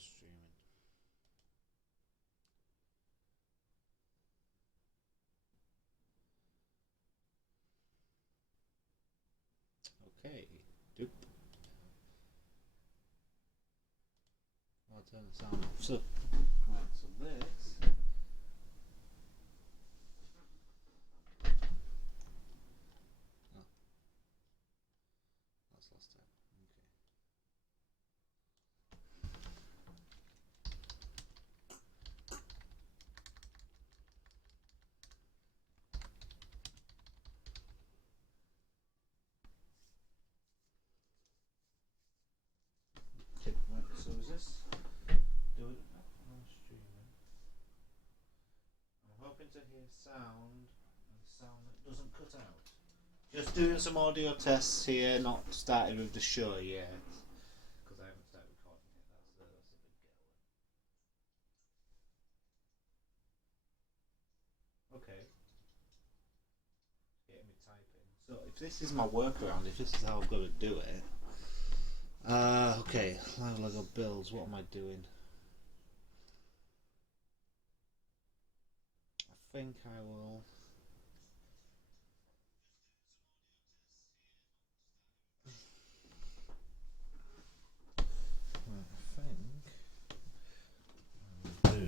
streaming. Okay. Doop. I'll turn the sound off. So, right, so this. Oh, that's last time. Okay. Right, so is this. Do it. I'm streaming. I'm hoping to hear sound and sound that doesn't cut out. Just doing some audio tests here, not started with the show yet. Because I haven't started recording it. That's a big get. Okay. Getting me typing. So if this is my workaround, if this is how I'm going to do it. Okay. Live Lego builds. What am I doing? I think I will. I think I will do.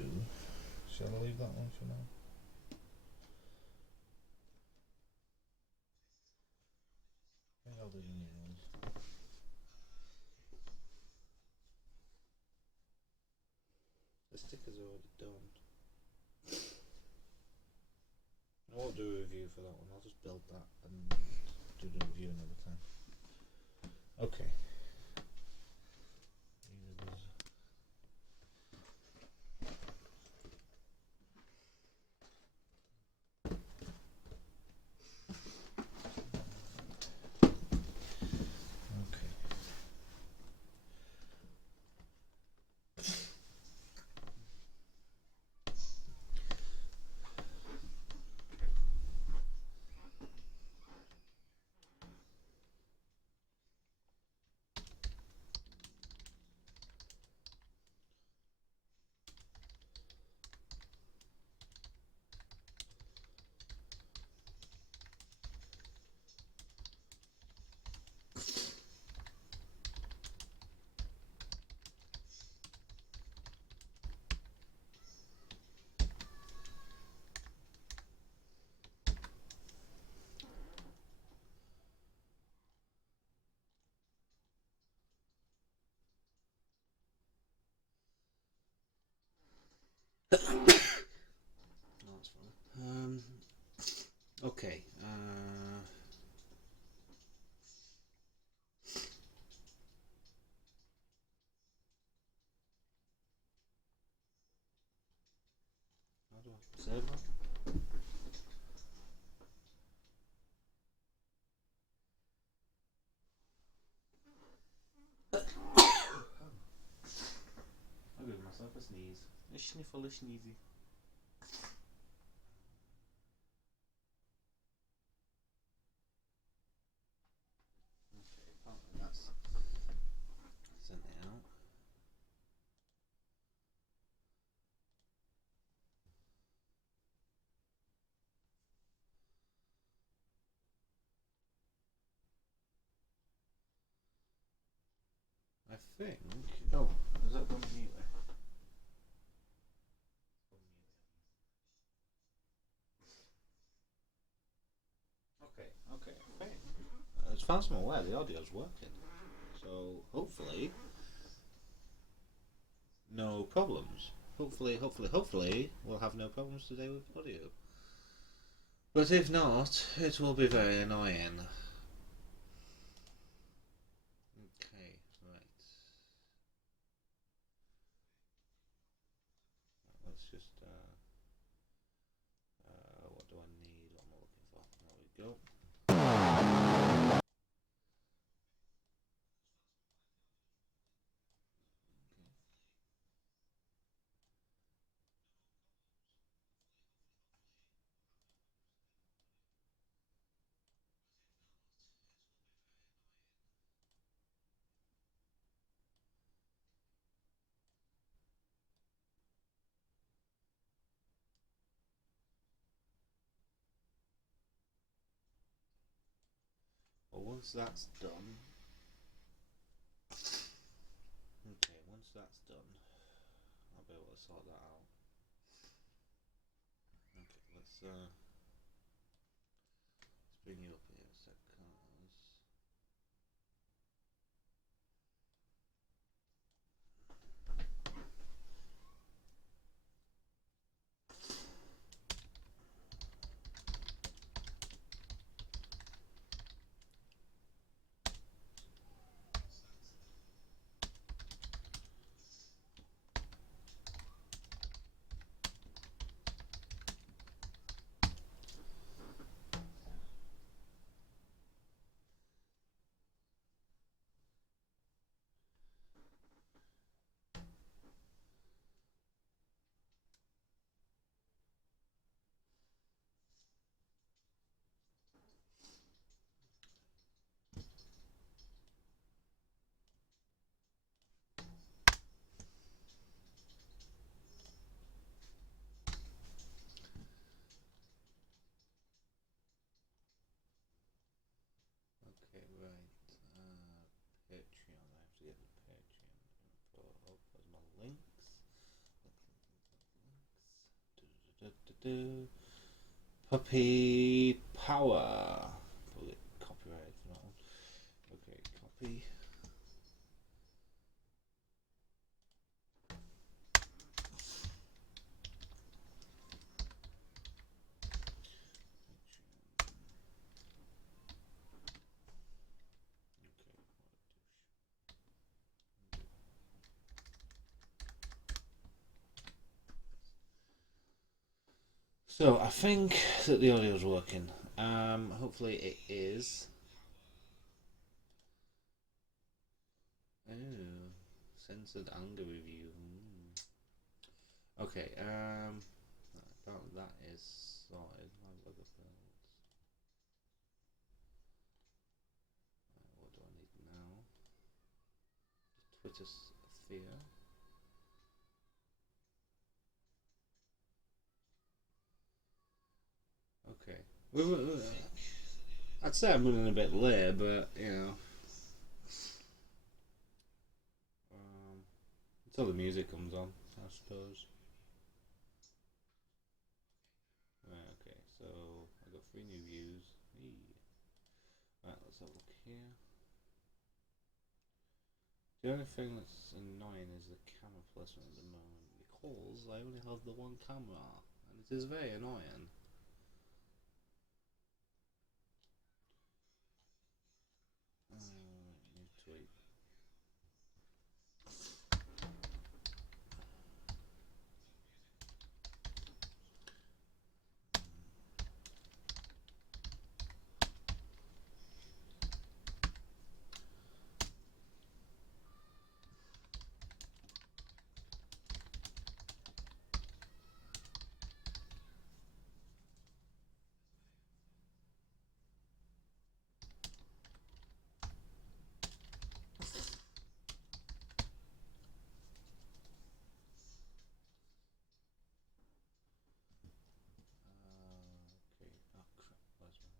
Shall I leave that one for now? I think I'll do the new ones. The stickers are already done. I won't do a review for that one. I'll just build that and do the review another time. Okay. Okay. No, that's fine. Okay. How do I save that? I'll give myself a sneeze. A sniffle, a sneezy. Okay, apparently that's sent it out. I think. Oh, has that gone mute? Okay, okay, okay. As far as I'm aware, the audio's working. So hopefully, no problems. Hopefully, we'll have no problems today with audio. But if not, it will be very annoying. Okay, right. Let's just. What do I need? What am I looking for? There we go. once that's done, I'll be able to sort that out. Okay, let's bring you up here a sec. Okay, right. Patreon. I have to get the Patreon info up as my links. Puppy power. We'll get copyright for that one. Okay, copy. So I think that the audio is working. Hopefully it is. Oh, censored anger review. Okay. About that is sorted. What do I need now? Twitter sphere. Okay. I'd say I'm running a bit late, but you know, until the music comes on, I suppose. Right. Okay. So I got 3 new views. Eee. Right. Let's have a look here. The only thing that's annoying is the camera placement at the moment because I only have the one camera, and it is very annoying. New tweet. Okay. Oh crap. Where's my...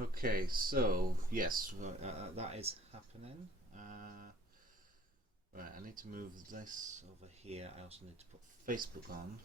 Okay, so yes, that is happening. Right, I need to move this over here. I also need to put Facebook on.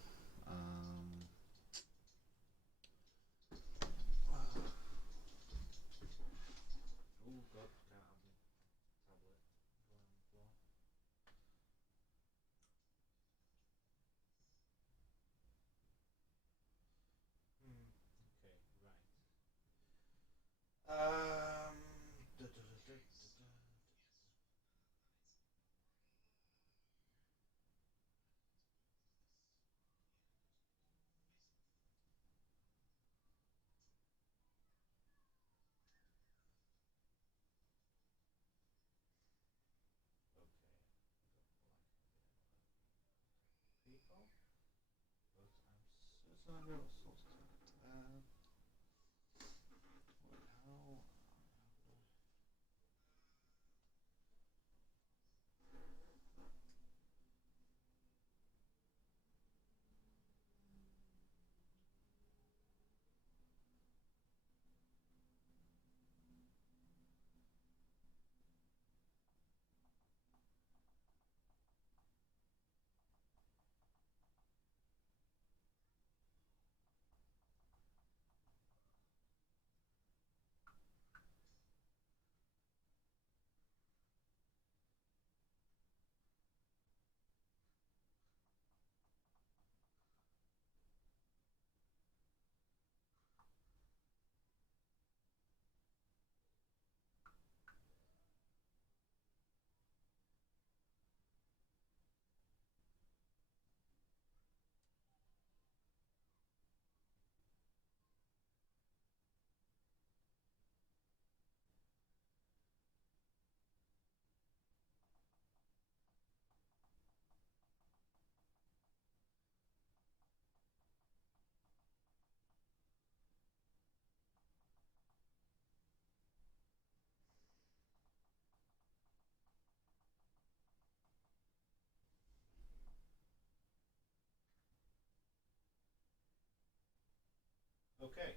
Okay.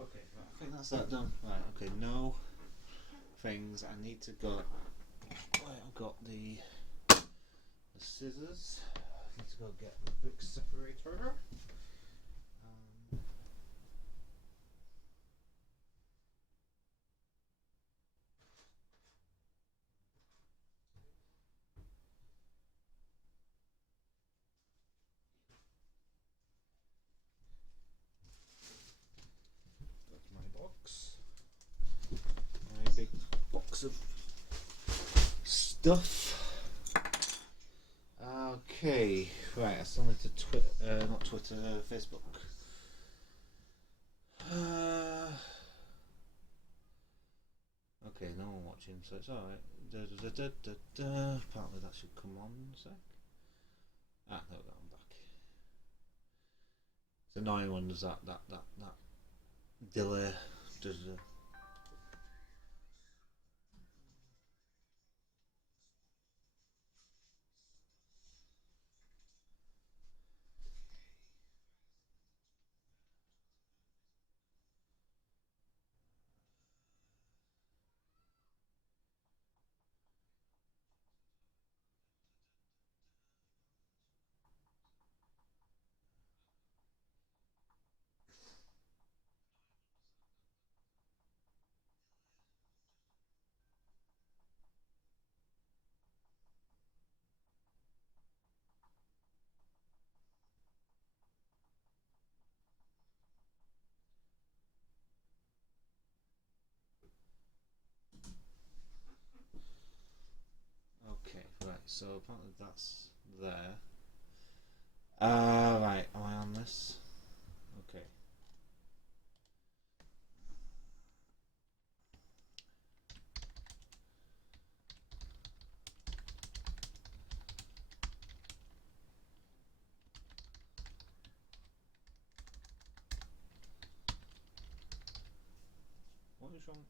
Okay, right, I think that's that done. Right, okay, no things. I need to go. Right, I've got the scissors. I need to go get the brick separator. That's my box. My big box of stuff. Okay, right, I still need to not Twitter, Facebook. Okay, no one watching, so it's alright. Apparently that should come on in a sec. There we go, I'm back. It's annoying when there's that delay. Okay, right, so apparently that's there. Right, am I on this? Okay. What is wrong?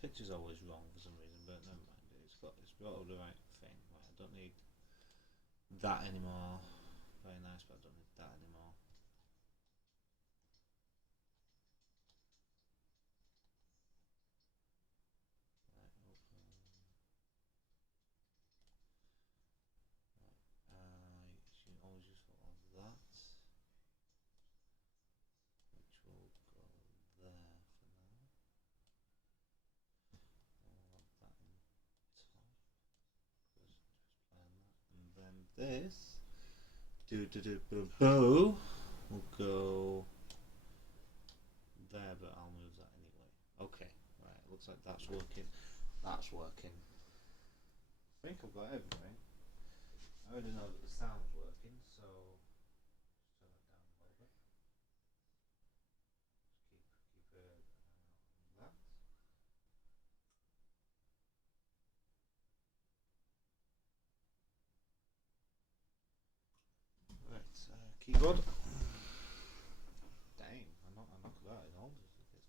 picture's always wrong for some reason, but never mind. It's got the right thing. Right, I don't need that anymore. Very nice, but I don't need that anymore. Right, open. Right, always useful on that, which will go there for now. I'll have that in top. And then this will go there, but I'll move that anyway. Okay, right, looks like that's working. That's working. I think I've got everything. I already know that the sound's working, so turn it down a little bit. Keep an eye on that. Right, keyboard. Dang, I'm not that at all. It's not.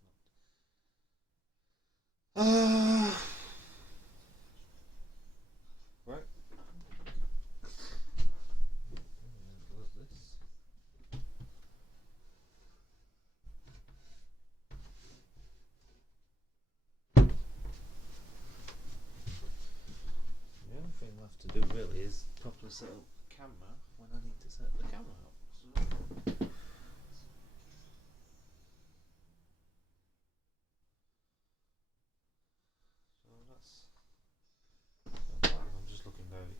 Right. What's this? The only thing left to do really is properly set up the camera when I need to set the camera up. So that's. I'm just looking very.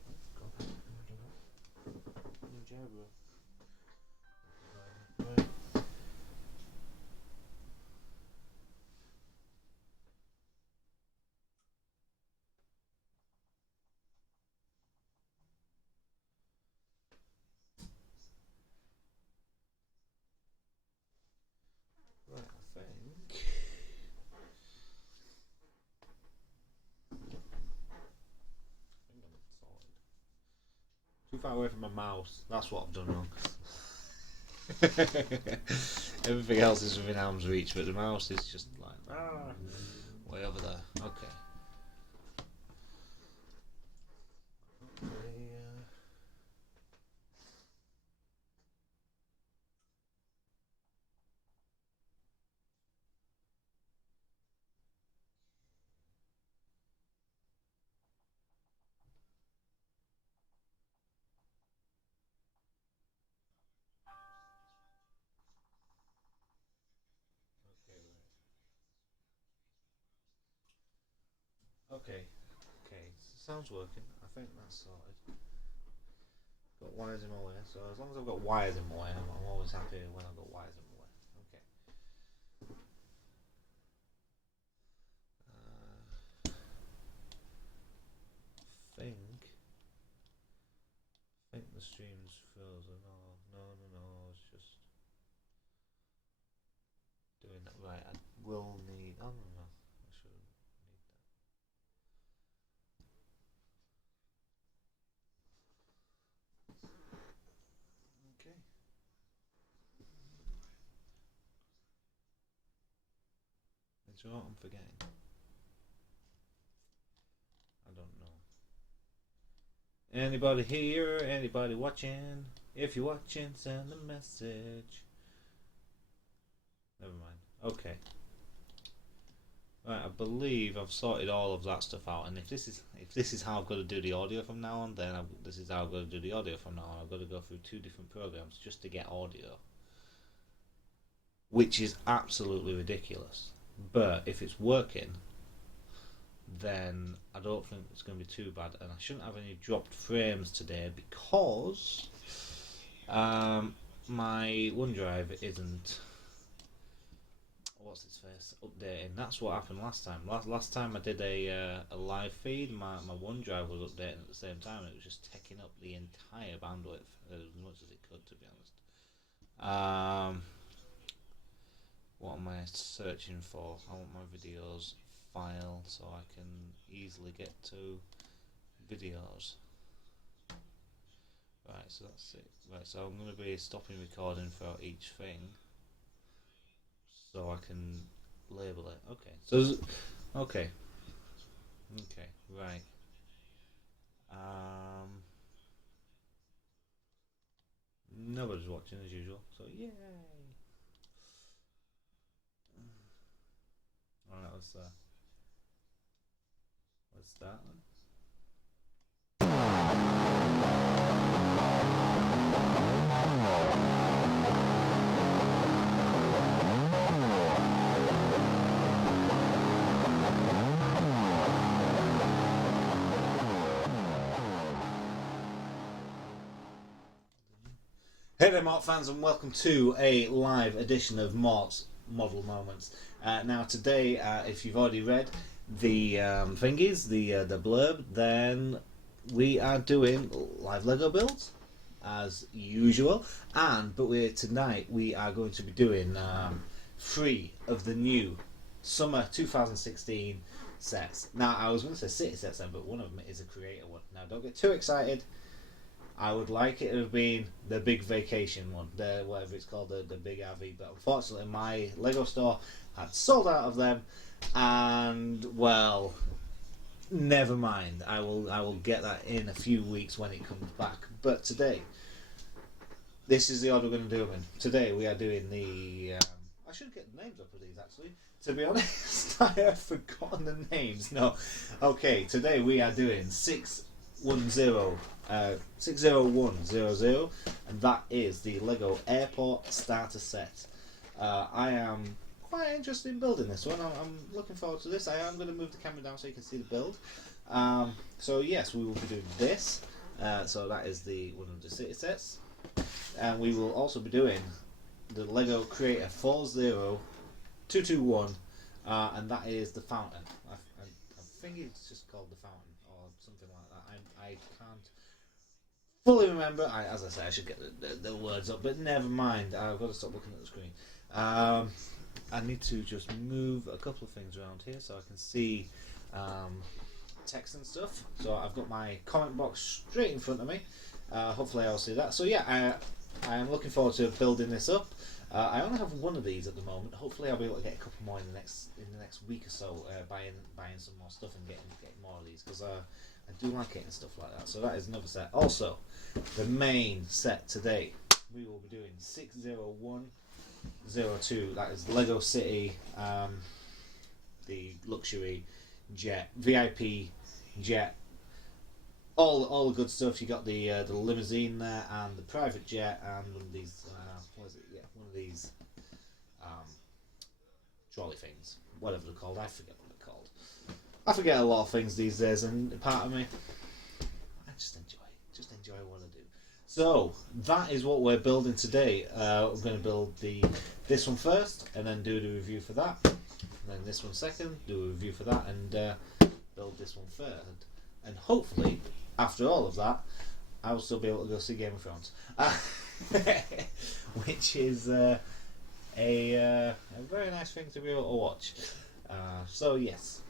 New Jabra. Right. Right, I think. I'm sorted. Too far away from my mouse. That's what I've done wrong. Everything else is within arm's reach, but the mouse is just like way over there. Okay. Okay. Okay. Sounds working. I think that's sorted. Got wires in my way, so as long as I've got wires in my way, I'm always happy when I've got wires in my way. Okay. I think the stream's frozen. Oh, no, it's just doing that. Right, I will need. Oh, no, I shouldn't need that. Okay. It's what I'm forgetting. I don't know. Anybody here? Anybody watching? If you're watching, send a message. Never mind. Okay. Right, I believe I've sorted all of that stuff out, and if this is how I've got to do the audio from now on, then this is how I've got to do the audio from now on. I've got to go through 2 different programs just to get audio, which is absolutely ridiculous. But if it's working, then I don't think it's going to be too bad, and I shouldn't have any dropped frames today because my OneDrive isn't. What's its face? Updating. That's what happened last time. Last time I did a live feed, my OneDrive was updating at the same time, and it was just taking up the entire bandwidth as much as it could, to be honest. What am I searching for? I want my videos file so I can easily get to videos. Right, so that's it. Right, so I'm going to be stopping recording for each thing so I can label it. Okay, so Okay. Okay. Right. Um, Nobody's watching as usual. So yay! All right. Let's start then. Hey there, Mortt fans, and welcome to a live edition of Mort's Model Moments. Now, today, if you've already read the thingies, the blurb, then we are doing live Lego builds as usual. Tonight we are going to be doing 3 of the new summer 2016 sets. Now, I was going to say city sets then, but one of them is a creator one. Now, don't get too excited. I would like it to have been the big vacation one, the whatever it's called, the big RV. But unfortunately, my Lego store had sold out of them, and well, never mind. I will get that in a few weeks when it comes back. But today, this is the order we're going to do them in. Today we are doing the. I should get the names up of these actually. To be honest, I have forgotten the names. No, okay. Today we are doing 60100, and that is the Lego Airport Starter Set. I am quite interested in building this one. I'm looking forward to this. I am going to move the camera down so you can see the build. So yes, we will be doing this. So that is the one of the city sets, and we will also be doing the Lego Creator 40221, and that is the fountain. I think it's just called the fountain or something like that. I can't fully remember. As I say, I should get the words up, but never mind. I've got to stop looking at the screen. I need to just move a couple of things around here so I can see text and stuff. So I've got my comment box straight in front of me. Hopefully I'll see that. So yeah, I am looking forward to building this up. I only have one of these at the moment. Hopefully I'll be able to get a couple more in the next week or so. Buying some more stuff and getting more of these, because I do like getting stuff like that. So that is another set. Also, the main set today, we will be doing 60102. That is Lego City, the luxury jet, VIP jet, all the good stuff. You got the limousine there, and the private jet, and one of these what is it? Yeah, one of these trolley things, whatever they're called. I forget what they're called. I forget a lot of things these days, and part of me, I just enjoy what I do. So that is what we're building today. We're going to build this one first, and then do the review for that. And then this one second, do a review for that, and build this one third. And hopefully, after all of that, I will still be able to go see Game of Thrones, which is a very nice thing to be able to watch. So yes,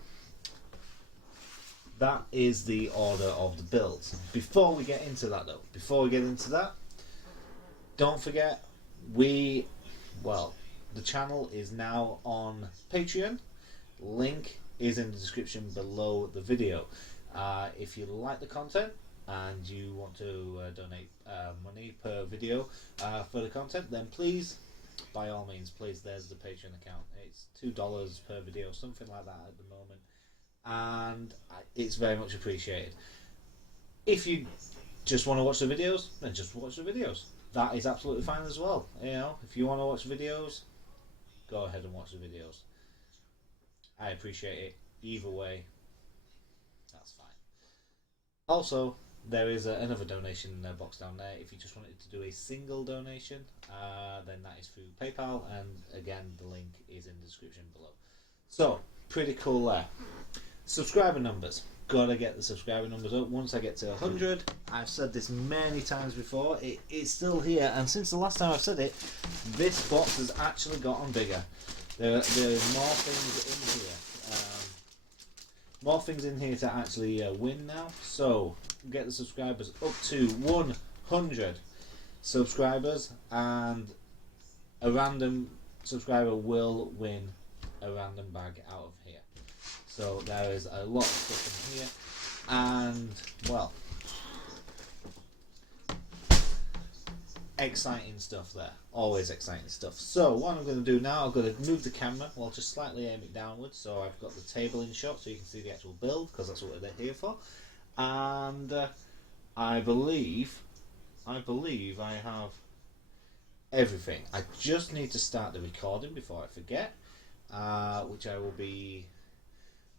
that is the order of the builds. Before we get into that, don't forget the channel is now on Patreon. Link is in the description below the video. If you like the content and you want to donate money per video for the content, then please, by all means, please, there's the Patreon account. It's $2 per video, something like that at the moment, and it's very much appreciated. If you just want to watch the videos, then just watch the videos. That is absolutely fine as well. You know, if you want to watch videos, go ahead and watch the videos. I appreciate it either way. That's fine. Also, there is another donation box down there. If you just wanted to do a single donation, then that is through PayPal, and again, the link is in the description below. So, pretty cool there. Subscriber numbers. Gotta get the subscriber numbers up. Once I get to 100, I've said this many times before, it's still here, and since the last time I've said it, this box has actually gotten bigger. There are more things in here. More things in here to actually win now. So get the subscribers up to 100 subscribers, and a random subscriber will win a random bag out of here. So there is a lot of stuff in here, and well, exciting stuff there. Always exciting stuff. So what I'm going to do now, I'm going to move the camera. Well, just slightly aim it downwards, so I've got the table in shot, so you can see the actual build, because that's what they're here for. And I believe I have everything. I just need to start the recording before I forget, which I will be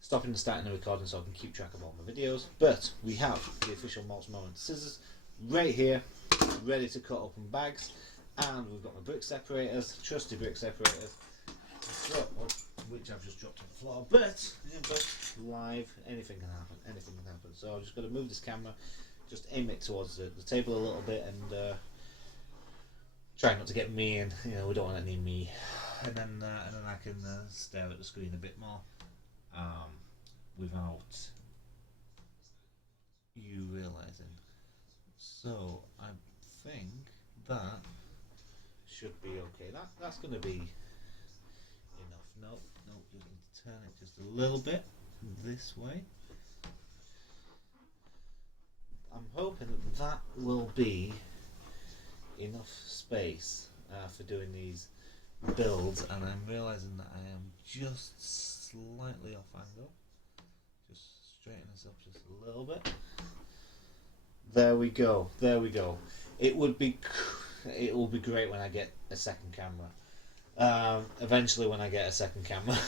stopping and starting the recording so I can keep track of all my videos. But we have the official Morrt scissors right here, ready to cut open bags, and we've got my brick separators, trusty brick separators, so, which I've just dropped on the floor. But live, anything can happen. Anything can happen. So I'm just going to move this camera, just aim it towards the table a little bit, and try not to get me in. You know, we don't want any me. And then I can stare at the screen a bit more, without you realizing. So I think that should be okay. That's going to be enough. No, just need to turn it just a little bit this way. I'm hoping that will be enough space for doing these builds, and I'm realizing that I am just slightly off angle. Just straighten this up just a little bit. There we go. It will be great when I get a second camera. Eventually, when I get a second camera,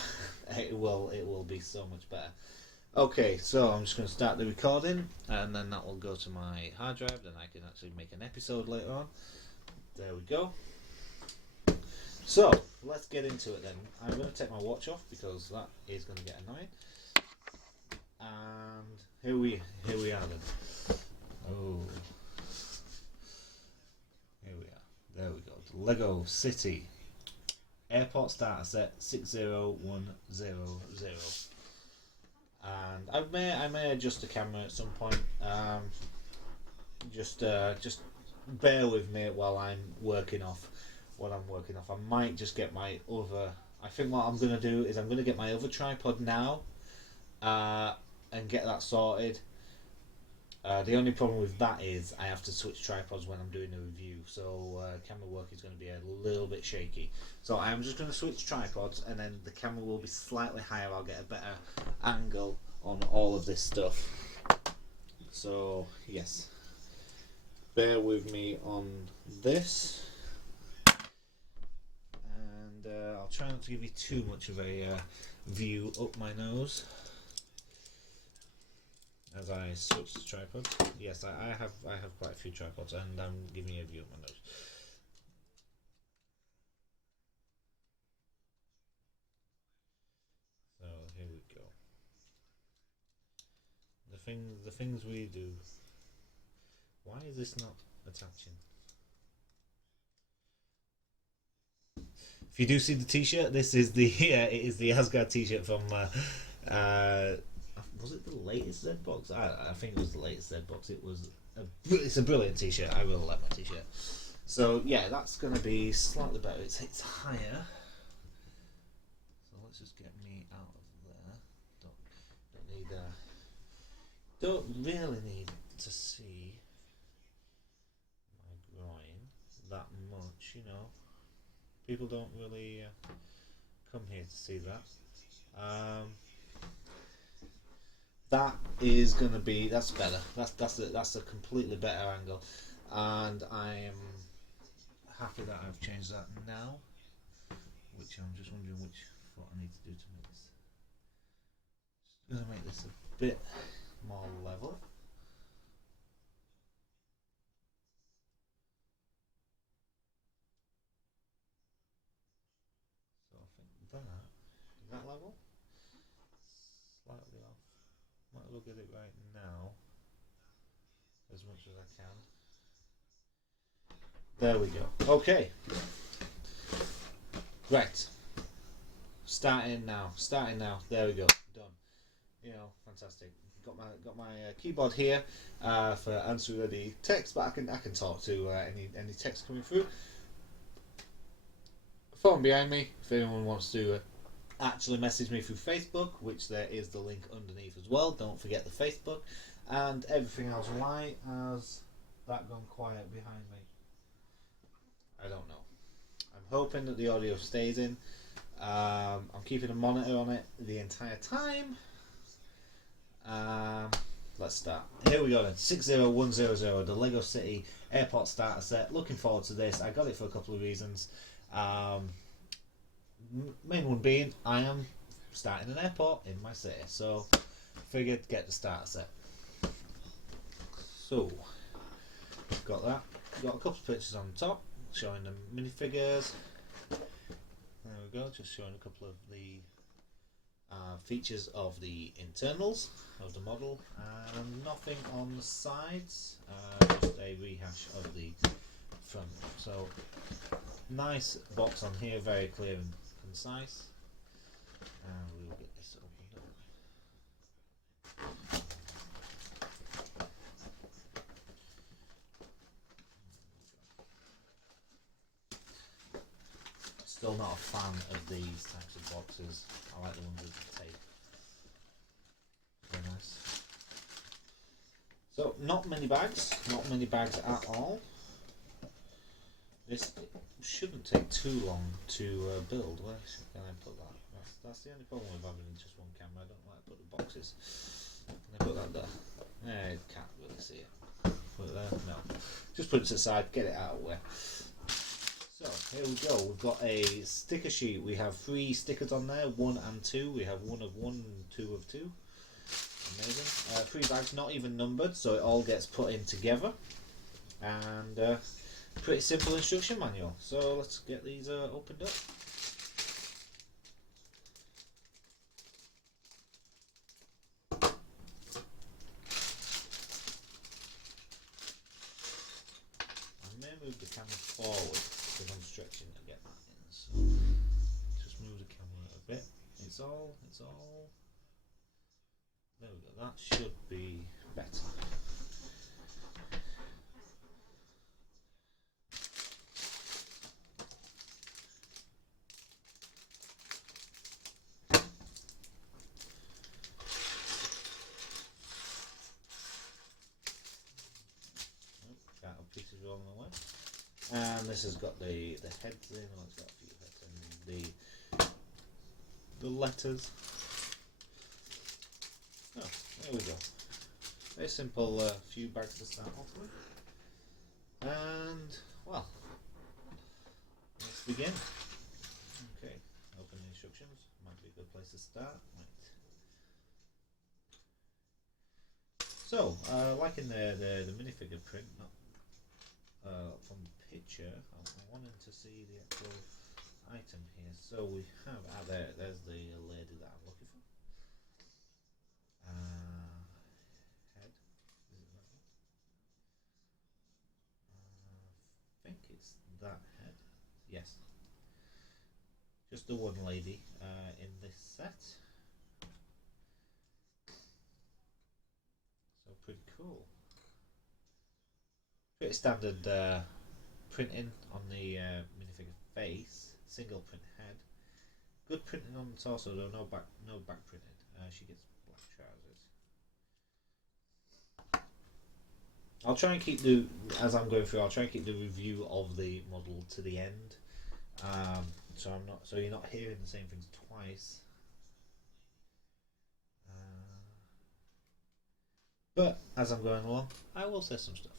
it will be so much better. Okay, so I'm just going to start the recording, and then that will go to my hard drive. Then I can actually make an episode later on. There we go. So let's get into it then. I'm going to take my watch off because that is going to get annoying. And here we are then. Oh, here we are. There we go. The Lego City Airport starter set 60100. And I may adjust the camera at some point. Just bear with me while I'm working off what I'm working off. I might just get my other. I think what I'm gonna do is I'm gonna get my other tripod now, and get that sorted. The only problem with that is I have to switch tripods when I'm doing a review, so camera work is going to be a little bit shaky. So I'm just going to switch tripods, and then the camera will be slightly higher. I'll get a better angle on all of this stuff. So yes, bear with me on this, and I'll try not to give you too much of a view up my nose as I switch the tripods. Yes, I have quite a few tripods, and I'm giving you a view of my nose. So here we go. The things we do. Why is this not attaching? If you do see the T-shirt, this is the it is the Asgard T-shirt from. Was it the latest Z-Box? I think it was the latest Z-Box. It's a brilliant T-shirt. I really like my T-shirt. So yeah, that's going to be slightly better. It's higher. So let's just get me out of there. Don't really need to see my groin that much. You know, people don't really come here to see that. That is going to be, that's better. That's a completely better angle, and I am happy that I've changed that now. Which I'm just wondering what I need to do to make this. Just going to make this a bit more level. So I think that level, slightly off. Might look at it right now as much as I can. There we go. Okay. Right. Starting now. There we go. Done. You know, fantastic. Got my keyboard here for answering any text, but I can talk to any text coming through. Phone behind me if anyone wants to actually message me through Facebook, which there is the link underneath as well. Don't forget the Facebook. And everything else. Why has that gone quiet behind me? I don't know. I'm hoping that the audio stays in. I'm keeping a monitor on it the entire time. Let's start. Here we go then. 60100, the Lego City Airport starter set. Looking forward to this. I got it for a couple of reasons. Main one being I am starting an airport in my city, so figured get the starter set. So got that. Got a couple of pictures on the top showing the minifigures. There we go, just showing a couple of the features of the internals of the model, and nothing on the sides, just a rehash of the front. So nice box on here, very clear and concise, and we will get this opened up. Still not a fan of these types of boxes. I like the ones with the tape. Very nice. So not many bags at all. This shouldn't take too long to build. Where can I put that? That's the only problem with having just one camera. I don't like to put the boxes. Can I put that there? You can't really see it. Put it there? No. Just put it to the side, get it out of the way. So here we go. We've got a sticker sheet. We have 3 stickers on there, 1 and 2. We have 1 of 1 and 2 of 2. Amazing. 3 bags, not even numbered, so it all gets put in together. And pretty simple instruction manual. So let's get these opened up. I may move the camera forward because I'm stretching to get that in. So just move the camera a bit. It's all. There we go. That should be better. Got pieces rolling away. And this has got the heads in. Oh, it's got a few heads in. The letters. Oh, there we go. Very simple few bags to start off with. And, well, let's begin. Okay, open the instructions. Might be a good place to start. Right. So, like in the minifigure print, not from the picture, I'm wanting to see the actual item here. So we have there's the lady that I'm looking for. Head. Is it that one? I think it's that head. Yes. Just the one lady in this set. So pretty cool. Pretty standard printing on the minifigure face. Single print head. Good printing on the torso though, no back printed. She gets black trousers. I'll try and keep as I'm going through, I'll try and keep the review of the model to the end. So you're not hearing the same things twice. But as I'm going along, I will say some stuff.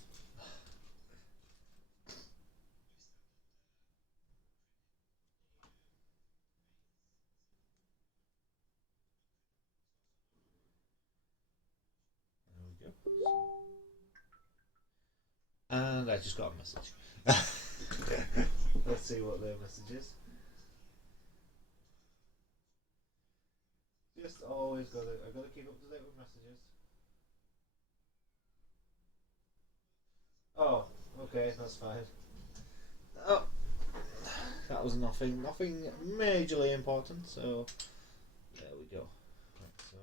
There we go. And I just got a message. Let's see what their message is. Just always I gotta keep up to date with messages. Oh, okay, that's fine. Oh, that was nothing majorly important. So there we go. Right, so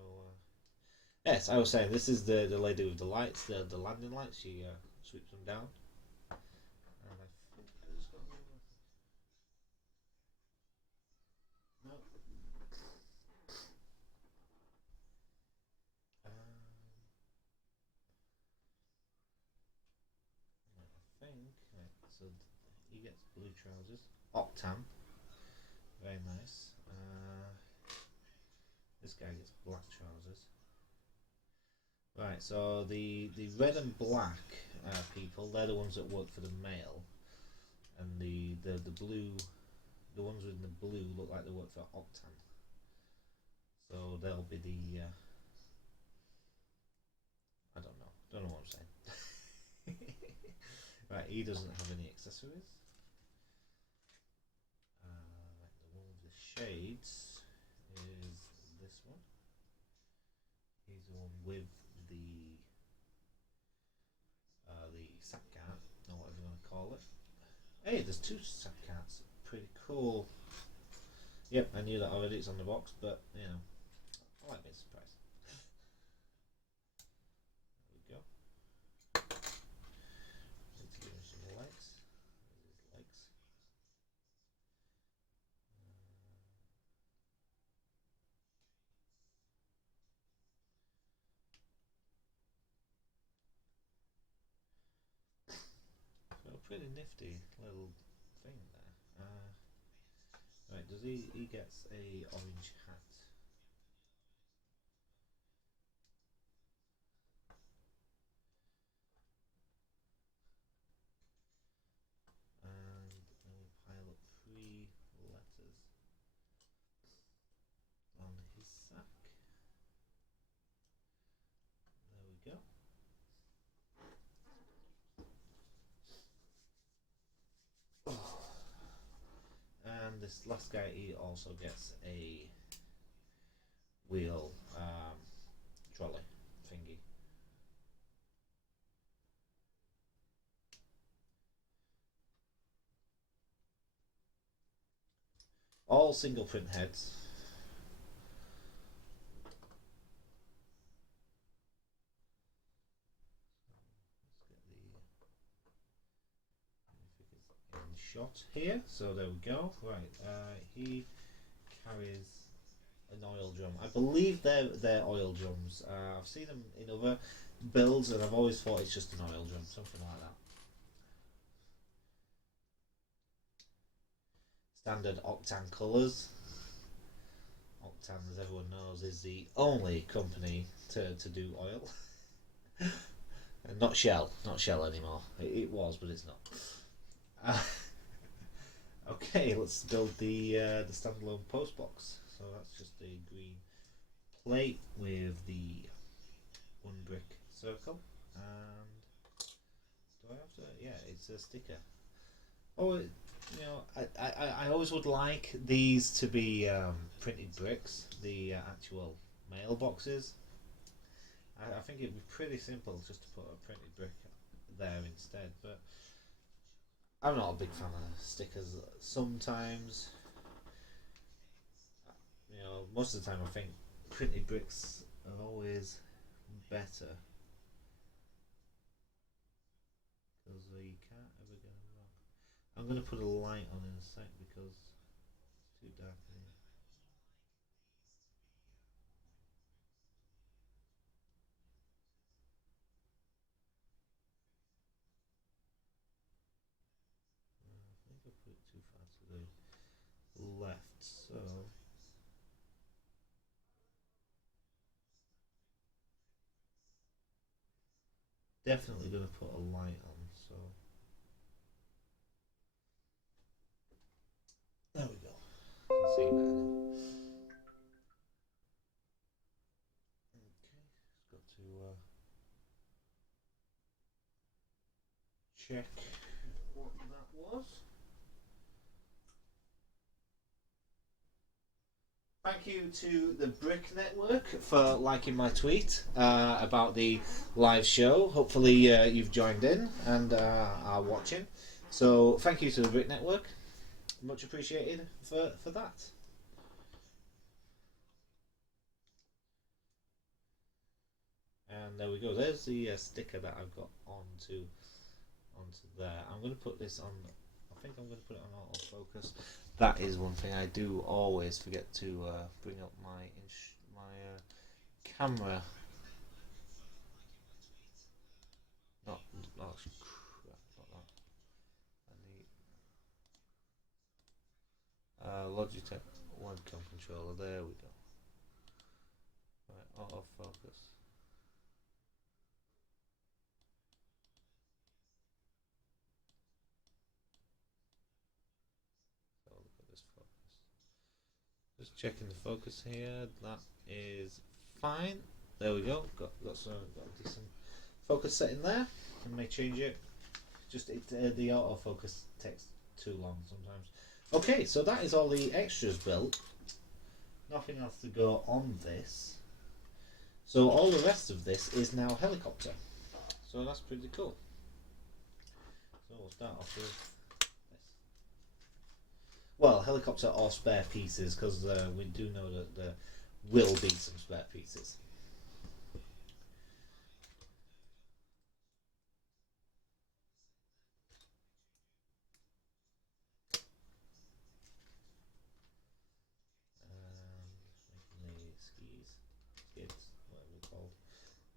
yes, I was saying this is the lady with the lights, the landing lights. She sweeps them down. And I think I just got no. so he gets blue trousers. Octan, very nice. This guy gets black trousers. Right, so the red and black people, they're the ones that work for the male, and the blue, the ones with the blue look like they work for Octan. So they'll be the don't know what I'm saying. Right, he doesn't have any accessories. Right, the one with the shades is this one. He's the one with the sack cart, or whatever you want to call it. Hey, there's two sack carts. Pretty cool. Yep, I knew that already. It's on the box, but you know, I like being surprised. There we go. Need to give him some legs. There's his legs. So pretty nifty little thing there. Right, does he gets a orange hat? And then we pile up 3 letters on his sack. There we go. And this last guy, he also gets a wheel trolley thingy. All single print heads. Shot here, so there we go. Right, he carries an oil drum. I believe they're oil drums. I've seen them in other builds, and I've always thought it's just an oil drum, something like that. Standard Octan colours. Octan, as everyone knows, is the only company to do oil. And not Shell anymore. It was, but it's not. Okay, let's build the standalone post box. So that's just a green plate with the 1 brick circle, and do I have to? Yeah, it's a sticker. Oh, you know, I always would like these to be printed bricks, the actual mailboxes. I think it'd be pretty simple just to put a printed brick there instead, but I'm not a big fan of stickers. Sometimes, you know, most of the time I think printed bricks are always better because you can't ever get them wrong. I'm going to put a light on in a sec because it's too dark in here. I think I put it too far to the left, so definitely going to put a light on. So there we go. I can see better now. Okay, just got to check what that was. Thank you to the Brick Network for liking my tweet about the live show. Hopefully, you've joined in and are watching. So, thank you to the Brick Network. Much appreciated for that. And there we go. There's the sticker that I've got onto there. I'm going to put this on. I think I'm going to put it on autofocus. That is one thing I do always forget to bring up my camera. Not crap, not that. Logitech webcam controller. There we go. Right, autofocus. So look at this focus. Just checking the focus here. That is fine. There we go. Got a decent focus setting there. I may change it. Just the autofocus takes too long sometimes. Okay, so that is all the extras built. Nothing else to go on this. So all the rest of this is now helicopter. So that's pretty cool. So we'll start off with this. Well, helicopter or spare pieces, because we do know that there will be some spare pieces. Making the skids, whatever they're called.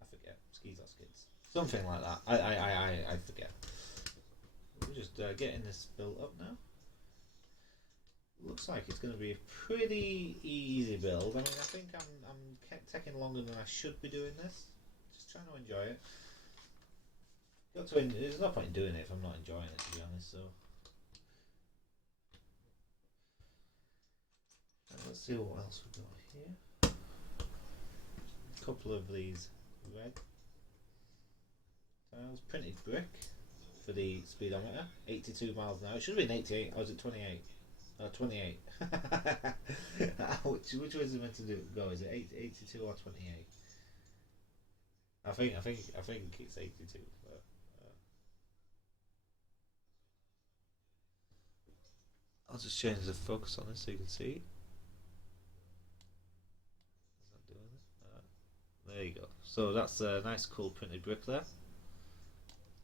I forget. Skis or skids. Something like that. I forget. We're just getting this built up now. Looks like it's going to be a pretty easy build. I mean, I think I'm taking longer than I should be doing this. Just trying to enjoy it. There's no point in doing it if I'm not enjoying it, to be honest. So let's see what else we've got here. A couple of these red tiles, printed brick for the speedometer. 82 miles an hour. It should have been 88, or is it 28? 28. which way is it meant to go? Is it 82 or 28? I think it's 82. But, I'll just change the focus on this so you can see. Is that doing it? There you go. So that's a nice, cool printed brick there.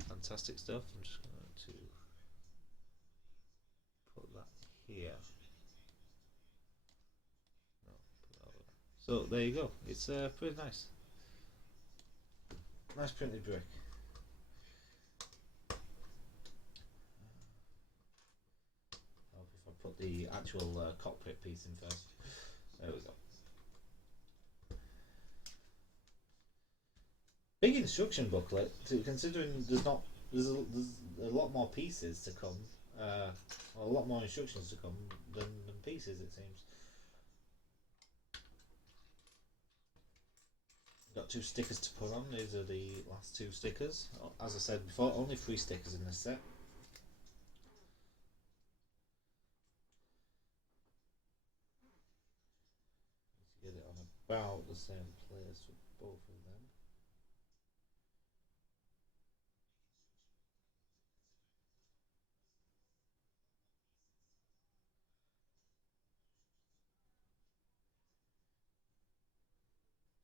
Fantastic stuff. I'm just going to put that here. No, put that over. So there you go. It's pretty nice. Nice printed brick. If I put the actual cockpit piece in first. There we go. Big instruction booklet. Considering there's a lot more pieces to come, or a lot more instructions to come than pieces, it seems. Got 2 stickers to put on. These are the last 2 stickers. As I said before, only 3 stickers in this set. Get it on about the same place for both of them.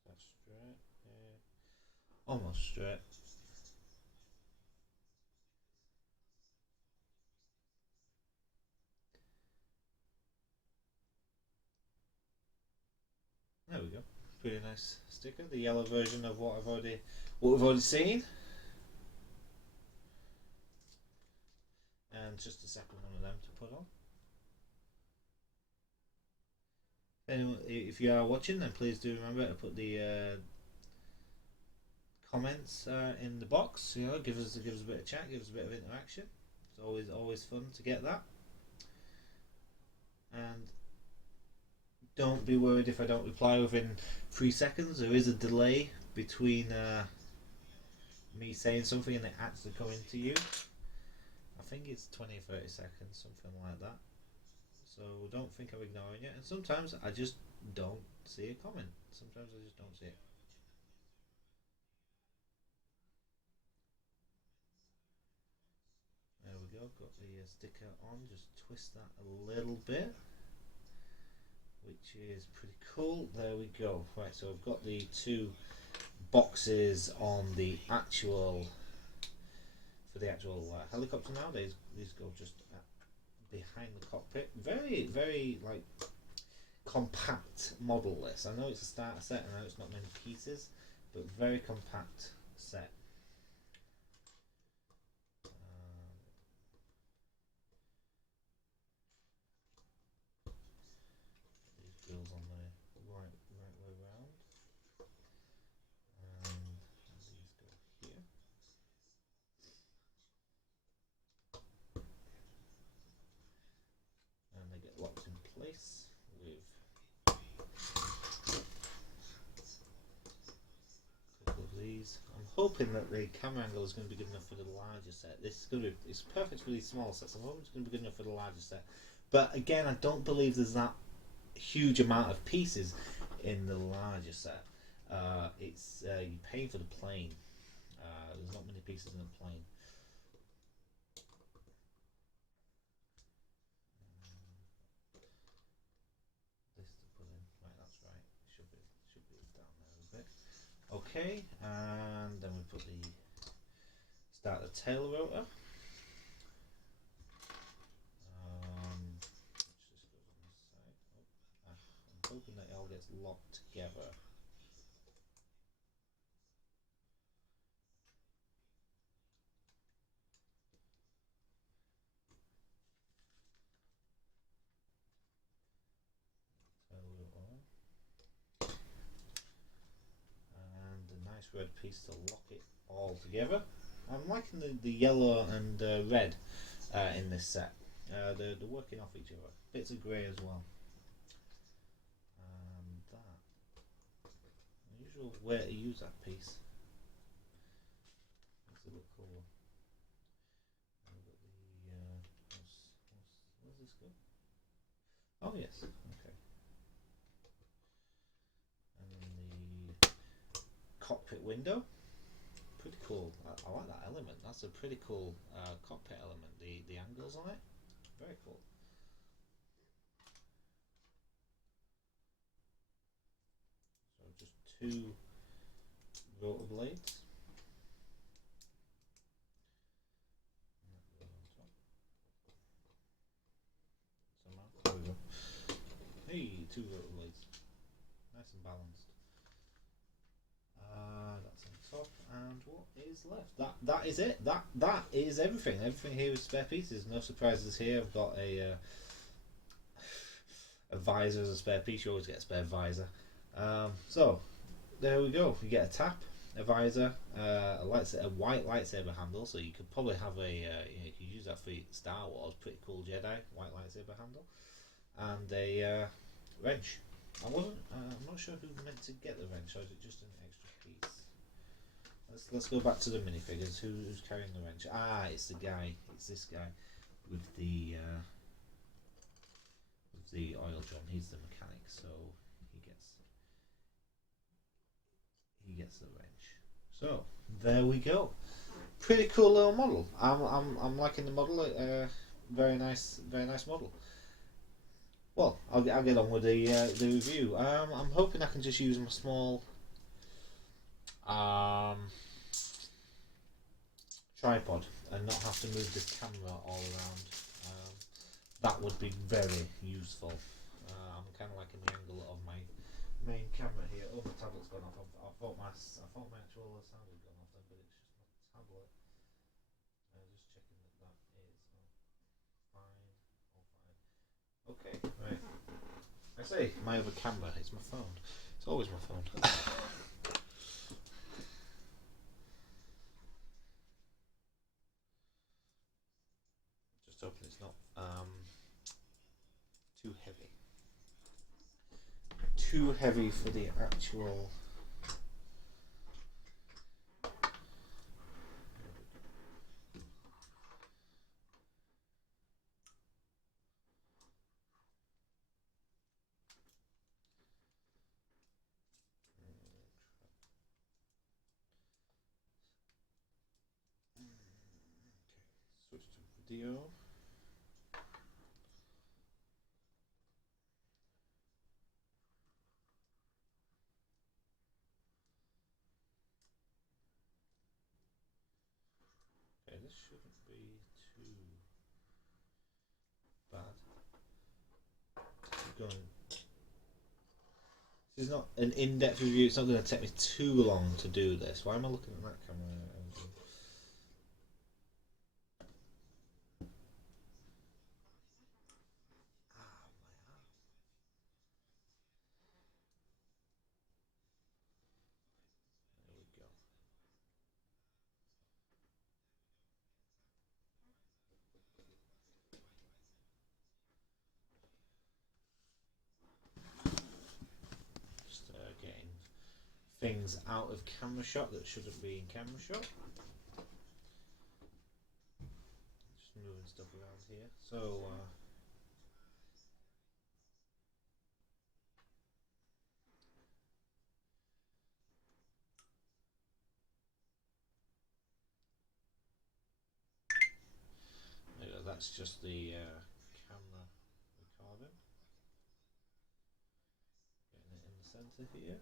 That's straight. Almost straight. There we go. Pretty nice sticker. The yellow version of what we've already seen. And just a second one of them to put on. Anyway, if you are watching, then please do remember to put the comments in the box. You know, give us a bit of chat, give us a bit of interaction. It's always fun to get that. And don't be worried if I don't reply within 3 seconds. There is a delay between me saying something and it actually coming to you. I think it's 20 or 30 seconds, something like that. So don't think I'm ignoring it. And sometimes I just don't see a comment. Sometimes I just don't see it. There we go. Got the sticker on. Just twist that a little bit, which is pretty cool. There we go. Right, so I've got the 2 boxes on the actual helicopter now. These go just behind the cockpit. Very like compact model this. I know it's a starter set and I know it's not many pieces, but very compact set. nice with a couple of these. I'm hoping that the camera angle is going to be good enough for the larger set. This is going to be, it's perfect for these small sets. I'm hoping it's going to be good enough for the larger set. But again, I don't believe there's that huge amount of pieces in the larger set. It's you pay for the plane. There's not many pieces in the plane. This to put in. Right, that's right. Should be down there a bit. Okay, and then we put the start the tail rotor. Which this goes on this side. I'm hoping that it all gets locked together. Tail rotor. And a nice red piece to lock it all together. I'm liking the yellow and red in this set. They're working off each other. Bits of grey as well. That unusual way to use that piece. Makes it look cool. Where's this go? Oh yes, okay. And the cockpit window. Pretty cool. I like that element. That's a pretty cool cockpit element. The angles on it, very cool. So just two rotor blades. There we go. Hey, two rotor blades. Nice and balanced. That's on top, and what is left? That is it. That is everything. Everything here is spare pieces. No surprises here. I've got a visor as a spare piece. You always get a spare visor. So there we go. You get a tap, a visor, a white lightsaber handle. So you could probably have you could use that for Star Wars. Pretty cool Jedi white lightsaber handle, and a wrench. I'm not sure who meant to get the wrench. Or is it just an extra piece? Let's go back to the minifigures. Who's carrying the wrench? It's the guy. It's this guy with the oil drum. He's the mechanic, so he gets the wrench. So there we go. Pretty cool little model. I'm liking the model. Very nice model. Well, I'll get on with the review. I'm hoping I can just use my small tripod and not have to move this camera all around. That would be very useful. I'm kind of liking the angle of my main camera here. Oh, my tablet's gone off. I thought my actual sound had gone off then, but it's just my tablet. Just checking that is fine. All fine. Okay, right. I say my other camera. It's my phone. It's always my phone. Just hoping it's not too heavy. Too heavy for the actual. Switch to video. Okay, this shouldn't be too bad. Keep going. This is not an in-depth review. It's not going to take me too long to do this. Why am I looking at that camera? There we go. things out of camera shot that shouldn't be in camera shot. Just moving stuff around here. So, that's just the camera recording. Getting it in the centre here.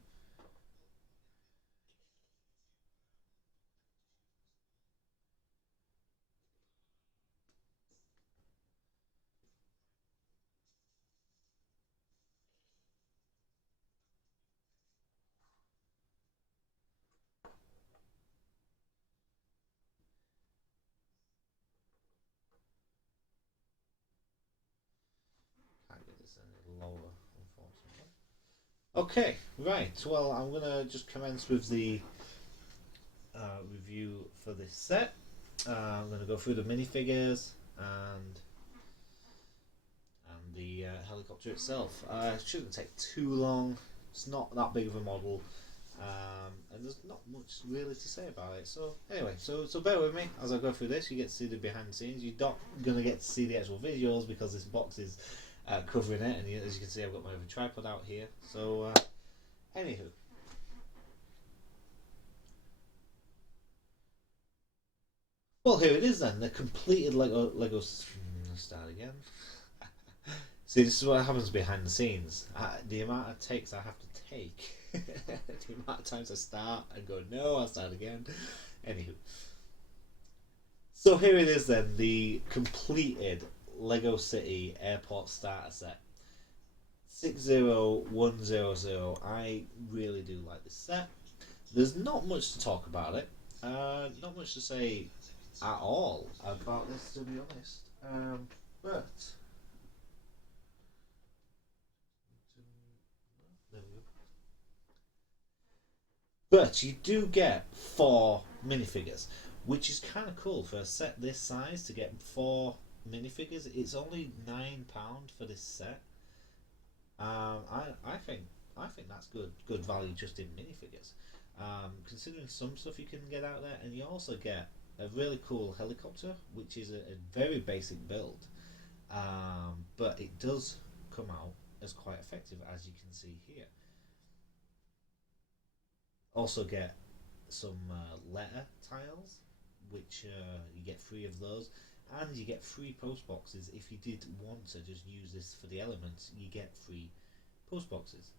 Can't get this any lower, unfortunately. Okay, right. Well, I'm gonna just commence with the review for this set. I'm gonna go through the minifigures and the helicopter itself. It shouldn't take too long. It's not that big of a model, and there's not much really to say about it. So anyway, so bear with me as I go through this. You get to see the behind the scenes. You're not gonna get to see the actual visuals because this box is covering it, and as you can see, I've got my other tripod out here. So anywho. Well, here it is then. The completed Lego. Let's start again. See, this is what happens behind the scenes. The amount of takes I have to take, the amount of times I start and go, no, I'll start again. Anywho. So here it is then, the completed Lego City Airport Starter Set. 60100. I really do like this set. There's not much to talk about it. Not much to say at all about this, to be honest. But But you do get 4 minifigures, which is kind of cool for a set this size to get 4 minifigures. It's only £9 for this set. I think that's good value just in minifigures. Considering some stuff you can get out there, and you also get a really cool helicopter, which is a very basic build, but it does come out as quite effective, as you can see here. Also get some letter tiles, which you get 3 of those, and you get 3 post boxes. If you did want to just use this for the elements, you get 3 post boxes.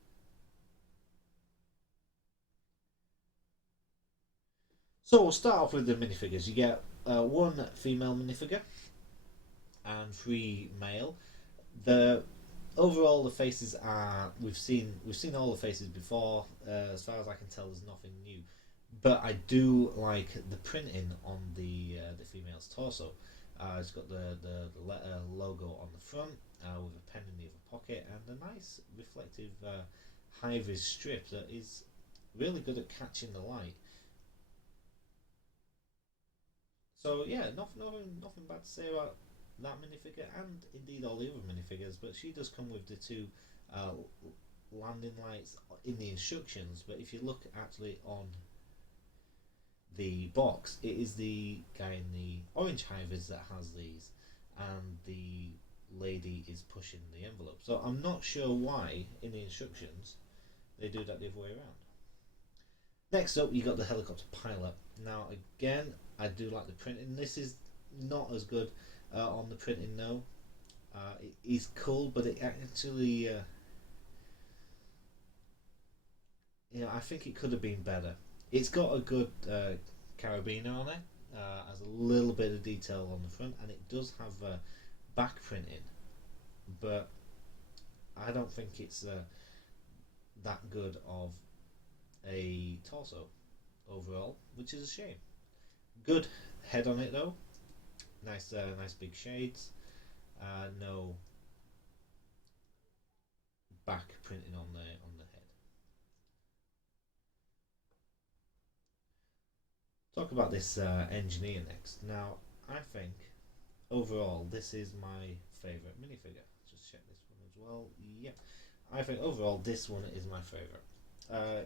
So we'll start off with the minifigures. You get 1 female minifigure and 3 male. The overall the faces are we've seen all the faces before. As far as I can tell, there's nothing new, but I do like the printing on the female's torso. It's got the letter logo on the front, with a pen in the other pocket, and a nice reflective high vis strip that is really good at catching the light. So yeah, nothing bad to say about that minifigure, and indeed all the other minifigures. But she does come with the 2 uh, landing lights in the instructions. But if you look actually on the box, it is the guy in the orange high vis that has these, and the lady is pushing the envelope. So I'm not sure why in the instructions they do that the other way around. Next up, you got the helicopter pilot. Now, again, I do like the printing. This is not as good on the printing, no. It is cool, but it actually, I think it could have been better. It's got a good carabiner on it, has a little bit of detail on the front, and it does have back printing, but I don't think it's that good of a torso overall, which is a shame. Good head on it though. Nice big shades. No back printing on the head. Talk about this engineer next. Now, I think overall this is my favourite minifigure. Just check this one as well. Yep. I think overall this one is my favourite.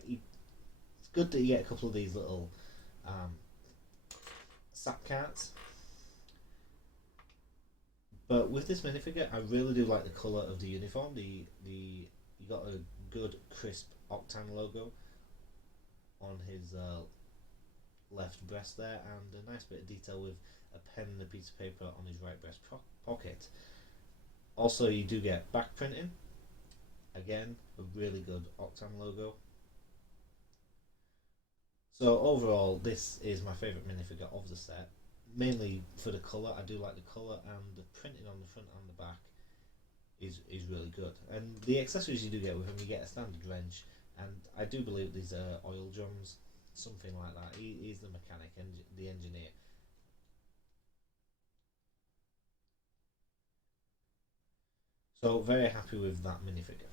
He's good that you get a couple of these little um, sap carts. But with this minifigure, I really do like the colour of the uniform. The you got a good crisp Octane logo on his left breast there, and a nice bit of detail with a pen and a piece of paper on his right breast pocket. Also, you do get back printing. Again, a really good Octane logo. So overall, this is my favourite minifigure of the set. Mainly for the colour. I do like the colour, and the printing on the front and the back is really good. And the accessories you do get with him, you get a standard wrench, and I do believe these are oil drums, something like that. He's the mechanic and the engineer. So very happy with that minifigure.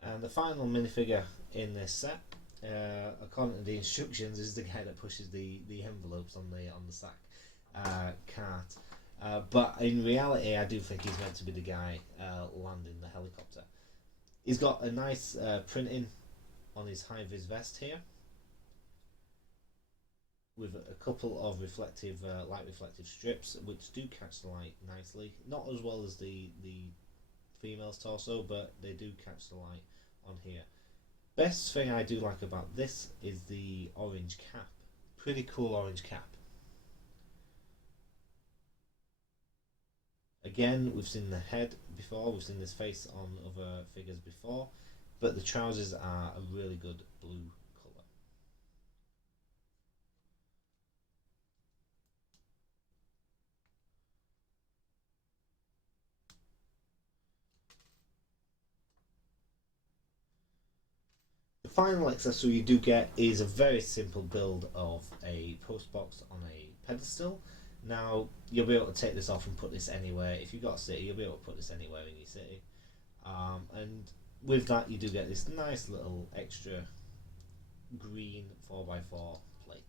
And the final minifigure in this set, according to the instructions, is the guy that pushes the envelopes on the sack cart. But in reality, I do think he's meant to be the guy landing the helicopter. He's got a nice printing on his high vis vest here, with a couple of reflective, light reflective strips, which do catch the light nicely. Not as well as the female's torso, but they do catch the light on here. Best thing I do like about this is the orange cap. Pretty cool orange cap. Again, we've seen the head before, we've seen this face on other figures before, but the trousers are a really good blue colour. The final accessory you do get is a very simple build of a post box on a pedestal. Now, you'll be able to take this off and put this anywhere. If you've got a city, you'll be able to put this anywhere in your city. And with that, you do get this nice little extra green 4x4 plate.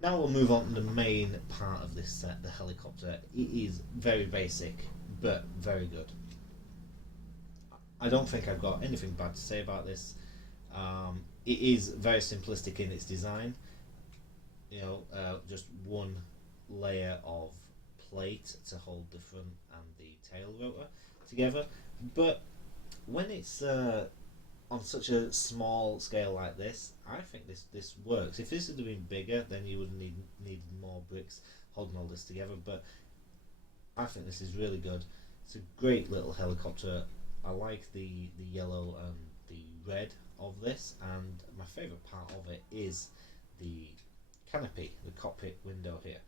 Now we'll move on to the main part of this set, the helicopter. It is very basic, but very good. I don't think I've got anything bad to say about this. It is very simplistic in its design. Just one layer of plate to hold the front and the tail rotor together. But when it's on such a small scale like this, I think this works. If this had been bigger, then you would need more bricks holding all this together. But I think this is really good. It's a great little helicopter. I like the yellow and the red of this, and my favourite part of it is the canopy, the cockpit window here.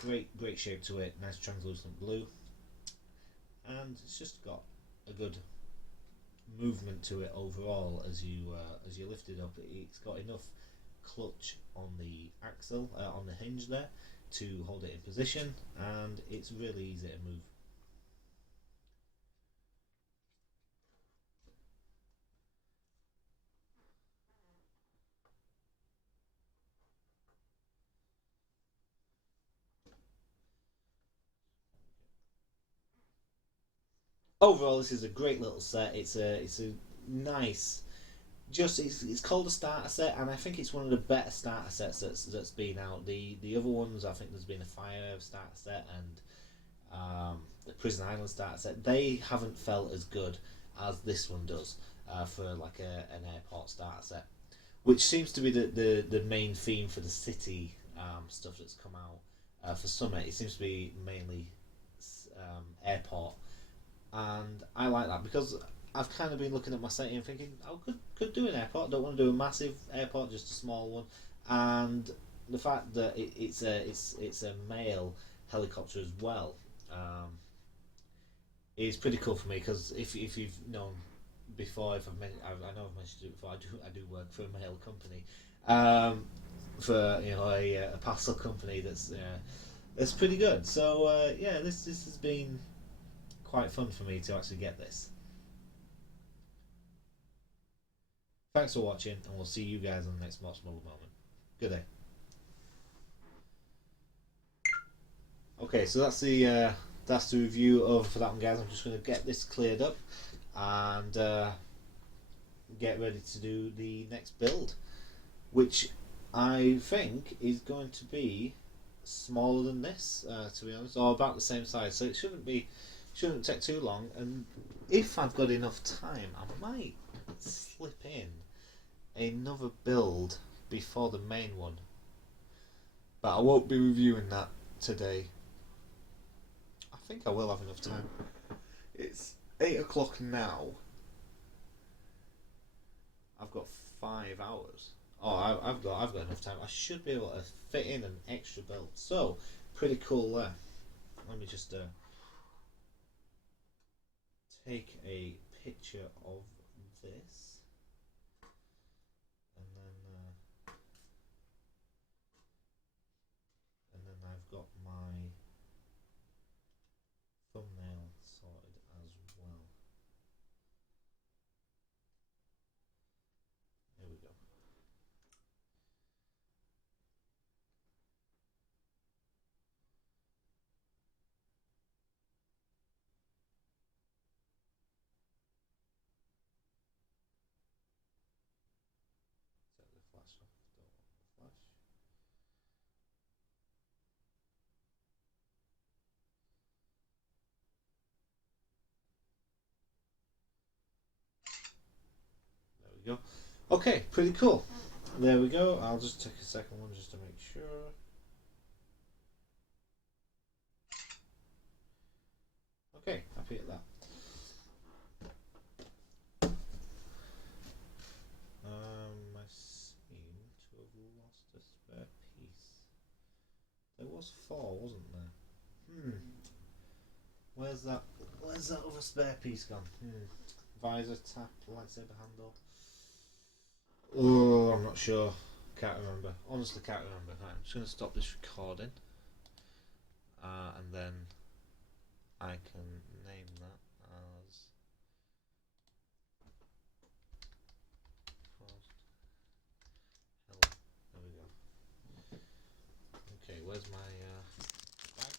Great shape to it, nice translucent blue, and it's just got a good movement to it overall as you lift it up. It's got enough clutch on the axle, on the hinge there, to hold it in position, and it's really easy to move. Overall, this is a great little set. It's a nice, just it's called a starter set, and I think it's one of the better starter sets that's been out. The other ones, I think there's been a fire starter set and the Prison Island starter set. They haven't felt as good as this one does for like an airport starter set, which seems to be the main theme for the city stuff that's come out for summer. It seems to be mainly airport, and I like that because I've kind of been looking at my setting and thinking, oh, could do an airport. Don't want to do a massive airport, just a small one. And the fact that it's a male helicopter as well is pretty cool for me, because if you've known before, if I know I've mentioned it before, I do work for a mail company, for a parcel company that's pretty good. So yeah, this has been quite fun for me to actually get this. Thanks for watching, and we'll see you guys on the next Mort's Moment. Good day. Okay, so that's the review of for that one, guys. I'm just going to get this cleared up and get ready to do the next build, which I think is going to be smaller than this, to be honest, or about the same size. So it shouldn't take too long. And if I've got enough time, I might slip in another build before the main one, but I won't be reviewing that today. I think I will have enough time. It's 8 o'clock now. I've got 5 hours. Oh, I've got enough time. I should be able to fit in an extra build. So pretty cool there. Let me just take a picture of this, and then I've got my thumbnail sorted as well. There we go. Set the flash off. Don't want the flash. There we go. Okay, pretty cool. There we go. I'll just take a second one just to make sure. Okay, happy at that. I seem to have lost a spare piece. There was 4, wasn't there? Where's that other spare piece gone? Visor, tap, lightsaber handle. Oh, I'm not sure. Can't remember. Honestly, can't remember. Right, I'm just going to stop this recording. And then I can name that as Hello. There we go. Okay, where's my bags?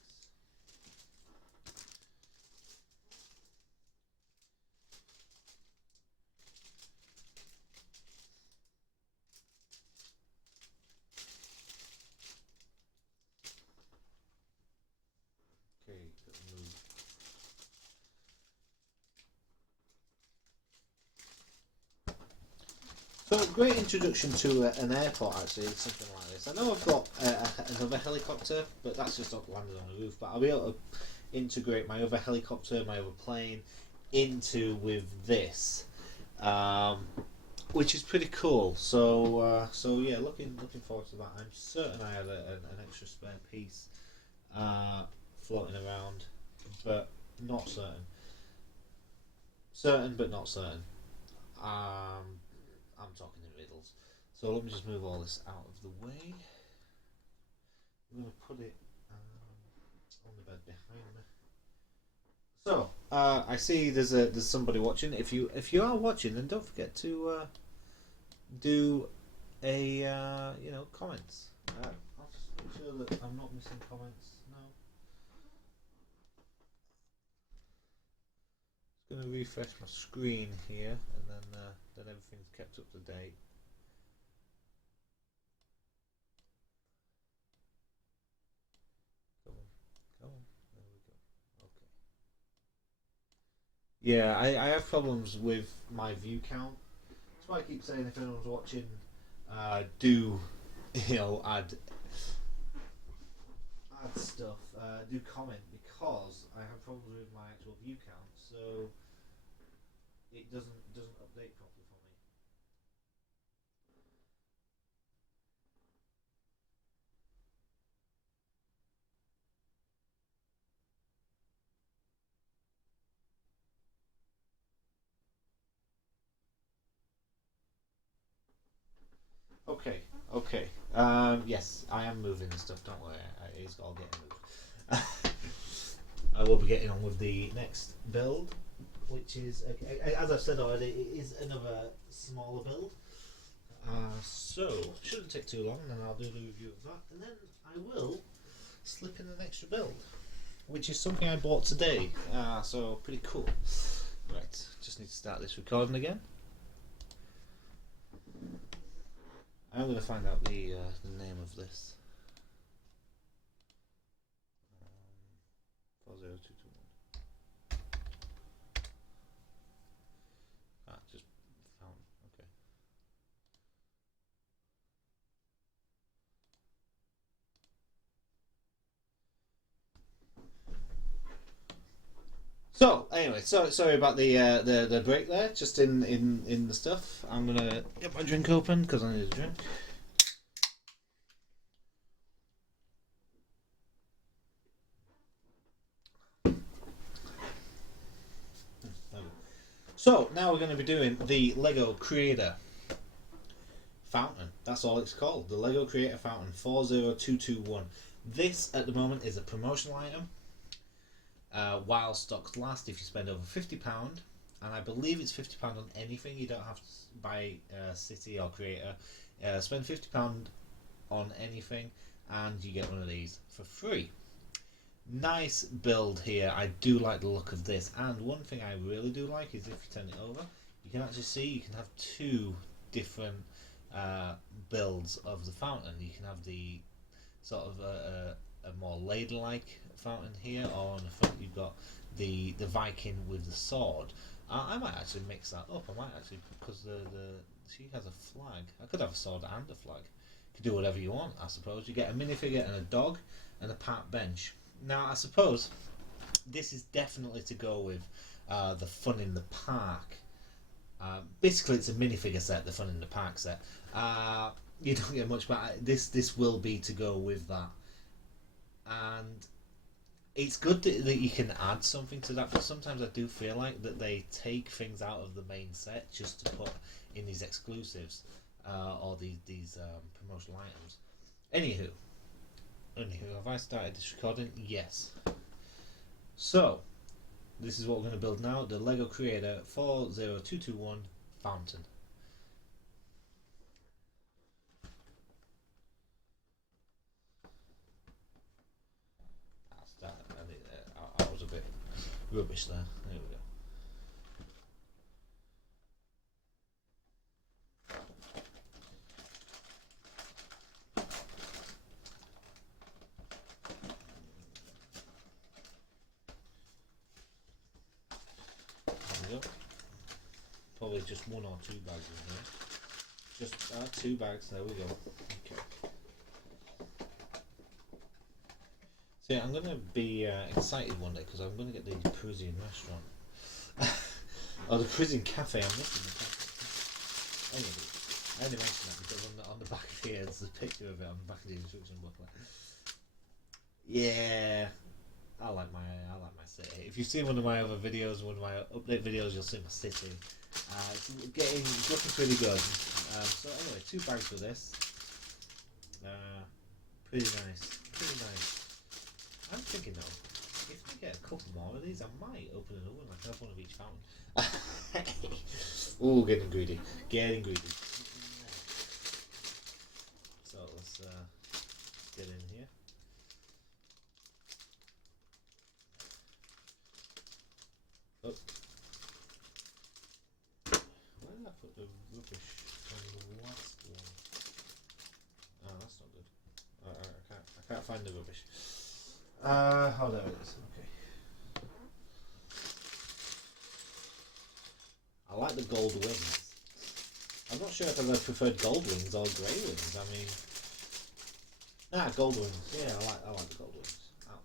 Okay, move. So, great introduction to an airport, actually, something like this. I know I've got another helicopter, but that's just not landed on the roof. But I'll be able to integrate my other helicopter, my other plane, into with this, which is pretty cool. So, yeah, looking forward to that. I'm certain I had an extra spare piece floating around, but not certain. Certain, but not certain. I'm talking in riddles. So let me just move all this out of the way. I'm going to put it on the bed behind me. So I see there's somebody watching. If you are watching, then don't forget to do a comments. I'll just make sure that I'm not missing comments. No. Just going to refresh my screen here, and then everything's kept up to date. Come on. There we go. Okay. Yeah, I have problems with my view count. That's why I keep saying if anyone's watching, do add stuff, do comment, because I have problems with my actual view count, so it doesn't update properly for me. Okay. Yes, I am moving and stuff. Don't worry, it's all getting moved. I will be getting on with the next build, which is, okay, as I've said already, it is another smaller build. So shouldn't take too long, and then I'll do the review of that, and then I will slip in an extra build, which is something I bought today. So pretty cool. Right, just need to start this recording again. I'm going to find out the name of this. 40221. Just found. Okay. So anyway, sorry about the break there. Just in the stuff. I'm gonna get my drink open because I need a drink. So now we're going to be doing the Lego Creator Fountain. That's all it's called. The Lego Creator Fountain 40221. This at the moment is a promotional item. While stocks last, if you spend over £50, and I believe it's £50 on anything, you don't have to buy City or Creator. Spend £50 on anything, and you get one of these for free. Nice build here. I do like the look of this, and one thing I really do like is if you turn it over, you can actually see you can have two different builds of the fountain. You can have the sort of a more ladle-like fountain here, or on the front you've got the Viking with the sword. I might actually mix that up. I might actually, because she has a flag. I could have a sword and a flag. You could do whatever you want, I suppose. You get a minifigure and a dog and a park bench. Now, I suppose this is definitely to go with the Fun in the Park. Basically, it's a minifigure set, the Fun in the Park set. You don't get much, but this will be to go with that. And it's good that you can add something to that, but sometimes I do feel like that they take things out of the main set just to put in these exclusives or these promotional items. Anywho, have I started this recording? Yes. So, this is what we're going to build now, the Lego Creator 40221 Fountain. I was a bit rubbish there. There we go. Probably just one or two bags in here. Just 2 bags, there we go. Okay. So yeah, I'm going to be excited one day because I'm going to get the Parisian restaurant. Or the Parisian cafe, I'm missing the cafe. Anyway, I only mention that because on the back of here there's a picture of it on the back of the instruction booklet. Yeah, I like my city. If you've seen one of my other videos, one of my update videos, you'll see my city. It's looking pretty good. So anyway, 2 bags for this. Pretty nice. I'm thinking though, if I get a couple more of these, I might open another one. I can have one of each fountain. Ooh, getting greedy. So let's get in here. Oh. Where did I put the rubbish on the last one? Oh, that's not good. I can't find the rubbish. Oh, there it is. Okay. I like the gold wings. I'm not sure if I've ever preferred gold wings or grey wings. I mean, gold wings. Yeah, I like the gold wings. Ow.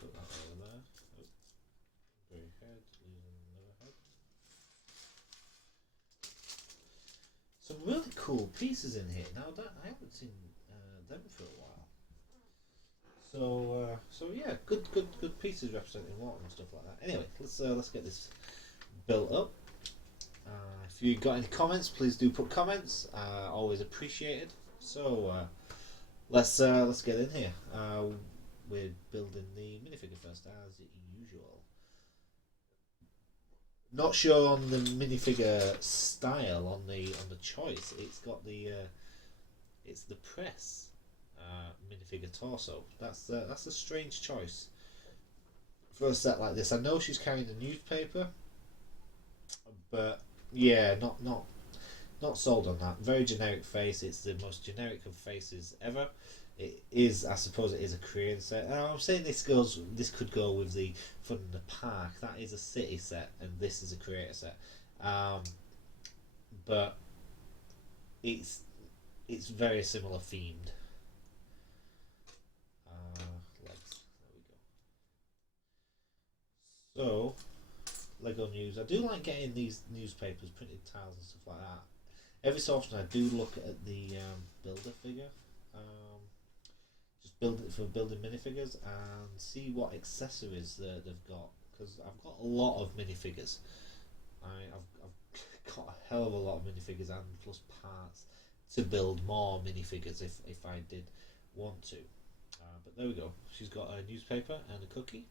Put that over there. Oh. Grey head, another head. Some really cool pieces in here. Now that I haven't seen them for a while. So yeah, good pieces representing Mortt and stuff like that. Anyway, let's get this built up. If you got any comments, please do put comments. Always appreciated. So let's get in here. We're building the minifigure first, as usual. Not sure on the minifigure style on the choice. It's the press minifigure torso. That's a strange choice for a set like this. I know she's carrying a newspaper, but yeah, not sold on that. Very generic face. It's the most generic of faces ever. It is, I suppose, it is a creator set. I'm saying this could go with the Fun in the Park. That is a city set, and this is a creator set. Um, but it's it's very similar themed. Legs. There we go. So Lego news. I do like getting these newspapers, printed tiles, and stuff like that. Every so often, I do look at the builder figure. Um, just build it for building minifigures and see what accessories they've got, because I've got a lot of minifigures. I've got a hell of a lot of minifigures and plus parts to build more minifigures if I did want to. But there we go. She's got a newspaper and a cookie.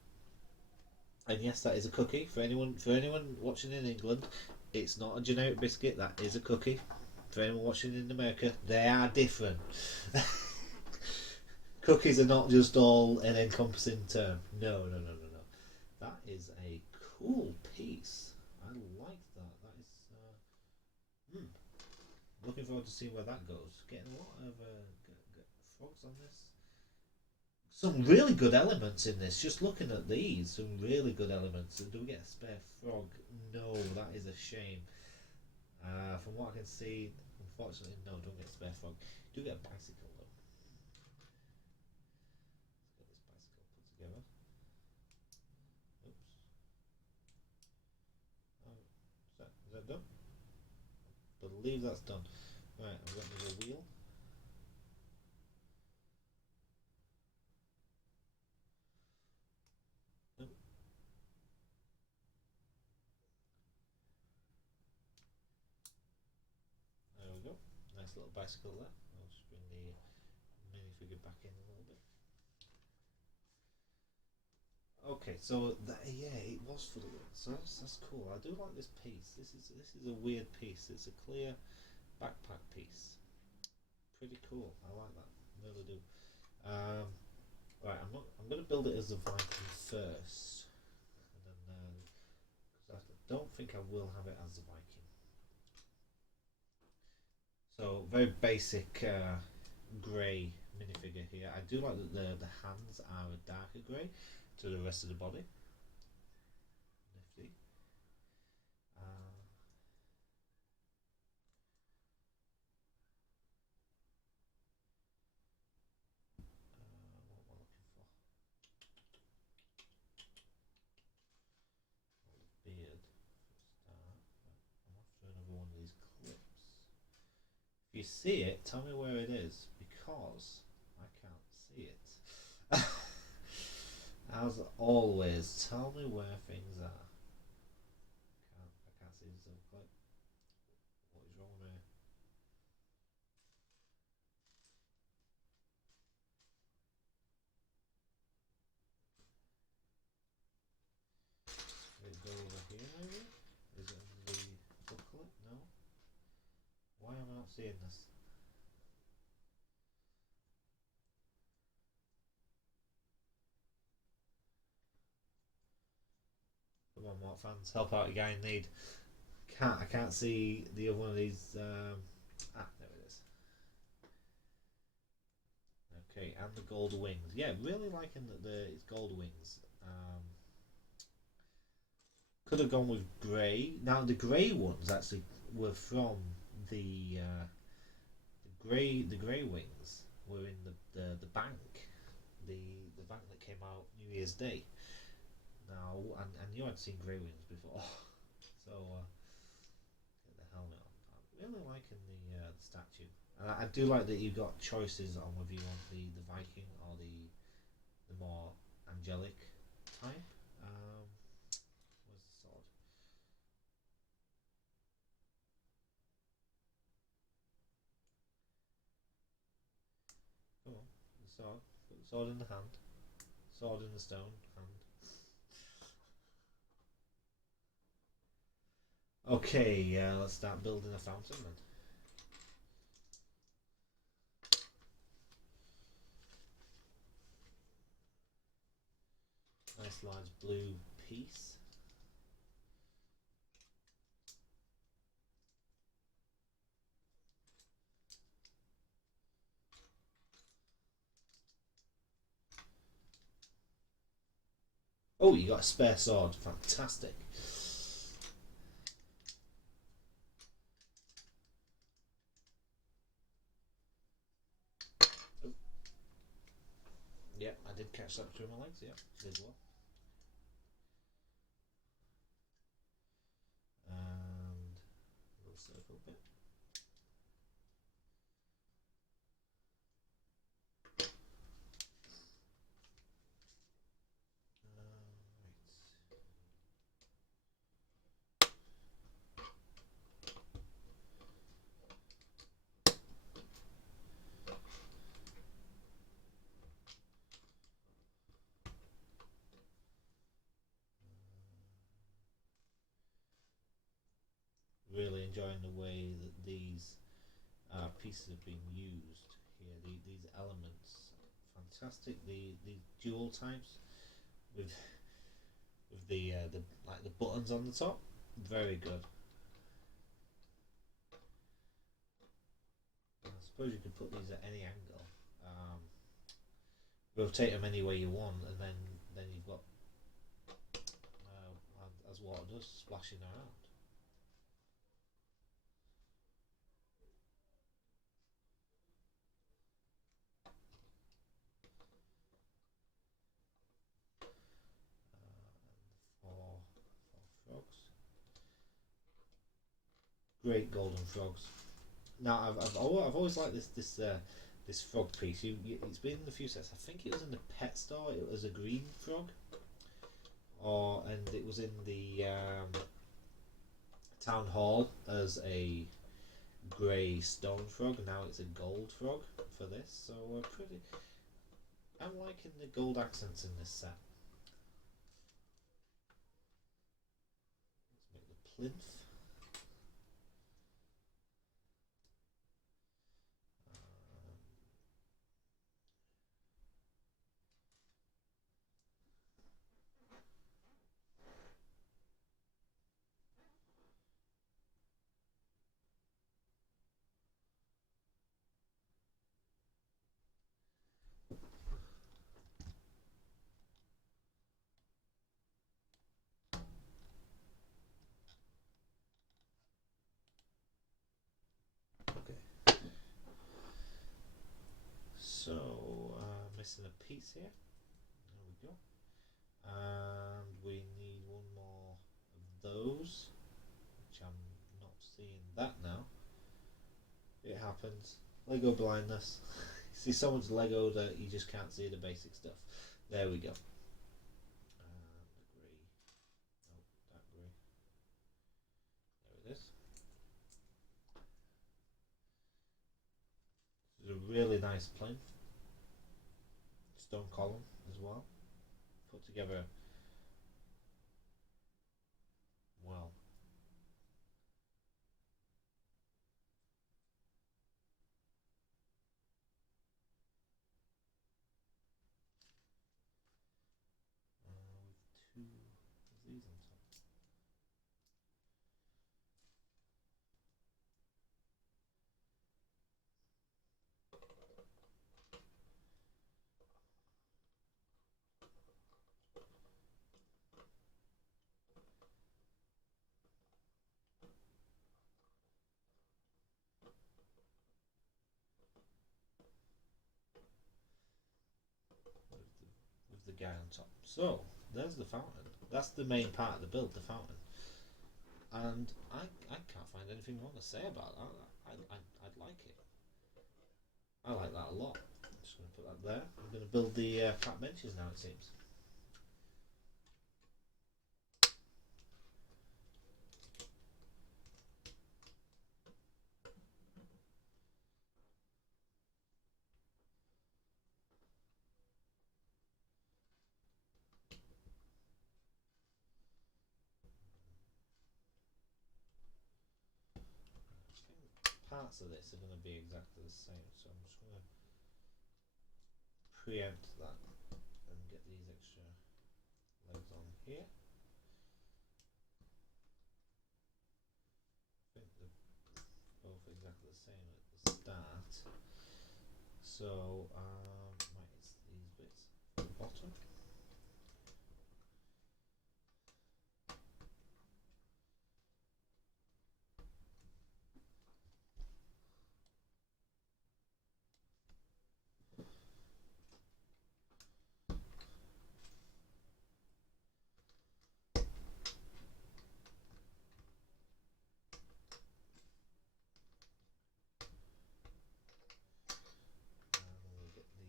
And yes, that is a cookie. For anyone watching in England, it's not a generic biscuit. That is a cookie. For anyone watching in America, they are different. Cookies are not just all an encompassing term. No, no, no, no, no. That is a cool piece. I like that. That is. Looking forward to seeing where that goes. Getting a lot of frogs on this. Some really good elements in this. Just looking at these, some really good elements. Do we get a spare frog? No, that is a shame. From what I can see, unfortunately, no, don't get a spare frog. Do get a bicycle though. Let's get this bicycle put together. Oops. Oh, is that done? I believe that's done. Right, I've got another wheel. Nope. There we go. Nice little bicycle there. I'll just bring the minifigure back in a little bit. Okay, so yeah, it was for the win. So that's cool. I do like this piece. This is a weird piece. It's a clear backpack piece. Pretty cool. I like that. Really do. Um, right, I'm gonna build it as a Viking first, and then because I don't think I will have it as a Viking. So very basic grey minifigure here. I do like that the hands are a darker grey to the rest of the body. Nifty. Uh, what am I looking for? Beard for a start. I'm after another one of these clips. If you see it, tell me where it is, because I can't see it. As always, tell me where things are. I can't see the silver clip. What is wrong with me? Did it go over here maybe? Is it under the booklet? No? Why am I not seeing this? Come on, Mortt fans, help out a guy in need. I can't see the other one of these. There it is. Okay, and the gold wings. Yeah, really liking that it's gold wings. Could have gone with grey. Now the grey ones actually were from the grey wings were in the bank, the bank that came out New Year's Day. Now, and you had seen grey wings before, so get the helmet on. I'm really liking the statue. I do like that you got choices on whether you want the Viking or the more angelic type. Where's the sword? sword. Put the sword in the hand. Sword in the stone hand. Okay, let's start building a fountain then. Nice large blue piece. Oh, you got a spare sword. Fantastic. Oh. Yeah, I did catch that between my legs. Yeah, did well. And a little circle bit. Really enjoying the way that these pieces have been used here. These elements, fantastic. The dual types with the like the buttons on the top, very good. I suppose you could put these at any angle. Rotate them any way you want, and then you've got as water does, splashing around. Four frogs. Great golden frogs. Now I've always liked this frog piece. It's been in a few sets. I think it was in the pet store. It was a green frog, and it was in the town hall as a grey stone frog. Now it's a gold frog for this. So pretty. I'm liking the gold accents in this set. Let's make the plinth. Okay. So missing a piece here. There we go. And we need one more of those, which I'm not seeing that now. It happens. Lego blindness. See someone's Lego that you just can't see the basic stuff. There we go. The grey. Oh, that grey. There it is. This is a really nice plinth. Stone column as well. Put together well. With two of these on top. With the guy on top. So there's the fountain. That's the main part of the build, the fountain. And I can't find anything wrong to say about that. I'd like it. I like that a lot. I'm just going to put that there. I'm going to build the flat benches now, it seems. parts of this are going to be exactly the same, so I'm just going to preempt that and get these extra legs on here. I think they're both exactly the same at the start. So, right, it's these bits at the bottom. And we'll get the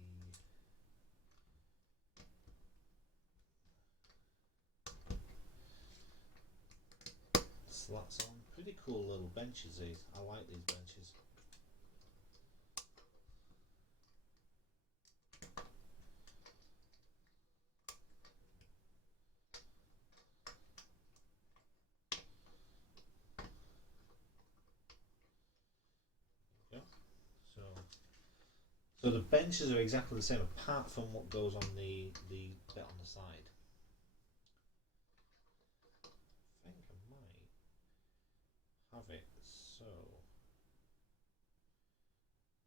slats on. Pretty cool little benches these. I like these benches. Yeah. So the benches are exactly the same apart from what goes on the bit on the side. I think I might have it so.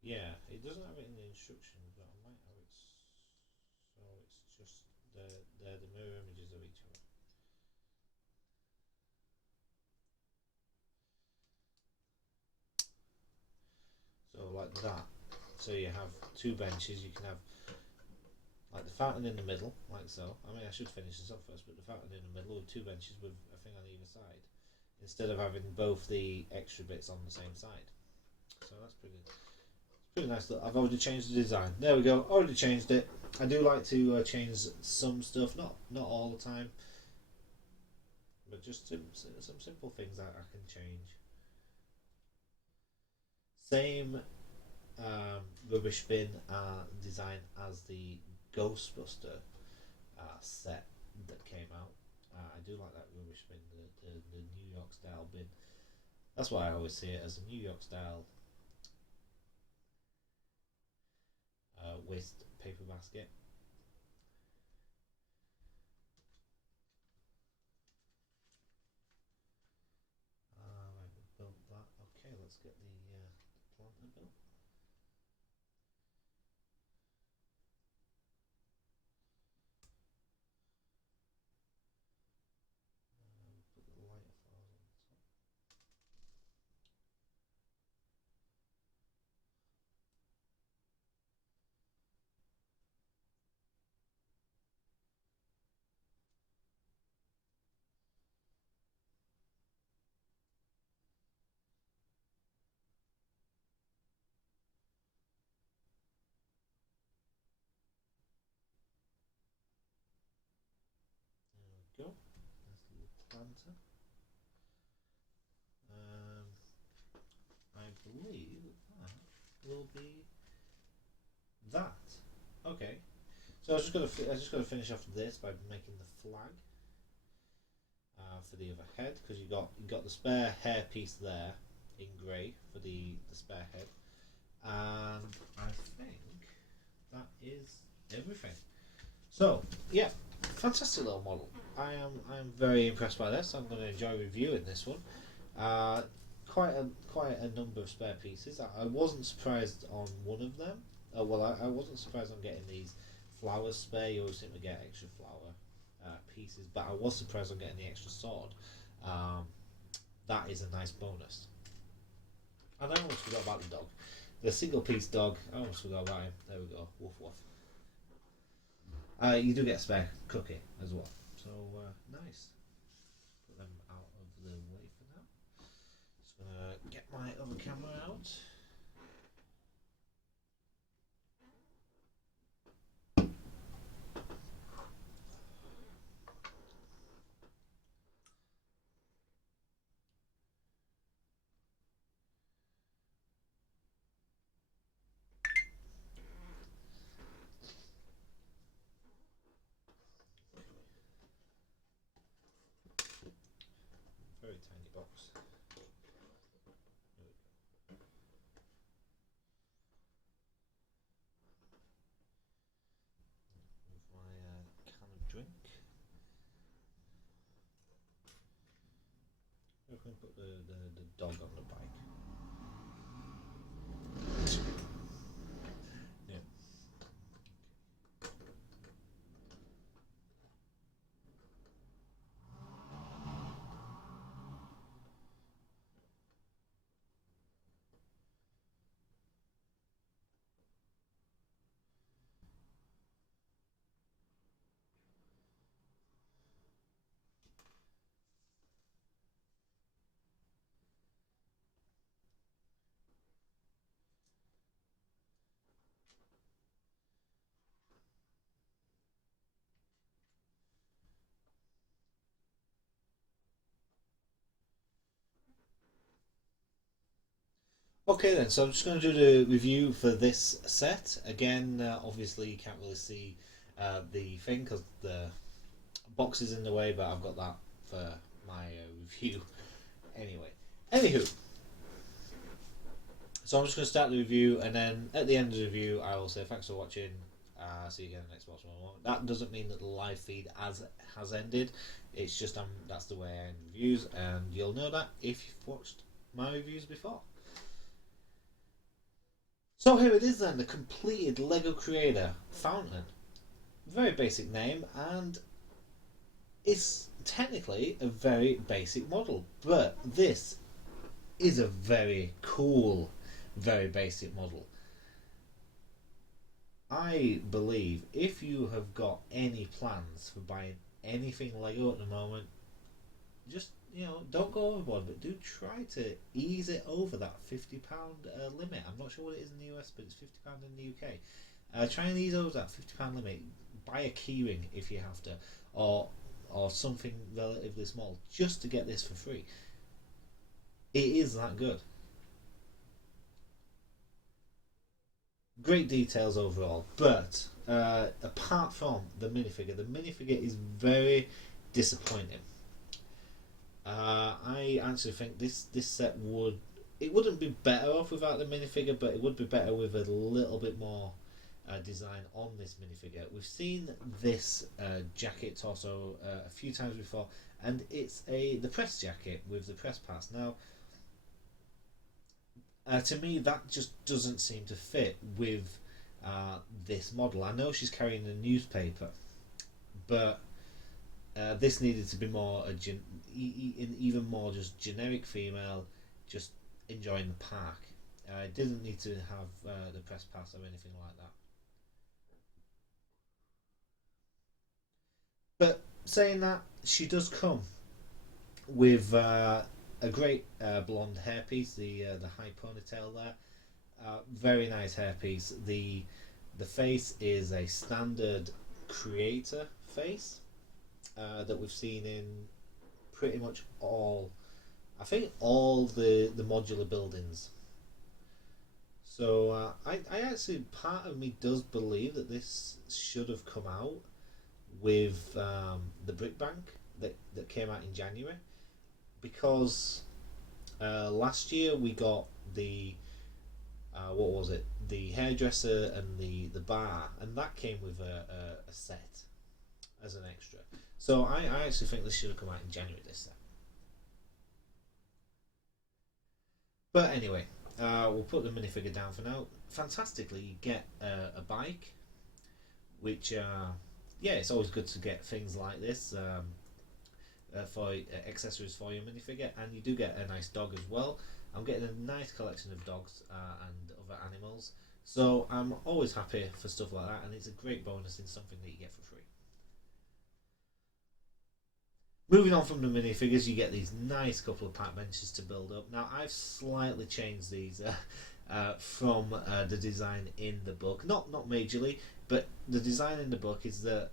Yeah, it doesn't have it in the instructions, but I might have it so it's just they're the mirror images of each other. So like that. So you have two benches. You can have like the fountain in the middle, like so. I mean, I should finish this off first, but the fountain in the middle with two benches with a thing on either side, instead of having both the extra bits on the same side. So that's pretty nice. Look, I've already changed the design. There we go. Already changed it. I do like to change some stuff, not all the time, but just some simple things that I can change. Same rubbish bin design as the Ghostbuster set that came out. I do like that rubbish bin, the New York style bin. That's why I always see it as a New York style waste paper basket. Right, we built that. Okay, let's get the planter built. Put the lighter flowers on top. There we go. Nice little planter. Um, I believe that will be that. Okay. So I just gotta finish off this by making the flag for the other head, because you got the spare hair piece there in grey for the spare head, and I think that is everything. So yeah, fantastic little model. I'm very impressed by this. I'm going to enjoy reviewing this one. Uh, quite a number of spare pieces. I wasn't surprised on one of them. Well, I wasn't surprised on getting these flowers spare. You always seem to get extra flower pieces, but I was surprised on getting the extra sword. Um, that is a nice bonus. And I almost forgot about the dog. The single piece dog, I almost forgot about him. There we go. Woof woof. You do get a spare cookie as well. So nice. Put them out of the way for now. Just gonna get my other camera out. Very tiny box. There we go. can we put the dog on the bike? Yeah. Okay then, so I'm just going to do the review for this set. Again, obviously you can't really see the thing because the box is in the way, but I've got that for my review anyway. Anywho, so I'm just going to start the review, and then at the end of the review, I will say thanks for watching. See you again in the next Xbox One. That doesn't mean that the live feed has ended. It's just that's the way I end reviews, and you'll know that if you've watched my reviews before. So here it is then, the completed Lego Creator Fountain. Very basic name, and it's technically a very basic model, but this is a very cool, very basic model. I believe if you have got any plans for buying anything Lego at the moment, just don't go overboard, but do try to ease it over that £50 limit. I'm not sure what it is in the US, but it's £50 in the UK. Try and ease over that £50 limit. Buy a keyring if you have to, or something relatively small, just to get this for free. It is that good. Great details overall, but apart from the minifigure is very disappointing. I actually think this set wouldn't be better off without the minifigure, but it would be better with a little bit more design on this minifigure. We've seen this jacket torso a few times before, and it's the press jacket with the press pass. Now, to me, that just doesn't seem to fit with this model. I know she's carrying a newspaper, but this needed to be more even more just generic female, just enjoying the park. It didn't need to have the press pass or anything like that. But saying that, she does come with a great blonde hairpiece, the high ponytail there. Very nice hairpiece. The face is a standard creator face that we've seen in pretty much I think all the modular buildings. So I actually, part of me does believe that this should have come out with the Brick Bank that came out in January, because last year we got the what was it? The hairdresser and the bar, and that came with a set as an extra. So I actually think this should have come out in January this set. But anyway, we'll put the minifigure down for now. Fantastically, you get a bike, which yeah, it's always good to get things like this for accessories for your minifigure, and you do get a nice dog as well. I'm getting a nice collection of dogs and other animals, so I'm always happy for stuff like that, and it's a great bonus in something that you get for free. Moving on from the minifigures, you get these nice couple of pack benches to build up. Now, I've slightly changed these from the design in the book. Not majorly, but the design in the book is that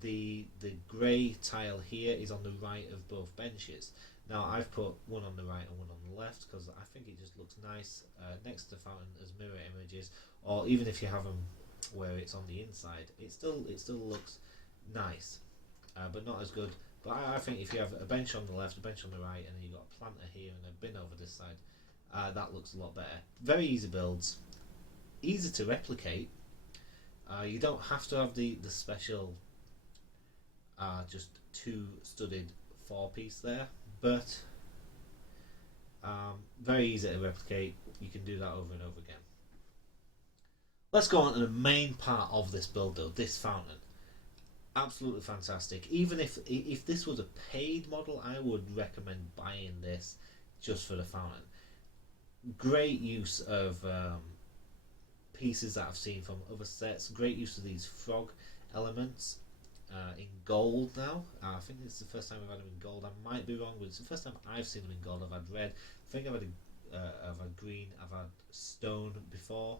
the grey tile here is on the right of both benches. Now, I've put one on the right and one on the left because I think it just looks nice next to the fountain as mirror images, or even if you have them where it's on the inside, it still looks nice, but not as good. But I think if you have a bench on the left, a bench on the right, and then you've got a planter here and a bin over this side, that looks a lot better. Very easy builds, easy to replicate. You don't have to have the special just two studded four piece there, but Very easy to replicate. You can do that over and over again. Let's go on to the main part of this build though, this fountain. Absolutely fantastic. Even if this was a paid model, I would recommend buying this just for the fountain. Great use of pieces that I've seen from other sets. Great use of these frog elements in gold now. I think it's the first time we've had them in gold. I might be wrong, but it's the first time I've seen them in gold. I've had red. I think I've had green. I've had stone before,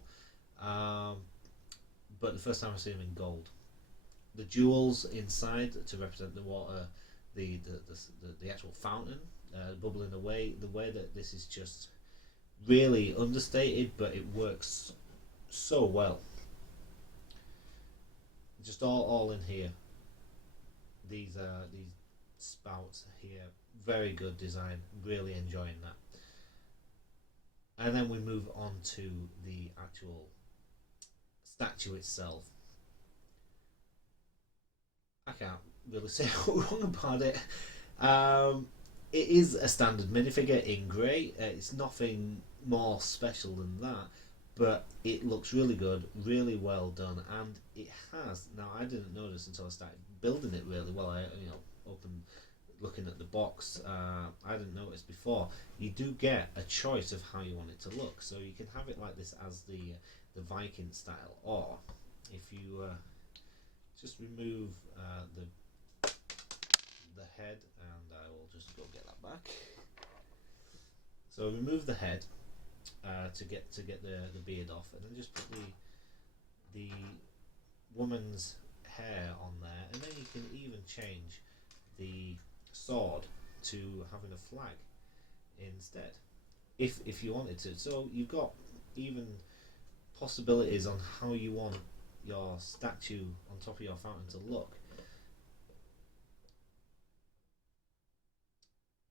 but the first time I've seen them in gold. The jewels inside to represent the water, the actual fountain bubbling away. The way that this is just really understated, but it works so well. Just all in here. These spouts here, very good design. Really enjoying that. And then we move on to the actual statue itself. I can't really say wrong about it. It is a standard minifigure in grey. It's nothing more special than that, but it looks really good, really well done, and it has. Now I didn't notice until I started building it really well. I opened looking at the box. I didn't notice before. You do get a choice of how you want it to look, so you can have it like this as the Viking style, or if you just remove the head, and I will just go get that back. So remove the head to get the beard off, and then just put the woman's hair on there, and then you can even change the sword to having a flag instead, if you wanted to. So you've got even possibilities on how you want your statue on top of your fountain to look.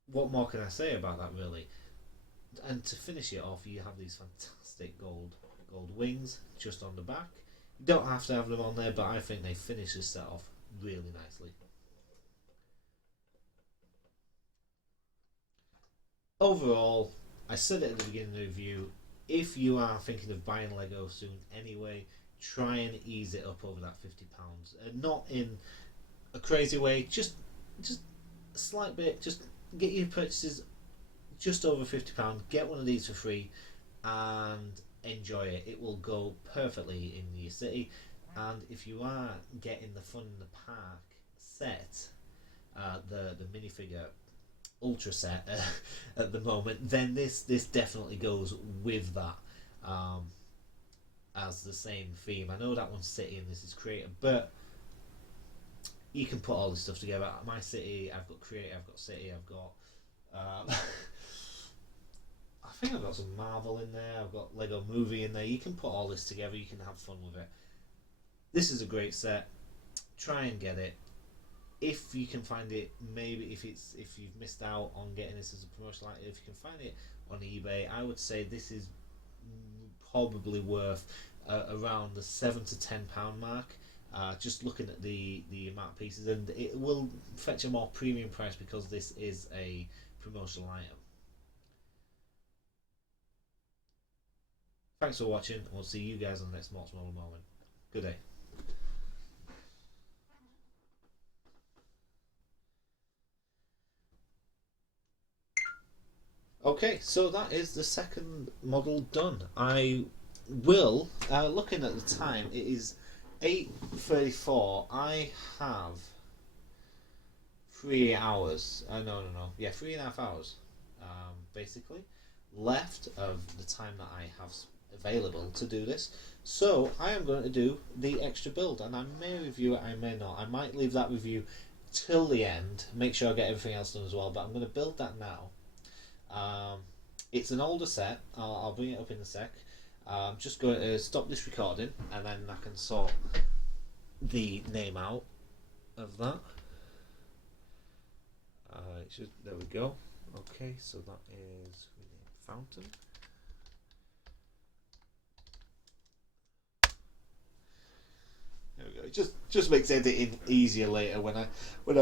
What more can I say about that really? And to finish it off, you have these fantastic gold wings just on the back. You don't have to have them on there, but I think they finish this set off really nicely. Overall, I said it at the beginning of the review, if you are thinking of buying Lego soon anyway, try and ease it up over that £50. Not in a crazy way, just a slight bit. Just get your purchases just over £50. Get one of these for free and enjoy it. It will go perfectly in your city. And if you are getting the Fun in the Park set, the minifigure ultra set at the moment, then this definitely goes with that as the same theme. I know that one's city and this is creator, but you can put all this stuff together. My city, I've got creator, I've got city, I've got I think I've got some Marvel in there, I've got Lego Movie in there. You can put all this together, you can have fun with it. This is a great set. Try and get it if you can find it. Maybe if you've missed out on getting this as a promotional item, if you can find it on eBay, I would say this is probably worth around the £7 to £10 mark. Just looking at the amount of pieces, and it will fetch a more premium price because this is a promotional item. Thanks for watching, and we'll see you guys on the next Mort's Model Moment. Good day. Okay, so that is the second model done. I will, looking at the time, it is 8:34. I have 3 hours. No. Yeah, 3.5 hours, basically, left of the time that I have available to do this. So I am going to do the extra build, and I may review it, I may not. I might leave that review till the end, make sure I get everything else done as well, but I'm going to build that now. It's an older set. I'll bring it up in a sec. I'm just going to stop this recording, and then I can sort the name out of that. There we go. Okay, so that is Fountain. There we go. It just makes editing easier later when I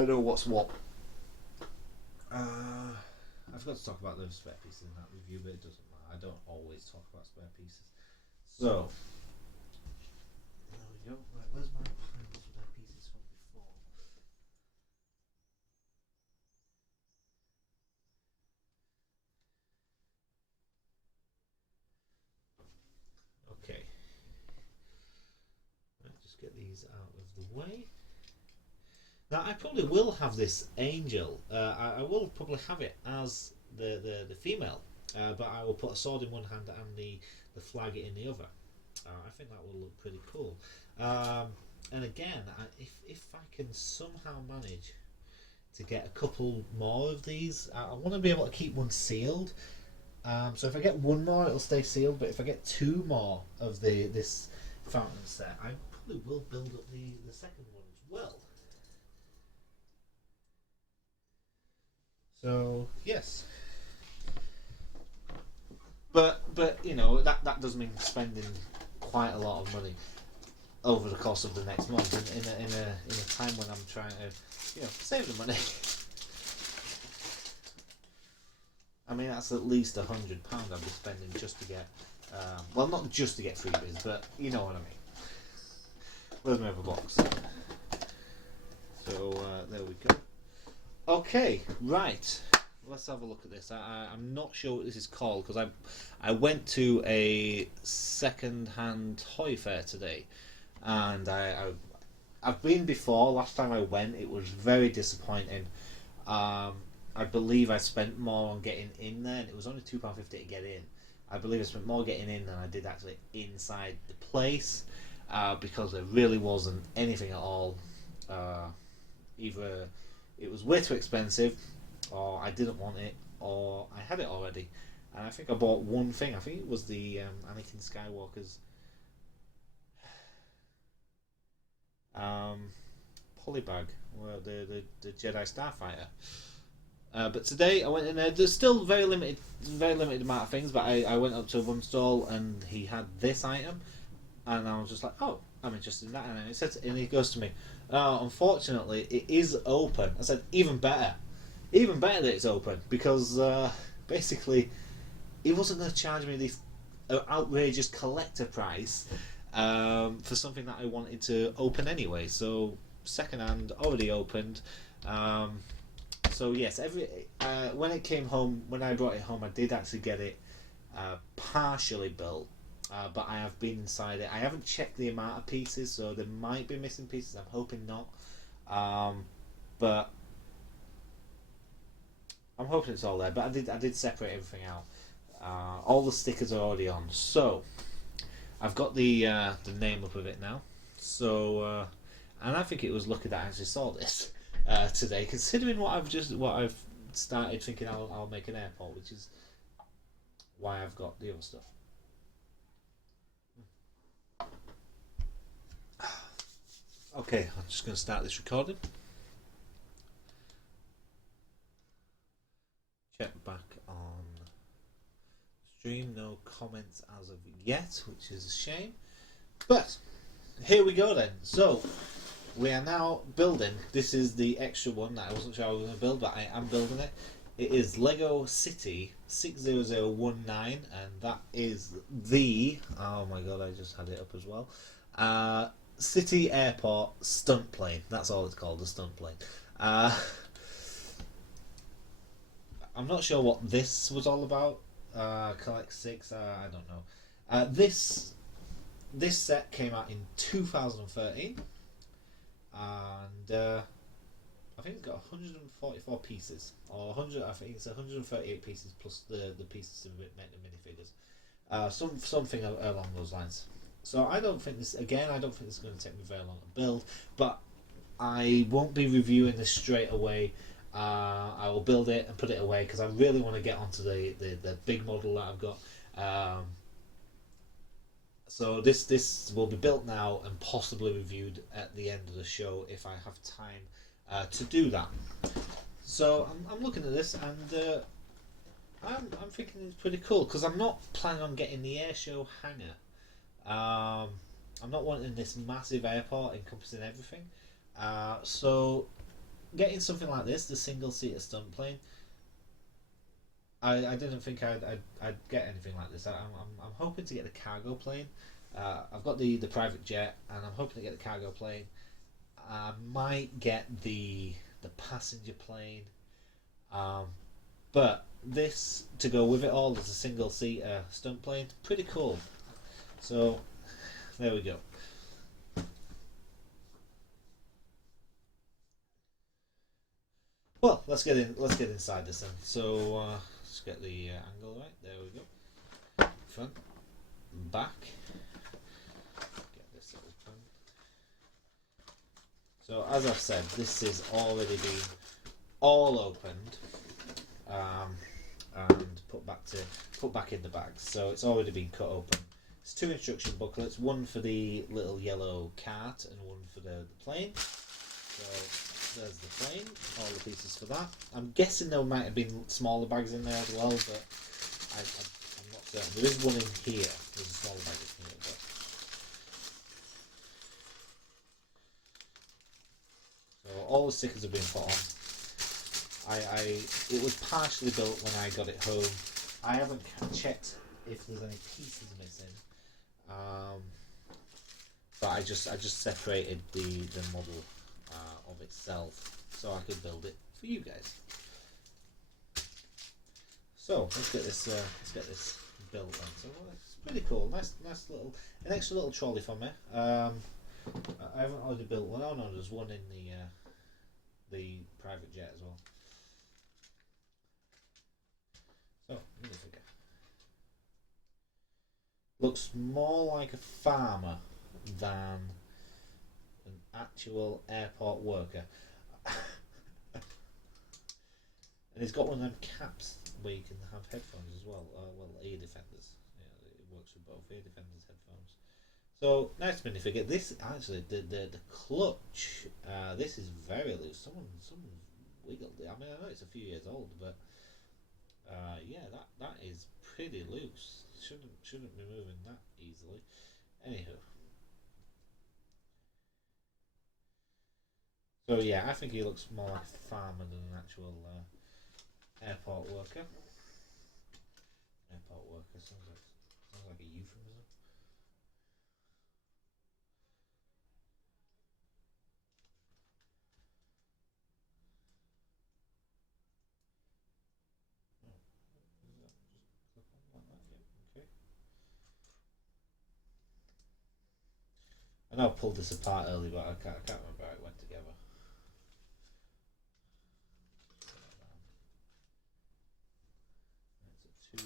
know what's what. I forgot to talk about the spare pieces in that review, but it doesn't matter. I don't always talk about spare pieces. So, there we go. Right, where's my spare pieces from before? Okay. Let's just get these out of the way. Now, I probably will have this angel. I will probably have it as the female, but I will put a sword in one hand and the flag in the other. I think that will look pretty cool. And again, if I can somehow manage to get a couple more of these, I want to be able to keep one sealed. So if I get one more, it'll stay sealed. But if I get two more of this fountain set, I probably will build up the second one as well. So yes, but you know that does mean spending quite a lot of money over the course of the next month in a time when I'm trying to save the money. I mean that's at least £100 I'll be spending just to get well, not just to get freebies, but you know what I mean. Where's my other box? So there we go. Okay, right. Let's have a look at this. I'm not sure what this is called because I went to a second-hand toy fair today, and I've been before. Last time I went, it was very disappointing. I believe I spent more on getting in there, and it was only £2.50 to get in. I believe I spent more getting in than I did actually inside the place, because there really wasn't anything at all. Either it was way too expensive, or I didn't want it, or I had it already. And I think I bought one thing. I think it was the Anakin Skywalker's polybag, the Jedi Starfighter. But today I went in there. There's still very limited amount of things. But I went up to one stall and he had this item, and I was just like, oh, I'm interested in that. And he goes to me, unfortunately, it is open. I said, even better that it's open because basically he wasn't going to charge me this outrageous collector price for something that I wanted to open anyway. So secondhand, already opened. So yes, when it came home, when I brought it home, I did actually get it partially built. But I have been inside it. I haven't checked the amount of pieces, so there might be missing pieces. I'm hoping not. But I'm hoping it's all there. But I did separate everything out. All the stickers are already on. So I've got the name up of it now. So and I think it was lucky that I actually saw this today, considering what I've started thinking I'll make an airport, which is why I've got the other stuff. Okay, I'm just going to start this recording. Check back on stream. No comments as of yet, which is a shame. But here we go then. So we are now building. This is the extra one that I wasn't sure I was going to build, but I am building it. It is Lego City 60019, and that is the, oh my god, I just had it up as well. City Airport stunt plane. That's all it's called, the stunt plane. I'm not sure what this was all about. Collect 6. I don't know. This set came out in 2013, and I think it's got 144 pieces, or 100. I think it's 138 pieces plus the pieces to make the minifigures. Something along those lines. So I don't think this is going to take me very long to build, but I won't be reviewing this straight away. I will build it and put it away because I really want to get onto the big model that I've got. So this will be built now and possibly reviewed at the end of the show if I have time to do that. So I'm looking at this and I'm thinking it's pretty cool because I'm not planning on getting the airshow hangar. I'm not wanting this massive airport encompassing everything. So getting something like this, the single-seater stunt plane, I didn't think I'd get anything like this. I'm hoping to get the cargo plane. I've got the private jet, and I'm hoping to get the cargo plane. I might get the passenger plane, um, but this to go with it all is a single seater stunt plane. Pretty cool. So there we go. Well, let's get in. Let's get inside this then. So let's get the angle right. There we go. Front, back. Get this open. So as I've said, this is already been all opened um, and put back in the bag. So it's already been cut open. It's two instruction booklets, one for the little yellow cart and one for the plane. So there's the plane, all the pieces for that. I'm guessing there might have been smaller bags in there as well, but I'm not certain. There is one in here. There's a smaller bag in here, but so all the stickers have been put on. It was partially built when I got it home. I haven't checked if there's any pieces missing, um, but I just separated the model of itself so I could build it for you guys. So let's get this built then. So it's pretty cool. Nice little an extra little trolley for me. I haven't already built one. Oh no, there's one in the private jet as well. So minifigure looks more like a farmer than an actual airport worker. And he's got one of them caps where you can have headphones as well. Well, ear defenders. Yeah, it works with both ear defenders, headphones. So nice minifigure. This actually the clutch. This is very loose. Someone wiggled it. I mean, I know it's a few years old, but yeah, that is pretty loose. Shouldn't be moving that easily. Anywho, so yeah, I think he looks more like a farmer than an actual airport worker. Airport worker sounds like a euphemism. Oh, just click on like that. Yeah, okay. I know I pulled this apart earlier, but I can't remember how it went together. It's a two.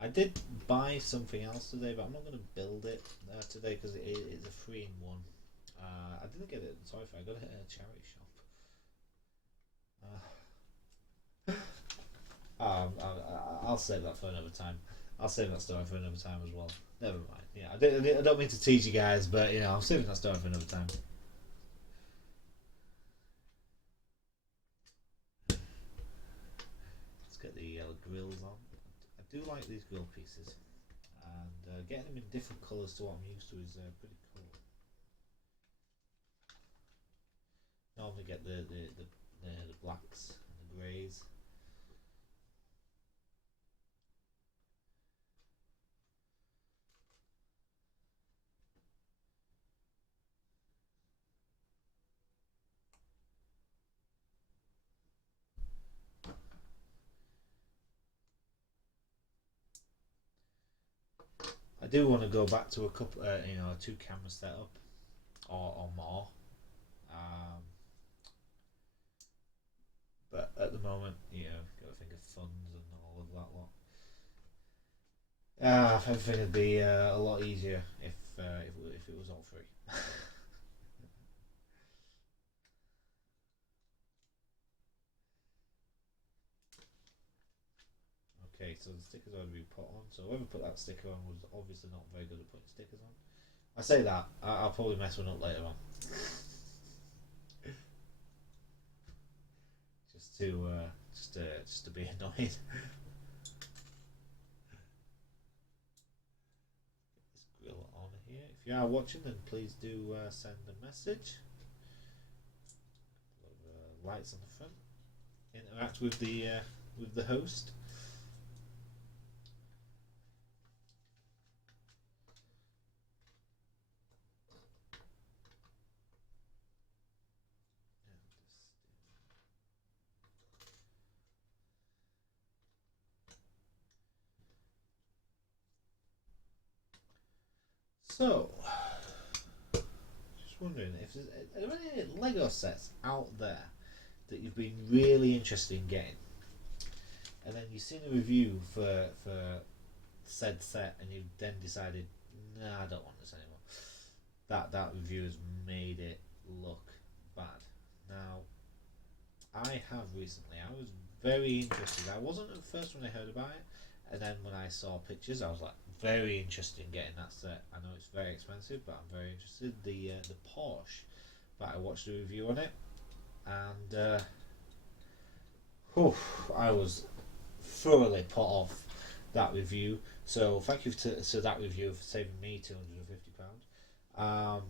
I did buy something else today, but I'm not going to build it today because it's a three in one. I didn't get it at the toy fair. I got it at a charity shop. I'll save that for another time. I'll save that story for another time as well. Never mind. Yeah, I don't mean to tease you guys, but I'm saving that story for another time. Let's get the grills on. I do like these grill pieces, and getting them in different colours to what I'm used to is pretty cool. Normally get the blacks and the greys. I do want to go back to a couple, a two camera setup or more. Um, but at the moment, got to think of funds and all of that lot. Everything would be a lot easier if it was all free. Okay, so the stickers already been put on. So whoever put that sticker on was obviously not very good at putting stickers on. I say that I'll probably mess one up later on, just to be annoyed. This grill on Yeah, if you are watching, then please do send a message. Lights on the front. Interact with the host. So, just wondering if are there any Lego sets out there that you've been really interested in getting, and then you've seen a review for said set, and you've then decided, nah, I don't want this anymore. That review has made it look bad. Now, I have recently. I was very interested. I wasn't at first when I heard about it, and then when I saw pictures, I was like very interested in getting that set. I know it's very expensive, but I'm very interested. The Porsche, but I watched a review on it, and I was thoroughly put off that review. So thank you to that review for saving me £250.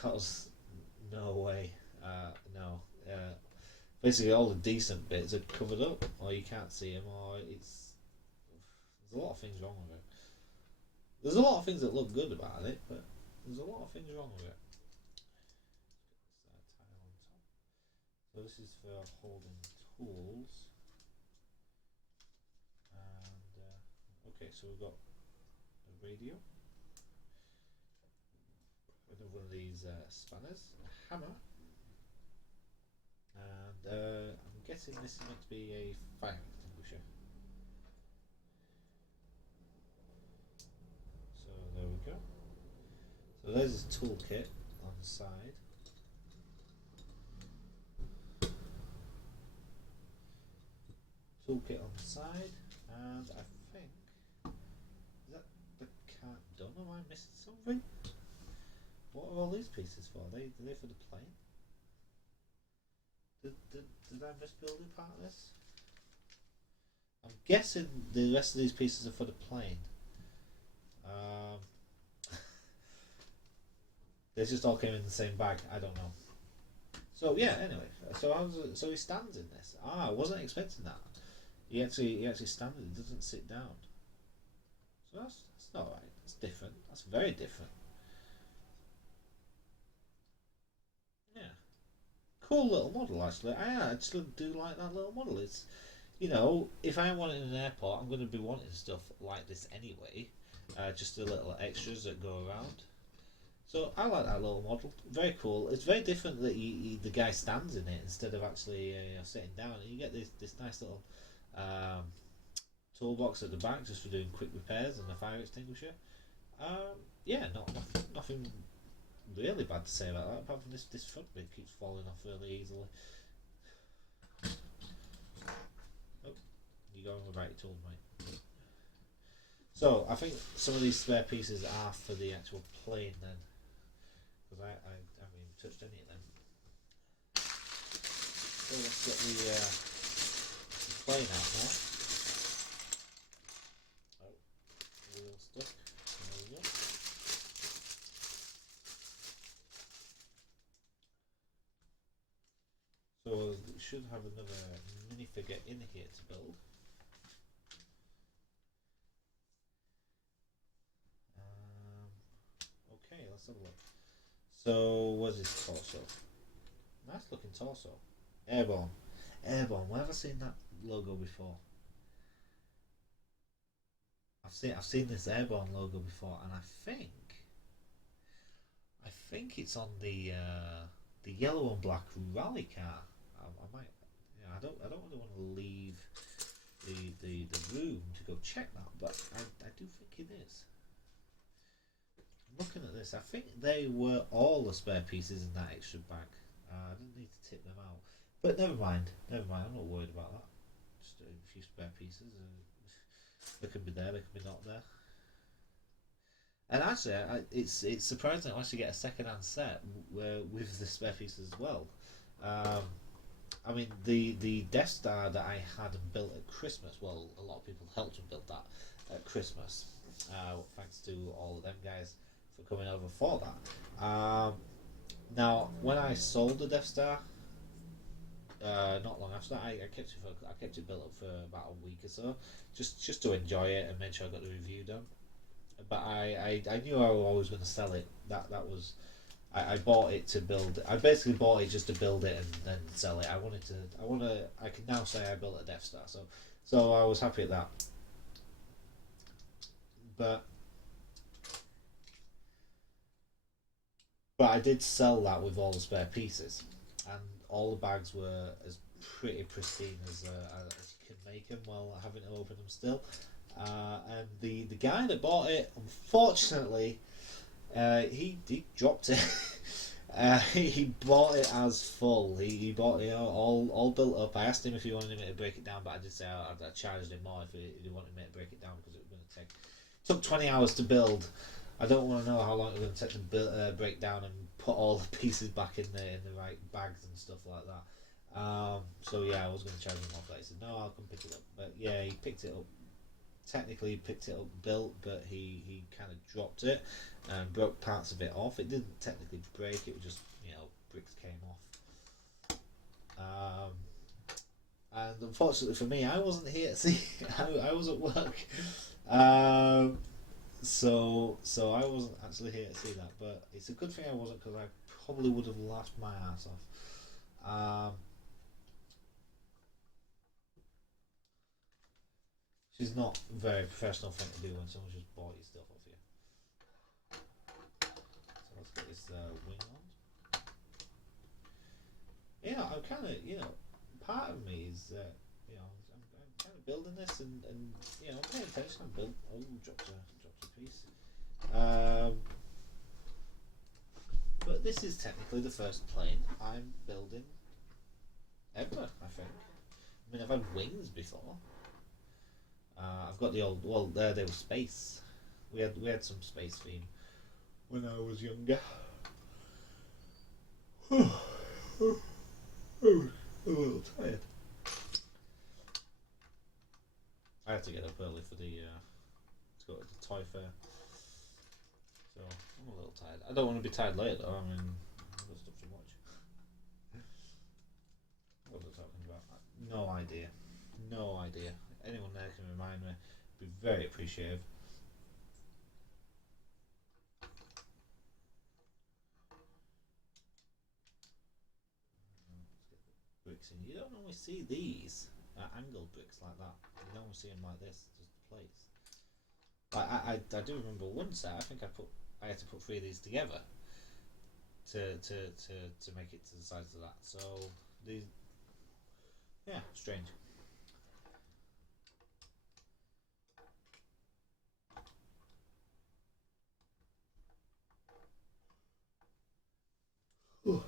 Cause no way, no. Basically, all the decent bits are covered up, or you can't see them, or it's there's a lot of things wrong with it. There's a lot of things that look good about it, but there's a lot of things wrong with it. So this is for holding tools, and okay, so we've got a radio, another one of these spanners, a hammer, and I'm guessing this is meant to be a fire extinguisher. So there we go. So there's his toolkit on the side. Toolkit on the side, and I think is that the cart done? Am I missing something? What are all these pieces for? Are they for the plane? Did I miss building part of this? I'm guessing the rest of these pieces are for the plane. Um, they just all came in the same bag. I don't know. So yeah. Anyway, so he stands in this. I wasn't expecting that. He actually stands. He doesn't sit down. So that's not right. That's different. That's very different. Yeah. Cool little model actually. I actually do like that little model. It's if I want it in an airport, I'm going to be wanting stuff like this anyway. Just the little extras that go around. So I like that little model. Very cool. It's very different that the guy stands in it instead of actually sitting down. And you get this nice little um, toolbox at the back just for doing quick repairs and a fire extinguisher. Yeah, nothing really bad to say about that. Apart from this front bit keeps falling off really easily. Oh, you going with the right tools, mate. So I think some of these spare pieces are for the actual plane then, because I haven't even touched any of them. So let's get the plane out now. Oh, wheel stuck. There we go. So we should have another minifigure in here to build. Okay, let's have a look. So, what's his torso? Nice looking torso. Airborne. Airborne. Where have I seen that logo before? I've seen this Airborne logo before, and I think it's on the yellow and black rally car. I might. Yeah, I don't really want to leave the room to go check that, but I do think it is. Looking at this, I think they were all the spare pieces in that extra bag. I didn't need to tip them out, but never mind. Never mind. I'm not worried about that. Just a few spare pieces. They could be there. They could be not there. And actually, it's surprising I actually get a second-hand set with the spare pieces as well. Um, I mean, the Death Star that I had built at Christmas. Well, a lot of people helped me build that at Christmas. Thanks to all of them guys for coming over for that. Now, when I sold the Death Star, not long after that, I kept it built up for about a week or so, just to enjoy it and make sure I got the review done. But I knew I was always going to sell it. That was I bought it to build. I basically bought it just to build it and then sell it. I can now say I built a Death Star. So I was happy at that. But I did sell that with all the spare pieces, and all the bags were as pretty pristine as you can make them while having to open them still. And the guy that bought it, unfortunately, he dropped it. He bought it as full. He bought it all built up. I asked him if he wanted me to break it down, but I did say I charged him more if he wanted me to break it down because it was going to take. It took 20 hours to build. I don't want to know how long it was going to take to break down and put all the pieces back in the right bags and stuff like that. So yeah, I was going to charge him more for it. He said no, I'll come pick it up. But yeah, he picked it up. Technically, he picked it up built, but he kind of dropped it and broke parts of it off. It didn't technically break; it was just bricks came off. And unfortunately for me, I wasn't here to see. I was at work. So I wasn't actually here to see that, but it's a good thing I wasn't because I probably would have laughed my ass off. She's not a very professional thing to do when someone just bought your stuff off you. So let's get this wing on. Yeah, I'm kind of, part of me is, I'm kind of building this and I'm paying attention. I'm built. Oh, dropped a piece. But this is technically the first plane I'm building ever, I think. I mean, I've had wings before. I've got the old. Well, they were space. We had some space theme when I was younger. I'm a little tired. I had to get up early for to go to the toy fair, so I'm a little tired. I don't want to be tired later though. I mean, I've got stuff to watch. What was I talking about? No idea. No idea. Anyone there can remind me. Be very appreciative. Bricks in. You don't normally see these angled bricks like that. You don't see them like this, just plates. I do remember one set. I had to put three of these together to make it to the size of that. So these, yeah, strange. Ooh.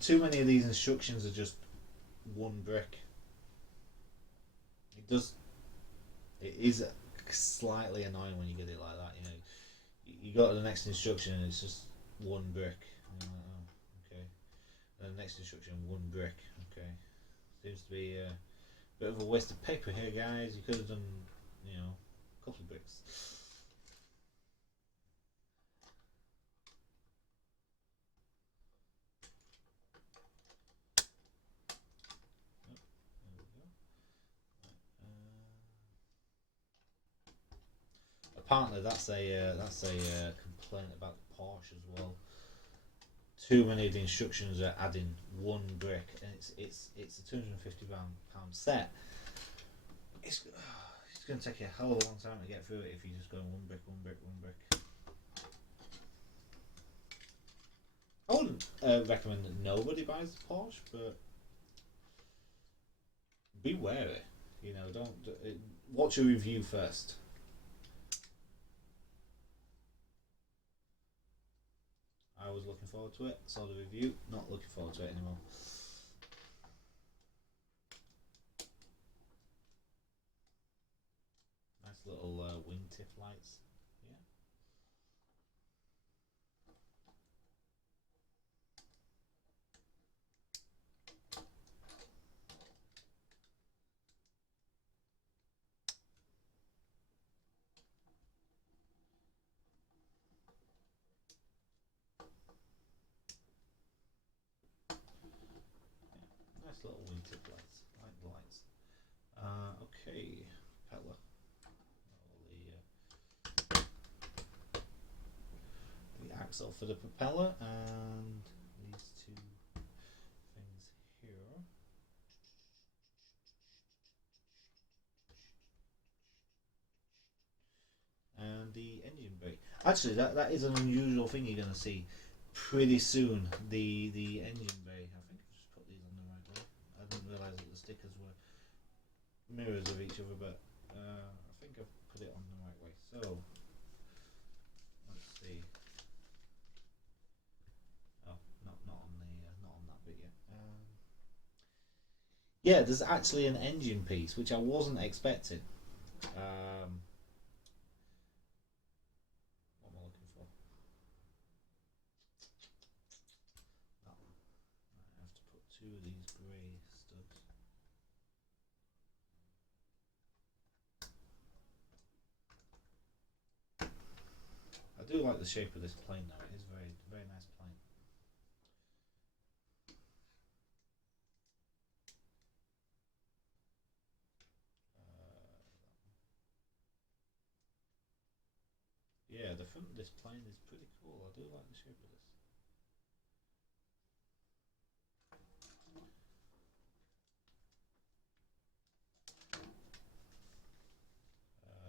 Too many of these instructions are just one brick. It does. It is slightly annoying when you get it like that. You go to the next instruction and it's just one brick. Oh, okay. And the next instruction, one brick. Okay. Seems to be a bit of a waste of paper here, guys. You could have done, a couple of bricks. Apparently, that's a complaint about the Porsche as well. Too many of the instructions are adding one brick, and it's a £250 set. It's going to take you a hell of a long time to get through it if you just go one brick, one brick, one brick. I wouldn't recommend that nobody buys the Porsche, but be wary. Don't watch a review first. I was looking forward to it. Saw the review. Not looking forward to it anymore. Nice little wingtip lights. Yeah. Nice little wingtip lights. I like the lights. Okay, propeller. The axle for the propeller and these two things here. And the engine brake. Actually, that is an unusual thing you're going to see pretty soon. The engine bay. I think I just put these on the right way. I didn't realise that the stickers were mirrors of each other, but I think I've put it on the right way. So let's see. Oh, not on that bit yet. Yeah, there's actually an engine piece which I wasn't expecting. What am I looking for? That one. I have to put two of these grey studs. I do like the shape of this plane though. It is very nice plane. Yeah, the front of this plane is pretty cool. I do like the shape of this.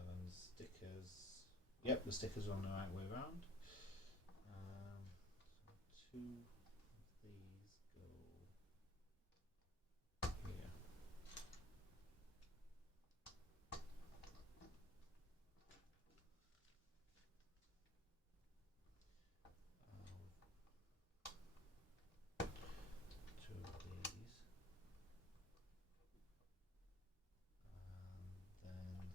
Then the stickers. Yep, the stickers are on the right way around. So two of these go here. Two of these. And then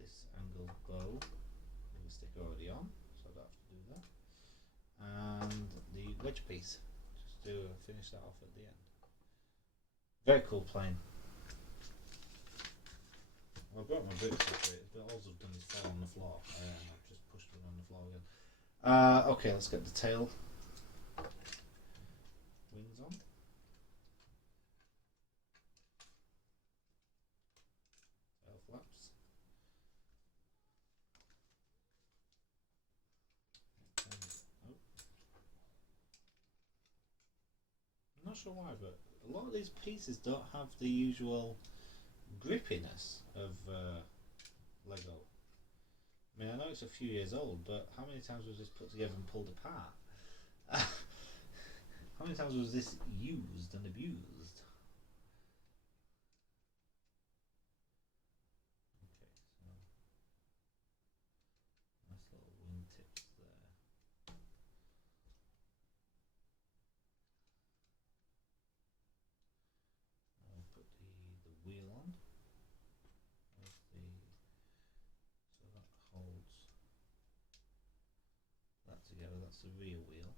this angled bow with the sticker already on, so I don't have to do that. And the wedge piece, just to finish that off at the end. Very cool plane. Well, I've got my boots separated, but all I've done is fall on the floor, and I've just pushed them on the floor again. Okay, let's get the tail wings on. Tail flaps. Oh. I'm not sure why, but a lot of these pieces don't have the usual grippiness of Lego. I mean, I know it's a few years old, but how many times was this put together and pulled apart? How many times was this used and abused? Okay, so nice little wingtips there. I'll put the wheel on. So that holds that together. That's the rear wheel.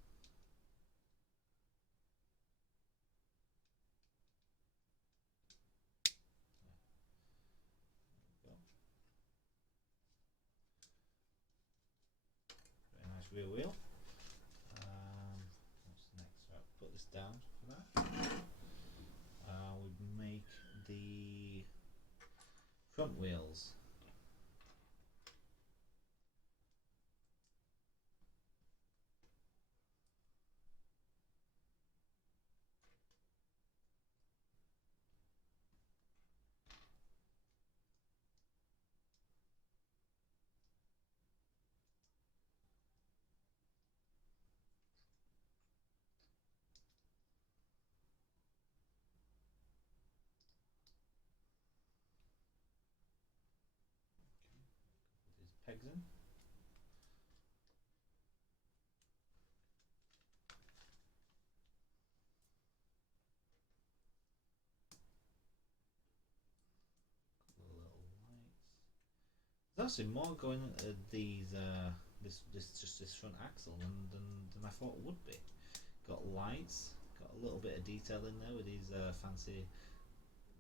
There we go. Very nice rear wheel. What's next? Right, put this down for that. We make the front wheels. Put these pegs in. Couple of little lights. There's actually more going into these this front axle than I thought it would be. Got lights, got a little bit of detail in there with these fancy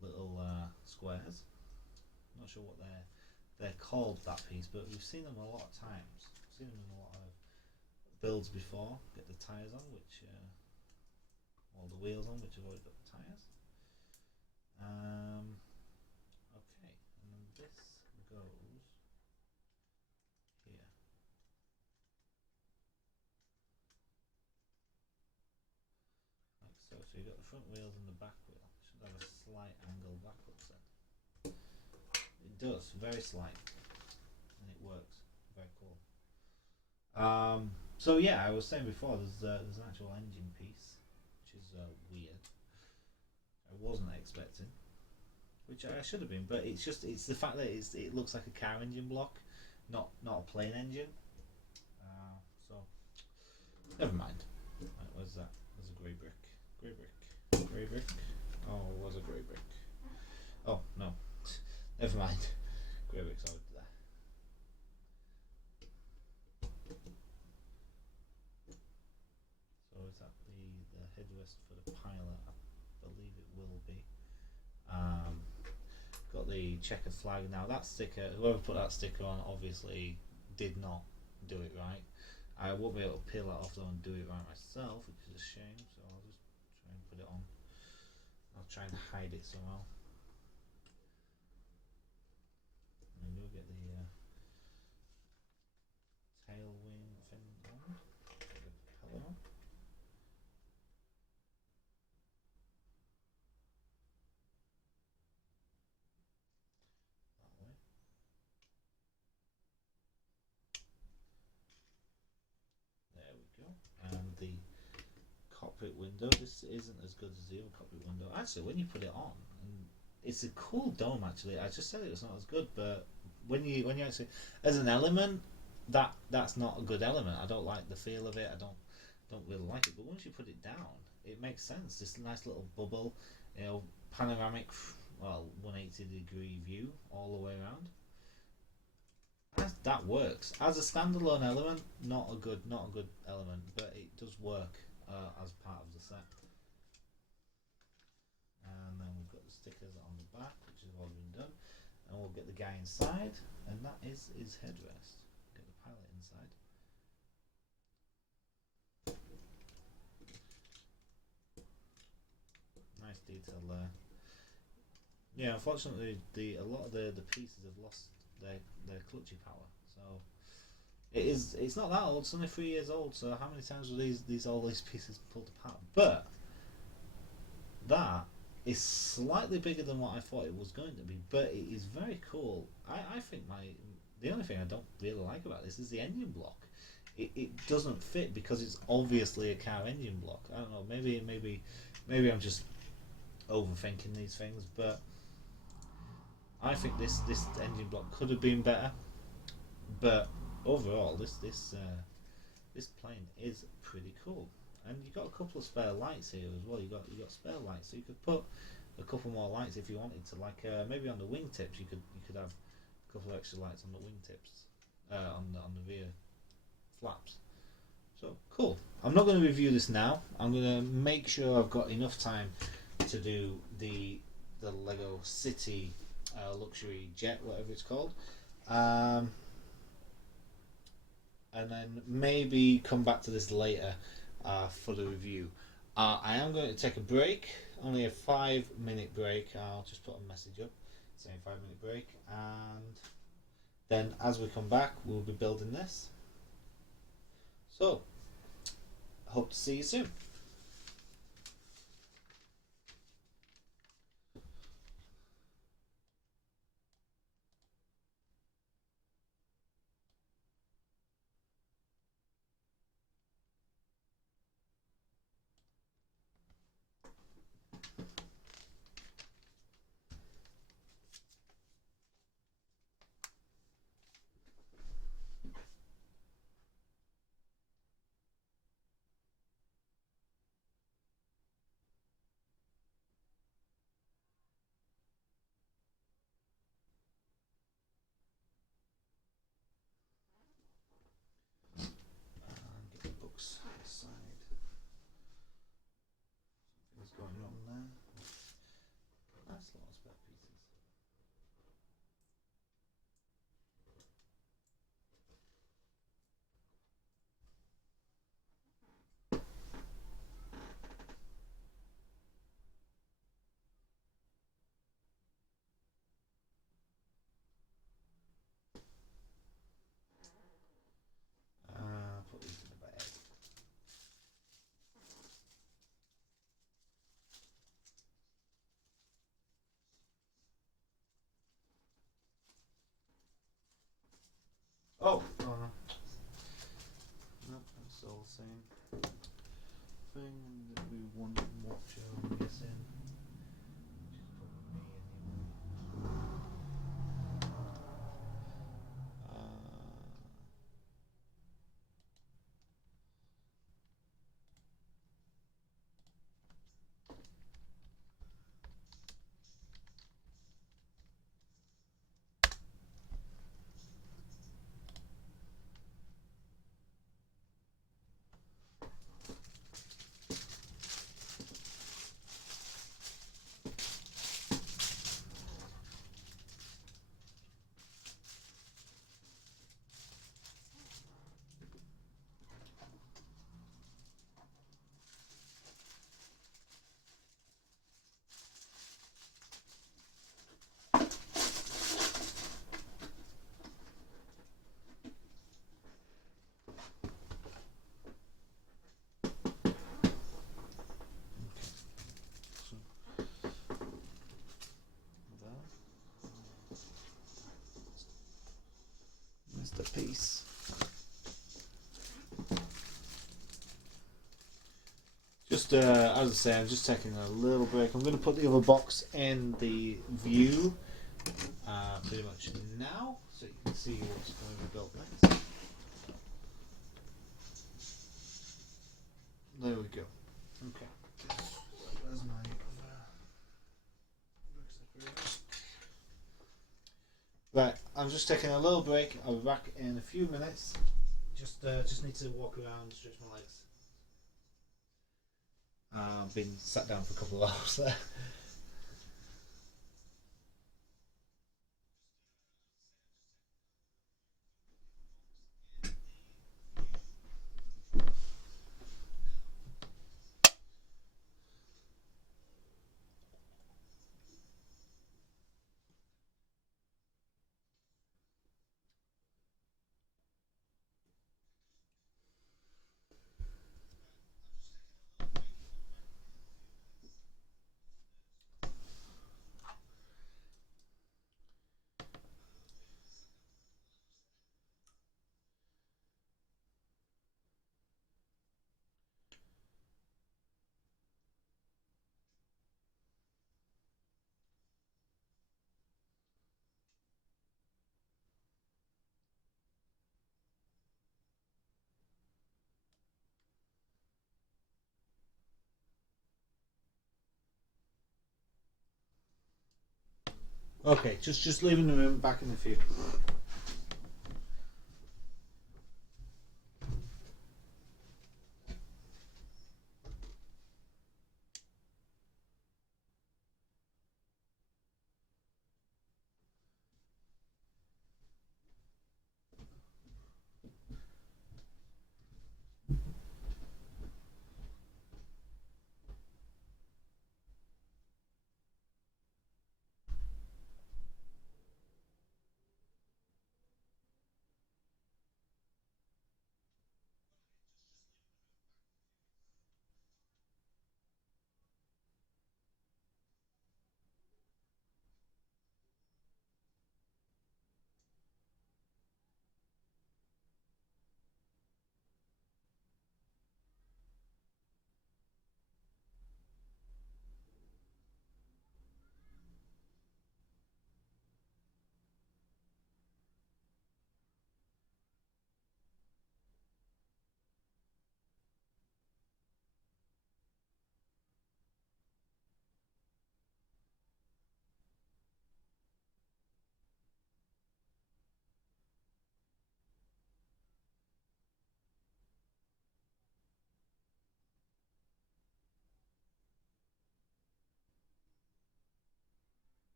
little squares. Not sure what they're called, that piece, but we've seen them a lot of times. We've seen them in a lot of builds before. Get the tyres on, which or the wheels on, which have already got the tyres. Okay, and then this goes here. Like so. So you've got the front wheels and the back wheel. Should have a slight angle backwards then. It does, very slight, and it works. Very cool. So yeah, I was saying before, there's an actual engine piece, which is weird. I wasn't expecting, which I should have been, but it's the fact that it looks like a car engine block, not a plane engine. So never mind. Right, where's that? There's a grey brick. Grey brick. Grey brick. Oh, it was a grey brick. Oh no, never mind. Grey brick's over there. So is that the headrest for the pilot? I believe it will be. Got the checkered flag. Now that sticker, whoever put that sticker on obviously did not do it right. I won't be able to peel that off though and do it right myself, which is a shame, so I'll just try and put it on. I'll try and hide it somehow. And you'll get the tail wing fin on. Get the propeller on. That way. There we go. And the cockpit window. This isn't as good as the other cockpit window. Actually, when you put it on, and it's a cool dome. Actually, I just said it was not as good, but when you actually, as an element, that's not a good element. I don't like the feel of it. I don't really like it. But once you put it down, it makes sense. This nice little bubble, panoramic, well, 180-degree view all the way around. That works as a standalone element. Not a good element, but it does work as part of the set. And then we've got the stickers on the back, which has already been done. And we'll get the guy inside, and that is his headrest. Get the pilot inside. Nice detail there. Yeah, unfortunately, a lot of the pieces have lost their clutchy power. So it's not that old. It's only 3 years old. So how many times were all these pieces pulled apart? But that is slightly bigger than what I thought it was going to be. But it is very cool. I think the only thing I don't really like about this is the engine block. It doesn't fit because it's obviously a car engine block. I don't know. Maybe I'm just overthinking these things, but I think this engine block could have been better. But overall, this plane is pretty cool, and you got a couple of spare lights here as well. You got spare lights, so you could put a couple more lights if you wanted to. Like maybe on the wingtips, you could have a couple of extra lights on the wingtips, on the rear flaps. So cool. I'm not going to review this now. I'm going to make sure I've got enough time to do the Lego City luxury jet, whatever it's called. And then maybe come back to this later for the review. I am going to take a break, only a 5-minute break. I'll just put a message up saying 5-minute break, and then as we come back, we'll be building this. So, hope to see you soon. same thing that we want to watch, I'm guessing. Which is probably me anyway. The piece. Just as I say, I'm just taking a little break. I'm going to put the other box in the view pretty much now, so you can see what's going to be built next. There we go. Okay. Where's my right, I'm just taking a little break. I'll be back in a few minutes. Just need to walk around, stretch my legs. I've been sat down for a couple of hours there. Okay, just leaving the room, back in a few.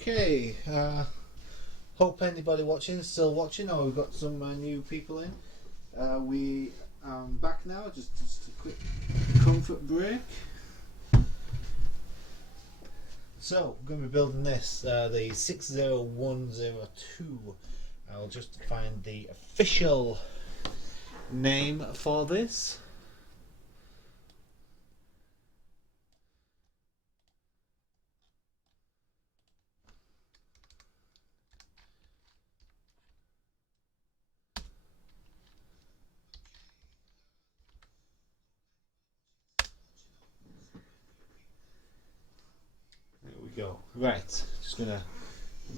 Okay. Hope anybody watching is still watching, or we've got some new people in. We back now. Just a quick comfort break. So we're going to be building this, the 60102. I'll just find the official name for this. There we go. Right, just going to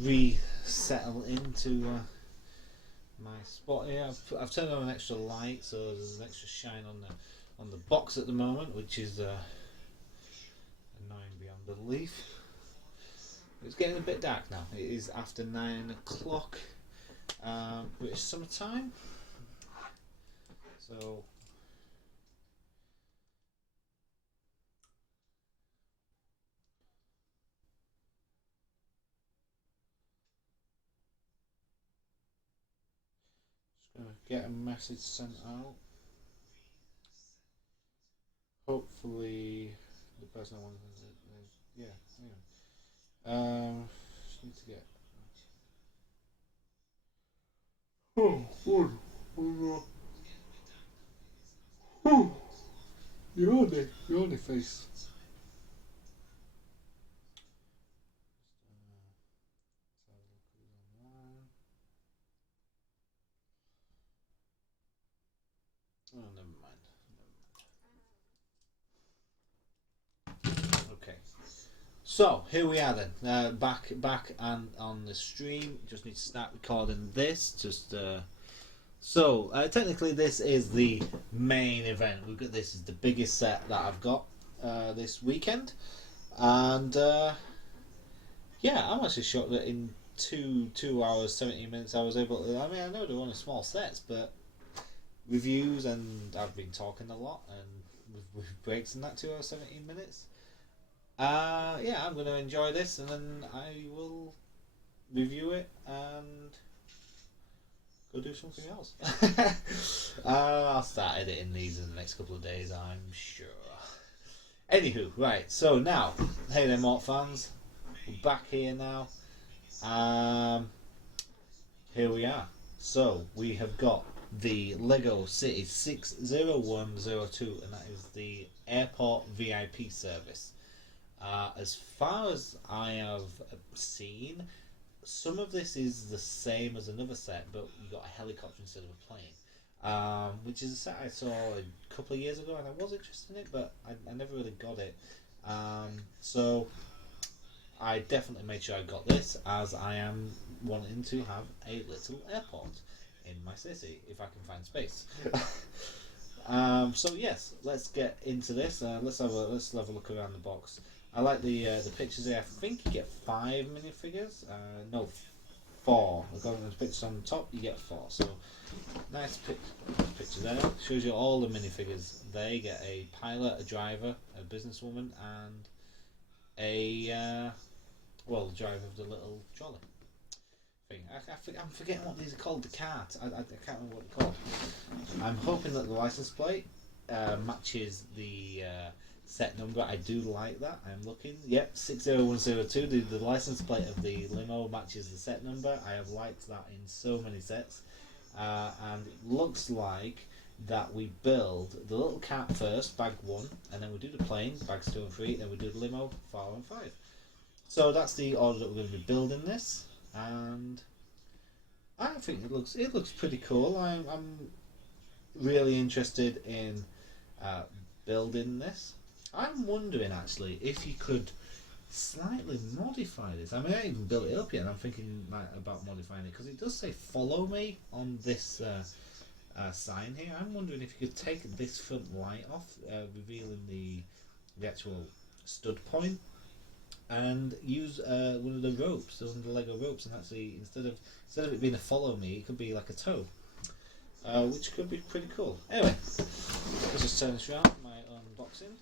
resettle into my spot here. I've turned on an extra light, so there's an extra shine on the box at the moment, which is annoying beyond belief. It's getting a bit dark now. It is after 9 o'clock British summertime, so just gonna get a message sent out. Hopefully, the person I want to, yeah. Anyway, just need to get. Oh, good. Oh, the only face. Oh, never mind. Okay. So here we are then. Back and on the stream. Just need to start recording this. Technically this is the main event. We've got this is the biggest set that I've got this weekend, and yeah, I'm actually shocked that in 2 hours 17 minutes I was able to. I mean, I know they're only small sets, but reviews, and I've been talking a lot and with breaks in that 2 hours 17 minutes. Yeah, I'm going to enjoy this, and then I will review it and go do something else. I'll start editing these in the next couple of days, I'm sure. Anywho, right, so now, hey there, Mortt fans. We're back here now. Here we are. So, we have got the Lego City 60102, and that is the airport VIP service. As far as I have seen, some of this is the same as another set, but you got a helicopter instead of a plane, which is a set I saw a couple of years ago, and I was interested in it, but I never really got it. So I definitely made sure I got this, as I am wanting to have a little airport in my city if I can find space. So yes, let's get into this. Let's have a look around the box. I like the pictures here. I think you get 5 minifigures. No, 4. According to the pictures on the top, you get 4. So nice picture there. Shows you all the minifigures. They get a pilot, a driver, a businesswoman, and a the driver of the little trolley thing. I'm forgetting what these are called. The cart. I can't remember what they're called. I'm hoping that the license plate matches the set number. I do like that. I'm looking. Yep, 60102. The license plate of the limo matches the set number. I have liked that in so many sets. And it looks like that we build the little cat first, bag 1, and then we do the plane, bags 2 and 3, then we do the limo, 4 and 5. So that's the order that we're going to be building this, and I think it looks pretty cool. I'm really interested in building this. I'm wondering actually if you could slightly modify this. I mean, I haven't even built it up yet, and I'm thinking about modifying it because it does say "Follow me" on this sign here. I'm wondering if you could take this front light off, revealing the actual stud point, and use one of the ropes, one of the Lego ropes, and actually instead of it being a "Follow me," it could be like a toe, which could be pretty cool. Anyway, let's just turn this around. My unboxing.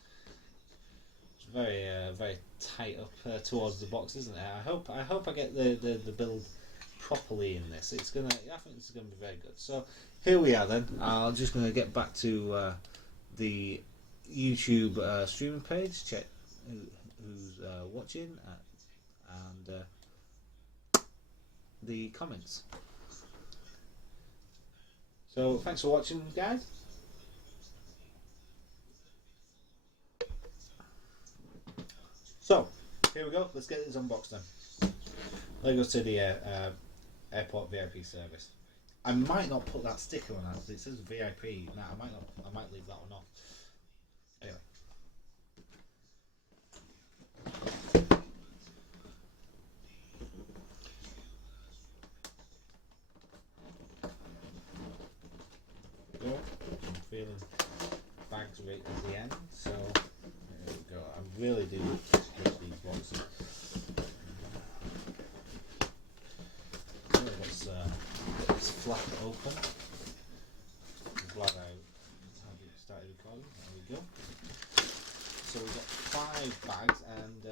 very tight up towards the box, isn't it? I hope I get the build properly in this. I think it's gonna be very good. So here we are then. I'm just gonna get back to the YouTube streaming page. Check who's watching and the comments. So thanks for watching, guys. So here we go. Let's get this unboxed then. Lego City Airport VIP service. I might not put that sticker on that. It says VIP. Nah, I might not. I might leave that one off. Anyway. Go. I'm feeling bags right at the end. So there we go. I really do hate these boxes. Let's flap it open. I'm glad I started recording. There we go. So we've got 5 bags, and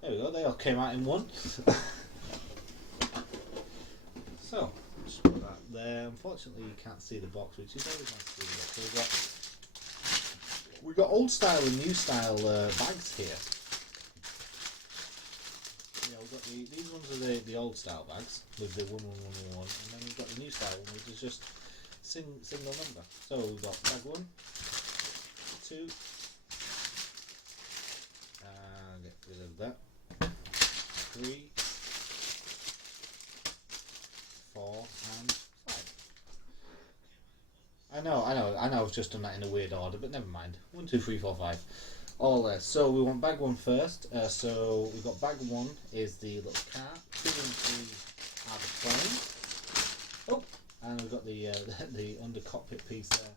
there we go. They all came out in one. So just put that there. Unfortunately, you can't see the box, which is always nice to see the box. So we've got old style and new style bags here. We've got these ones are the old style bags with the 1111, and then we've got the new style one, which is just single number. So we've got bag 1, 2, get rid of that, 3, 4, and 5. I know, I've just done that in a weird order, but never mind. 1, 2, 3, 4, 5. All there. So we want bag 1 first. So we've got bag 1 is the little car. 2 and 3 are the plane. Oh, and we've got the the under cockpit piece there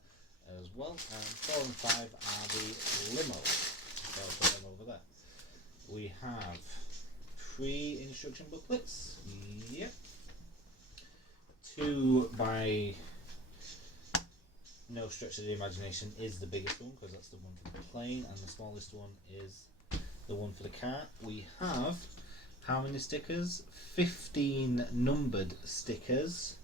as well. And 4 and 5 are the limo. So I'll put them over there. We have 3 instruction booklets. Yep. 2 by no stretch of the imagination is the biggest one, because that's the one for the plane, and the smallest one is the one for the car. We have how many stickers? 15 numbered stickers,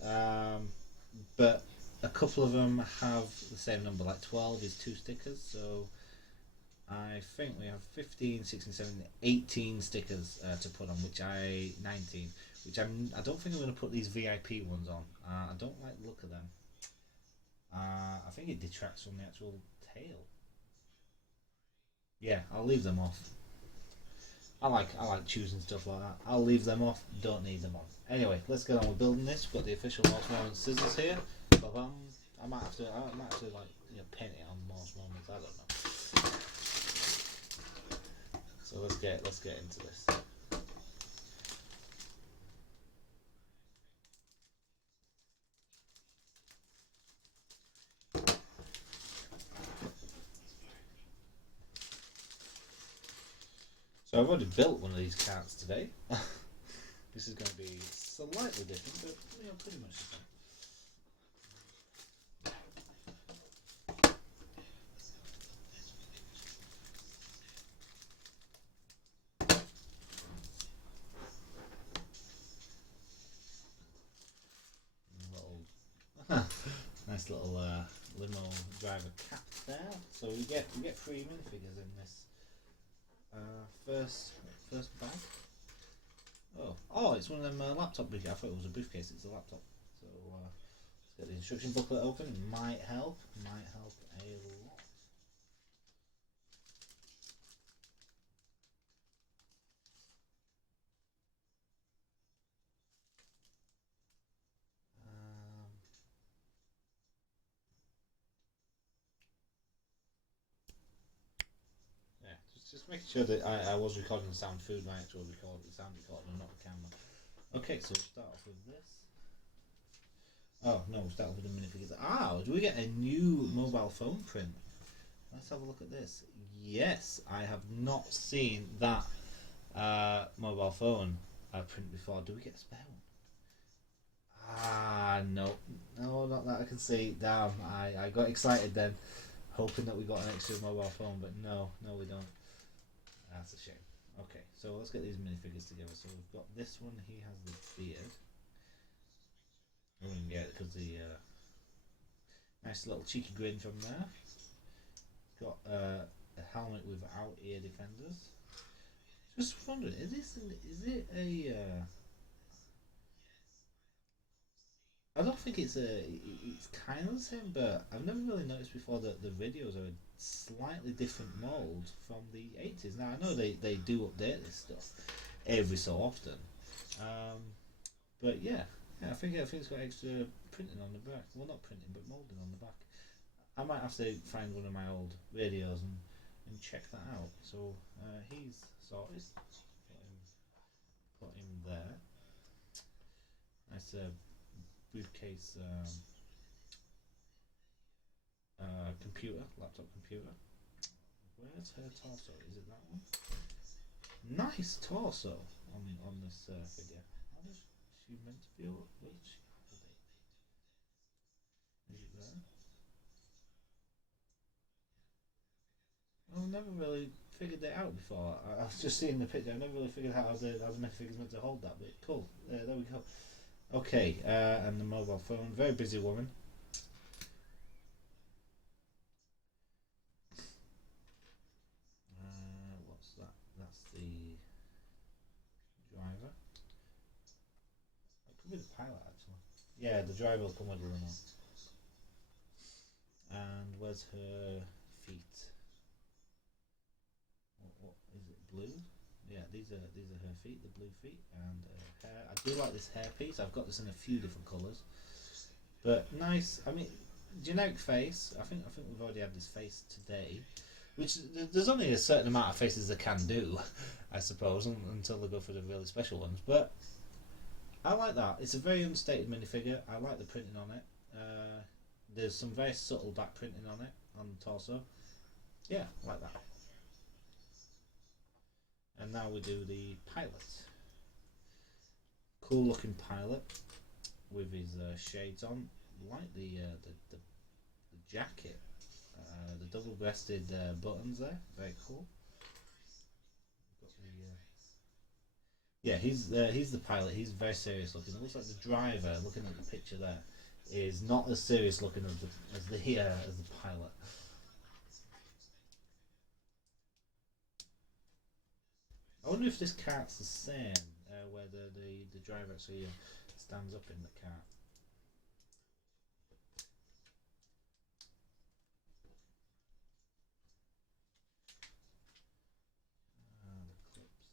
but a couple of them have the same number, like 12 is 2 stickers, so I think we have 15, 16, 17, 18 stickers to put on, 19, which I don't think I'm going to put these VIP ones on. I don't like the look of them. I think it detracts from the actual tail. Yeah, I'll leave them off. I like choosing stuff like that. I'll leave them off. Don't need them on. Anyway, let's get on with building this. We've got the official Morse Moment scissors here. But I might have to like paint it on Morse Moments. I don't know. So let's get into this. So I've already built one of these carts today. This is going to be slightly different, but pretty much the same. Nice little limo driver cap there. So we get 3 minifigures in this first bag. Oh, it's one of them laptop briefcases. I thought it was a briefcase. It's a laptop. So let's get the instruction booklet open. It might help a lot. Yeah, just making sure that I was recording the sound through my actual sound recorder, not the camera. Okay, so we'll start off with this. Oh no, we'll start off with the minifigures. Do we get a new mobile phone print? Let's have a look at this. Yes, I have not seen that mobile phone print before. Do we get a spare one? No, not that I can see. Damn, I got excited then. hoping that we got an extra mobile phone, but no, we don't. That's a shame. Okay, so let's get these minifigures together. So we've got this one. He has the beard. Yeah, because the nice little cheeky grin from there. Got a helmet without ear defenders. Just wondering, is it a? I don't think it's a. It's kind of the same, but I've never really noticed before that the videos are a slightly different mold from the 80s. Now I know they do update this stuff every so often, um, but yeah, I think it's got extra printing on the back. Well, not printing, but molding on the back. I might have to find one of my old videos and check that out. So he's sorted. Put him there. Nice briefcase computer, laptop computer. Where's her torso? Is it that one? Nice torso on this figure. How is she meant to be? Where did she hold it? Is it there? I've never really figured it out before. I was just seeing the picture. I never really figured out how the figure's meant to hold that. But cool. There we go. Okay, and the mobile phone. Very busy woman. What's that? That's the driver. It could be the pilot actually. Yeah, the driver will come with the remote. And where's her feet? What is it? Blue? Yeah, these are her feet, the blue feet, and hair. I do like this hair piece. I've got this in a few different colours, but nice. I mean, generic face. I think we've already had this face today, which there's only a certain amount of faces they can do, I suppose, until they go for the really special ones. But I like that. It's a very unstated minifigure. I like the printing on it. There's some very subtle back printing on it on the torso. Yeah, I like that. And now we do the pilot. Cool looking pilot with his shades on. Like the jacket, the double breasted buttons there. Very cool. Got the, yeah, he's the pilot. He's very serious looking. It looks like the driver. Looking at the picture there, is not as serious looking as the pilot. I wonder if this cart's the same, where the driver actually stands up in the cart. The clips.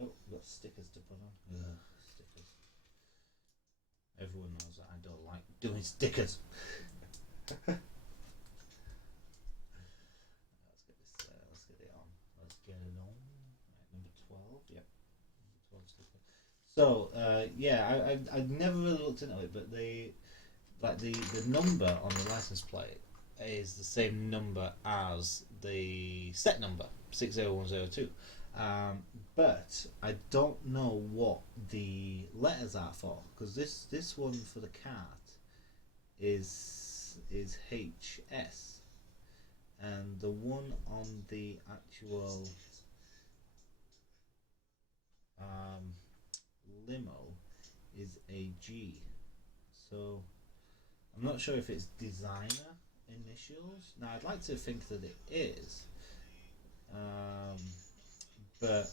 Oh, we've got stickers to put on. Ugh, stickers. Everyone knows that I don't like doing stickers. Let's get it on. Let's get it on. Right, number 12. Yep. Number 12 sticker. So yeah, I never really looked into it, but the number on the license plate is the same number as the set number 60102. But I don't know what the letters are for, because this one for the cart is HS, and the one on the actual um, limo is a G. So I'm not sure if it's designer initials. Now I'd like to think that it is, um, but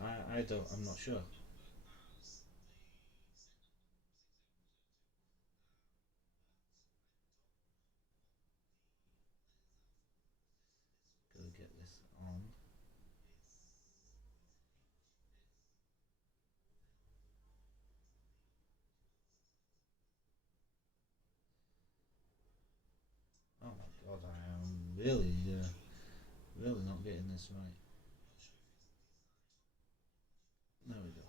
I don't. I'm not sure. Gotta get this on. Oh my god, I am really not getting this right. There we go.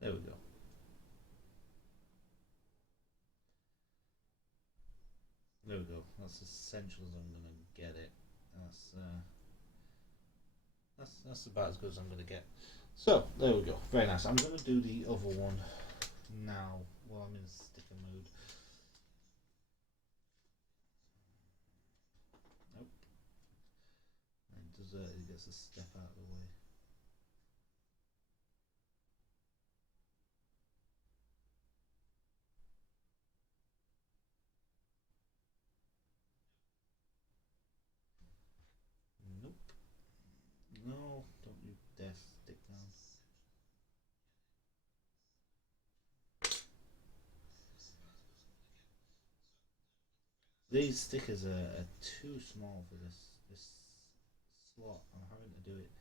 There we go. There we go. That's essential as I'm gonna get it. That's uh, that's about as good as I'm gonna get. So there we go. Very nice. I'm gonna do the other one now while I'm in sticker mood. Nope. It gets a step out of the way. Nope. No, don't you dare stick down. These stickers are too small for this slot. I'm having to do it.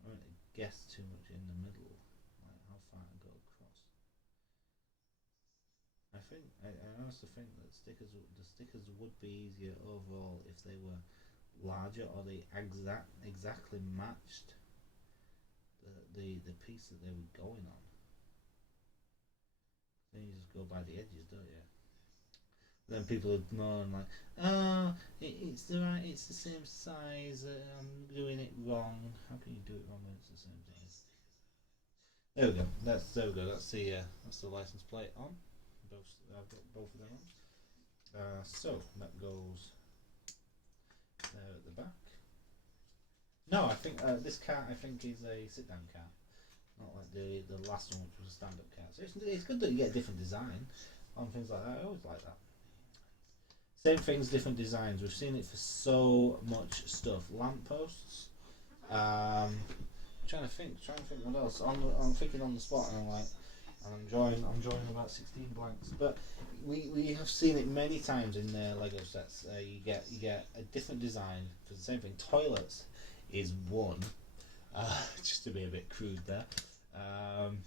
I'm having to guess too much in the middle, like how far to go across. I honestly think that the stickers would be easier overall if they were larger or they exactly matched the piece that they were going on. Then you just go by the edges, don't you? Then people are moan like, "Oh, it's the right, it's the same size. I'm doing it wrong. How can you do it wrong when it's the same size?" There we go. That's the license plate on. Both I've got both of them on. So that goes there at the back. No, I think this cat I think is a sit down cat, not like the last one which was a stand up cat. So it's good that you get a different design on things like that. I always like that. Same things, different designs. We've seen it for so much stuff. Lampposts. Trying to think what else. I'm thinking on the spot, and I'm like, and I'm drawing about 16 blanks. But we have seen it many times in Lego sets. You get a different design for the same thing. Toilets is one, just to be a bit crude there. Um,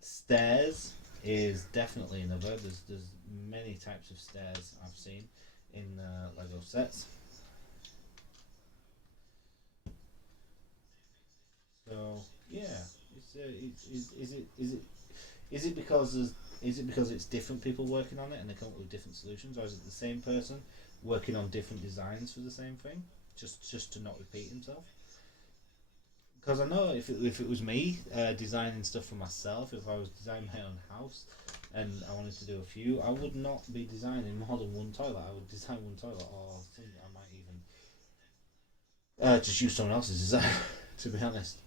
Stairs is definitely another. There's many types of stairs I've seen in Lego sets. So yeah, is it because it's different people working on it and they come up with different solutions, or is it the same person working on different designs for the same thing, just to not repeat himself? Because I know if it was me designing stuff for myself, if I was designing my own house and I wanted to do a few, I would not be designing more than one toilet. I would design one toilet, or I might even just use someone else's design. To be honest.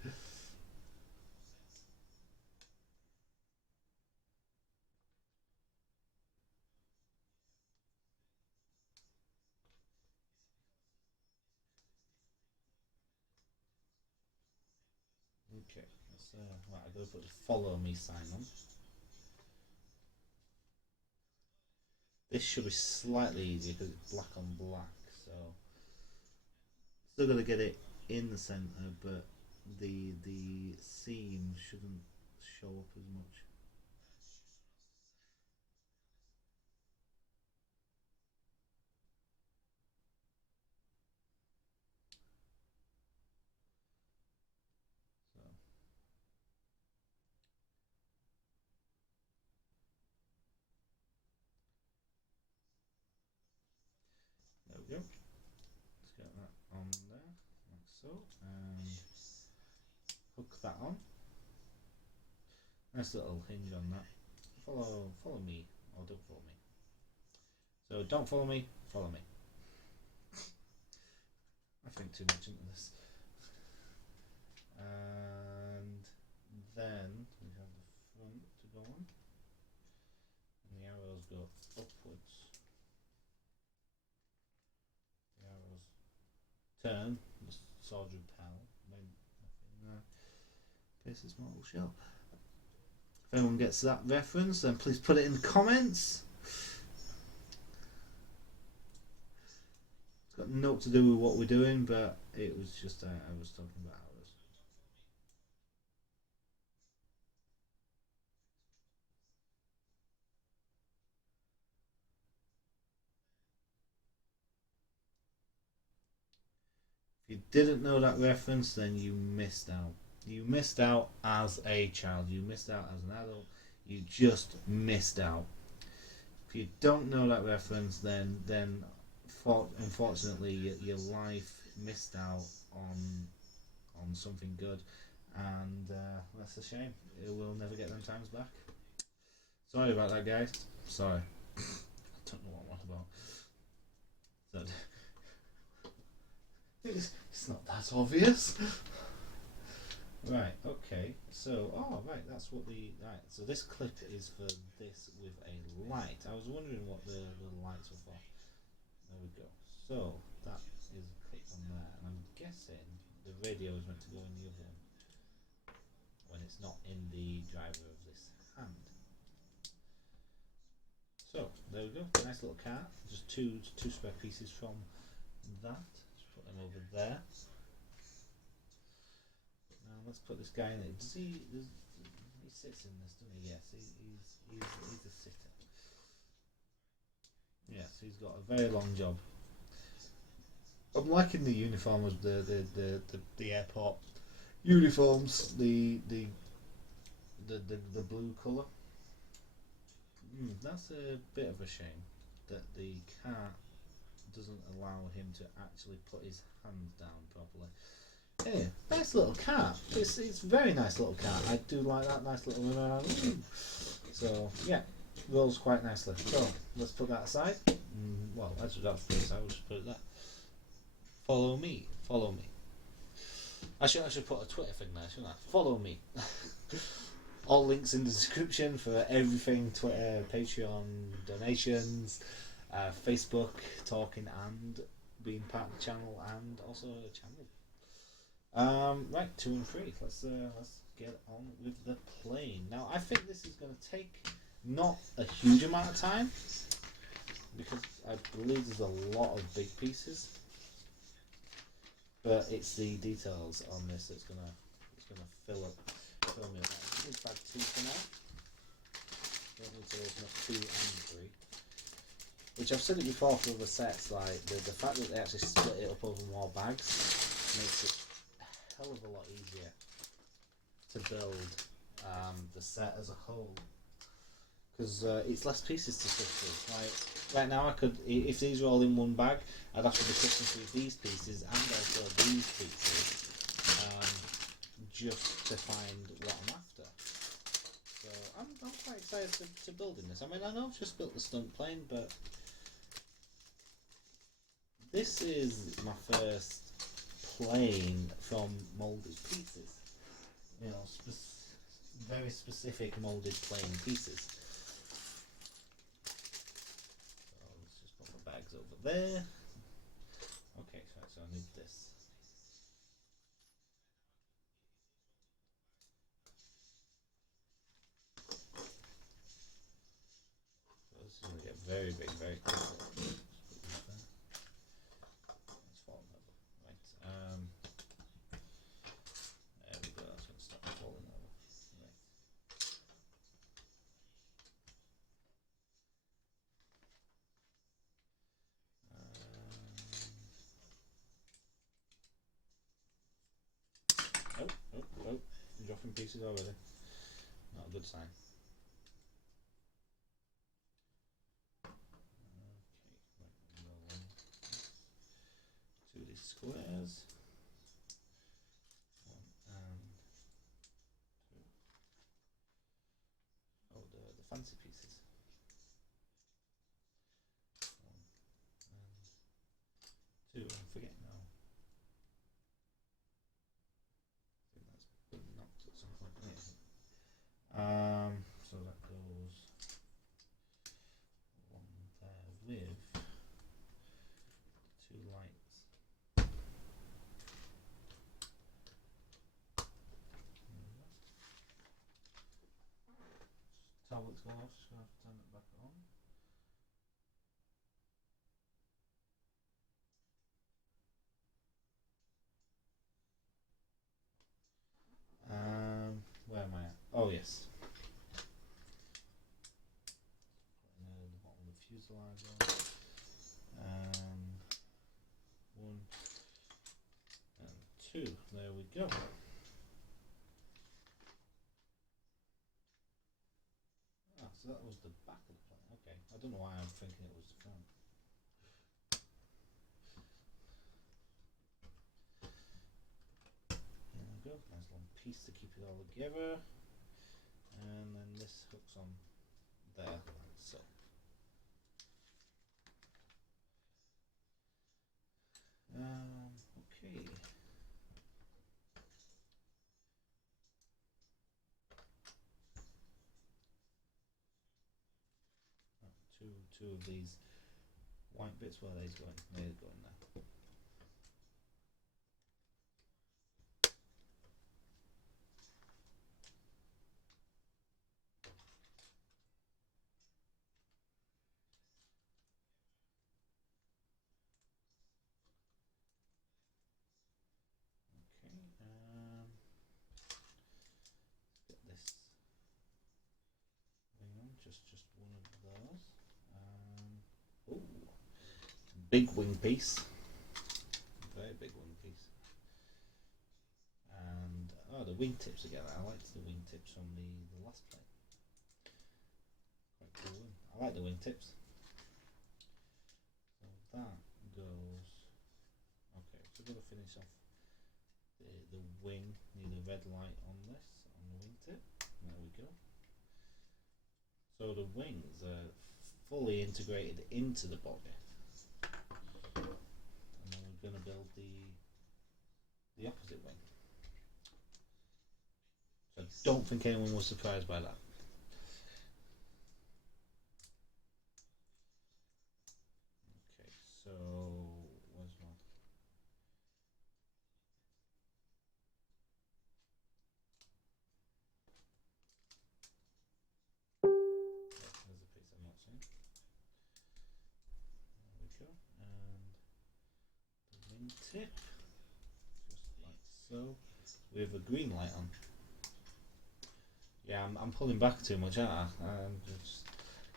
Okay, right. I gotta put the follow me sign on. This should be slightly easier because it's black on black, so still gotta get it in the centre, but the seam shouldn't show up as much. So there we go. Let's get that on there, like so, and hook that on. Nice little hinge on that. Follow me, or don't follow me. So don't follow me, follow me. I think too much into this. And then we have the front to go on, and the arrows go upwards. The arrows turn, the sword repel, when nothing places mortal shell. If anyone gets that reference, then please put it in the comments. It's got nothing to do with what we're doing, but it was just I was talking about arrows. If you didn't know that reference, then you missed out. You missed out as a child. You missed out as an adult. You just missed out. If you don't know that reference, then unfortunately your life missed out on something good, and that's a shame. It will never get them times back. Sorry about that, guys. Sorry. I don't know what I'm on about. So, it's not that obvious. Right, okay. So, right, that's what right. So this clip is for this with a light. I was wondering what the lights were for. There we go. So, that is a clip on there. And I'm guessing the radio is meant to go in the other one when it's not in the driver of this hand. So, there we go. Nice little car. Just two spare pieces from that. Just put them over there. Now let's put this guy in it. Does he sits in this, doesn't he? Yes, he's a sitter. Yes, he's got a very long job. I'm liking the uniform of the airport uniforms. The blue colour. That's a bit of a shame that the car doesn't allow him to actually put his hands down properly. Hey, nice little car. It's a very nice little car. I do like that nice little. So yeah, rolls quite nicely. So let's put that aside. Well, actually that's first. I will just put it there. Follow me. Follow me. I should put a Twitter thing there, shouldn't I? Follow me. All links in the description for everything: Twitter, Patreon, donations, Facebook, talking and being part of the channel, and also a channel. Right, 2 and 3. Let's get on with the plane. Now, I think this is going to take not a huge amount of time because I believe there's a lot of big pieces, but it's the details on this that's gonna fill me up. This is bag 2 for now. Don't need to open up 2 and 3. Which I've said it before for other sets. Like the fact that they actually split it up over more bags makes it hell of a lot easier to build the set as a whole, because it's less pieces to sift through. Like right now, I could, if these were all in one bag, I'd have to be sifting through these pieces and also these pieces just to find what I'm after. So I'm quite excited to building this. I mean, I know I've just built the stunt plane, but this is my first plane from moulded pieces. You know, very specific moulded plane pieces. So let's just put my bags over there. Okay, so I need this. So this is going to get very big very quickly. It's falling over. Right. There we go. That's going to start falling over. Right. Oh, I'm dropping pieces already. Not a good sign. Okay, right, roll to these squares. 1 and 2. Oh, the fancy pieces. 1 and 2. I'm forgetting now. I think that's been knocked at some point. Yeah. So that goes one there with 2 lights. Tablet's gone off, just gonna have to turn it back on. Where am I at? Oh yes. The bottom of the fuselage on. 1, go. Ah, so that was the back of the plane. Okay, I don't know why I'm thinking it was the front. There we go. Nice long piece to keep it all together. And then this hooks on there, like so. Okay. Two of these white bits. Where are these going? They're going there. Okay. Get this wing on. Just one of those. Oh, big wing piece. Very big wing piece. And the wingtips again. I liked the wingtips from the last plate. Quite cool wing. I like the wingtips. So that goes. Okay, so we're gonna finish off the wing. Need a red light on this on the wingtip. There we go. So the wings are fully integrated into the body. And then we're gonna build the opposite wing. So I don't think anyone was surprised by that. Okay, so where's my... There's a piece I'm not seeing. There we go. And the wingtip, just like so, with a green light on. Yeah, I'm pulling back too much, aren't I? Just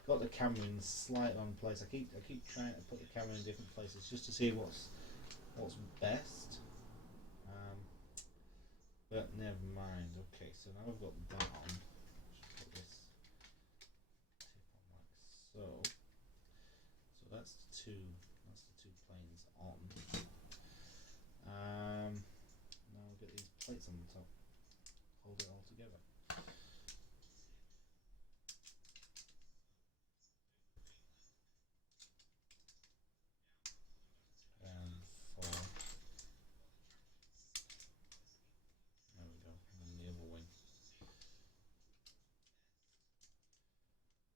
got the camera in the slight wrong place. I keep trying to put the camera in different places just to see what's best. But never mind. Okay, so now I've got that on. Just put this tip on like so. So that's the two planes on. Now I'll get these plates on the top. Hold it all together. And four. There we go. And the other wing.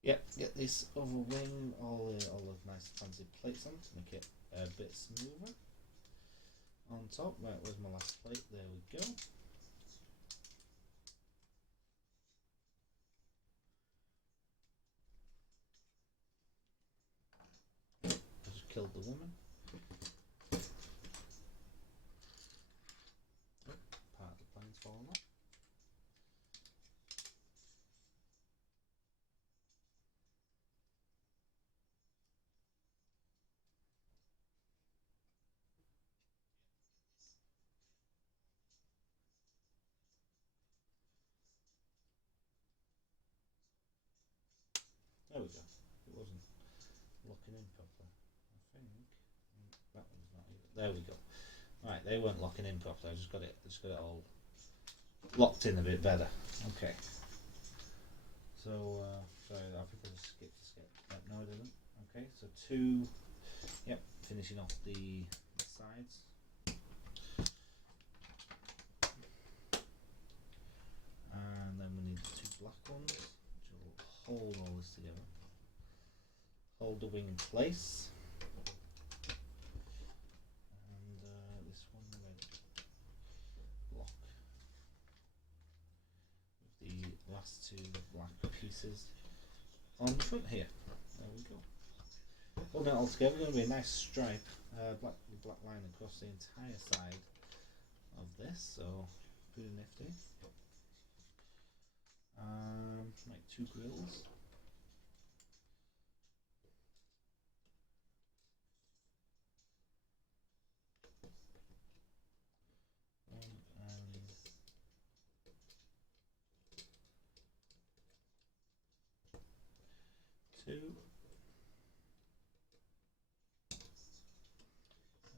Yep, get this other wing, all the nice fancy plates on to make it a bit smoother. On top, right, where's my last plate? There we go. I just killed the woman. Oh, part of the plane's fallen off. There we go. It wasn't locking in properly. I think that one's not either. There we go. Right, they weren't locking in properly. I just got it all locked in a bit better. Okay. So sorry, I think I just skipped a step. No, I didn't. Okay, so two. Yep, finishing off the sides. And then we need the two black ones, which will hold all this together. Hold the wing in place. And this one red block. With the last two black pieces on the front here. There we go. Holding it all together, going to be a nice stripe, black line across the entire side of this, so pretty nifty. Like two grills. One and Two.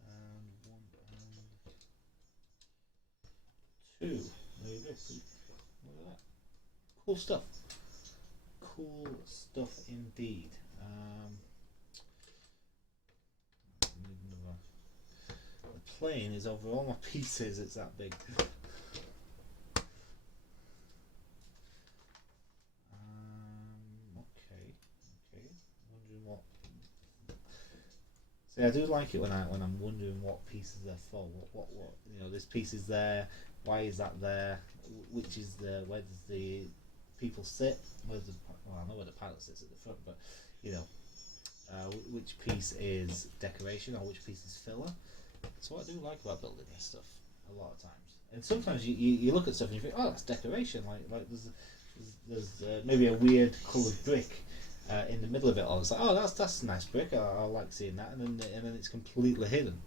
And one and two. There you go. Look at that. Cool stuff. Cool stuff indeed. The plane is over all my pieces. It's that big. Okay. Wondering what. See, I do like it when I'm wondering what pieces they're for. What this piece is there. Why is that there? Which is where does the people sit? Well, I know where the pilot sits at the front, but you know, which piece is decoration or which piece is filler. That's what I do like about building this stuff a lot of times. And sometimes you look at stuff and you think, oh, that's decoration. Like there's maybe a weird coloured brick in the middle of it all. It's like, oh, that's a nice brick. I like seeing that, and then it's completely hidden.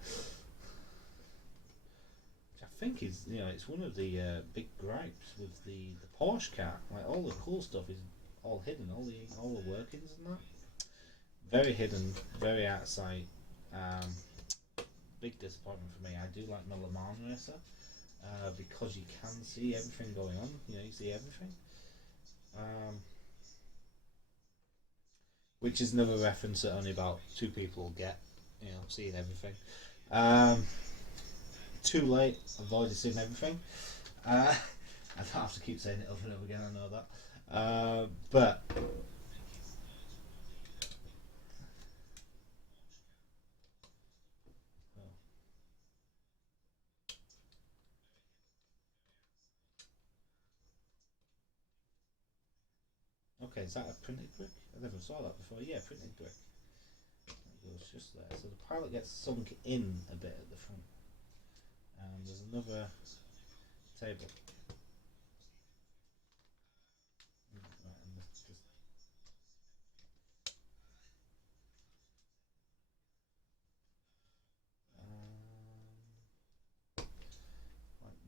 Which I think is it's one of the big gripes with the Porsche car. Like all the cool stuff is all hidden, all the workings and that. Very hidden, very out of sight. Big disappointment for me. I do like my Le Mans racer because you can see everything going on. You see everything. Which is another reference that only about 2 people get. Seeing everything. Too late. I've already seen everything. I don't have to keep saying it over and over again. I know that. But okay, is that a printed brick? I never saw that before. Yeah, printed brick. It goes just there. So the pilot gets sunk in a bit at the front. And there's another table. Right, and just like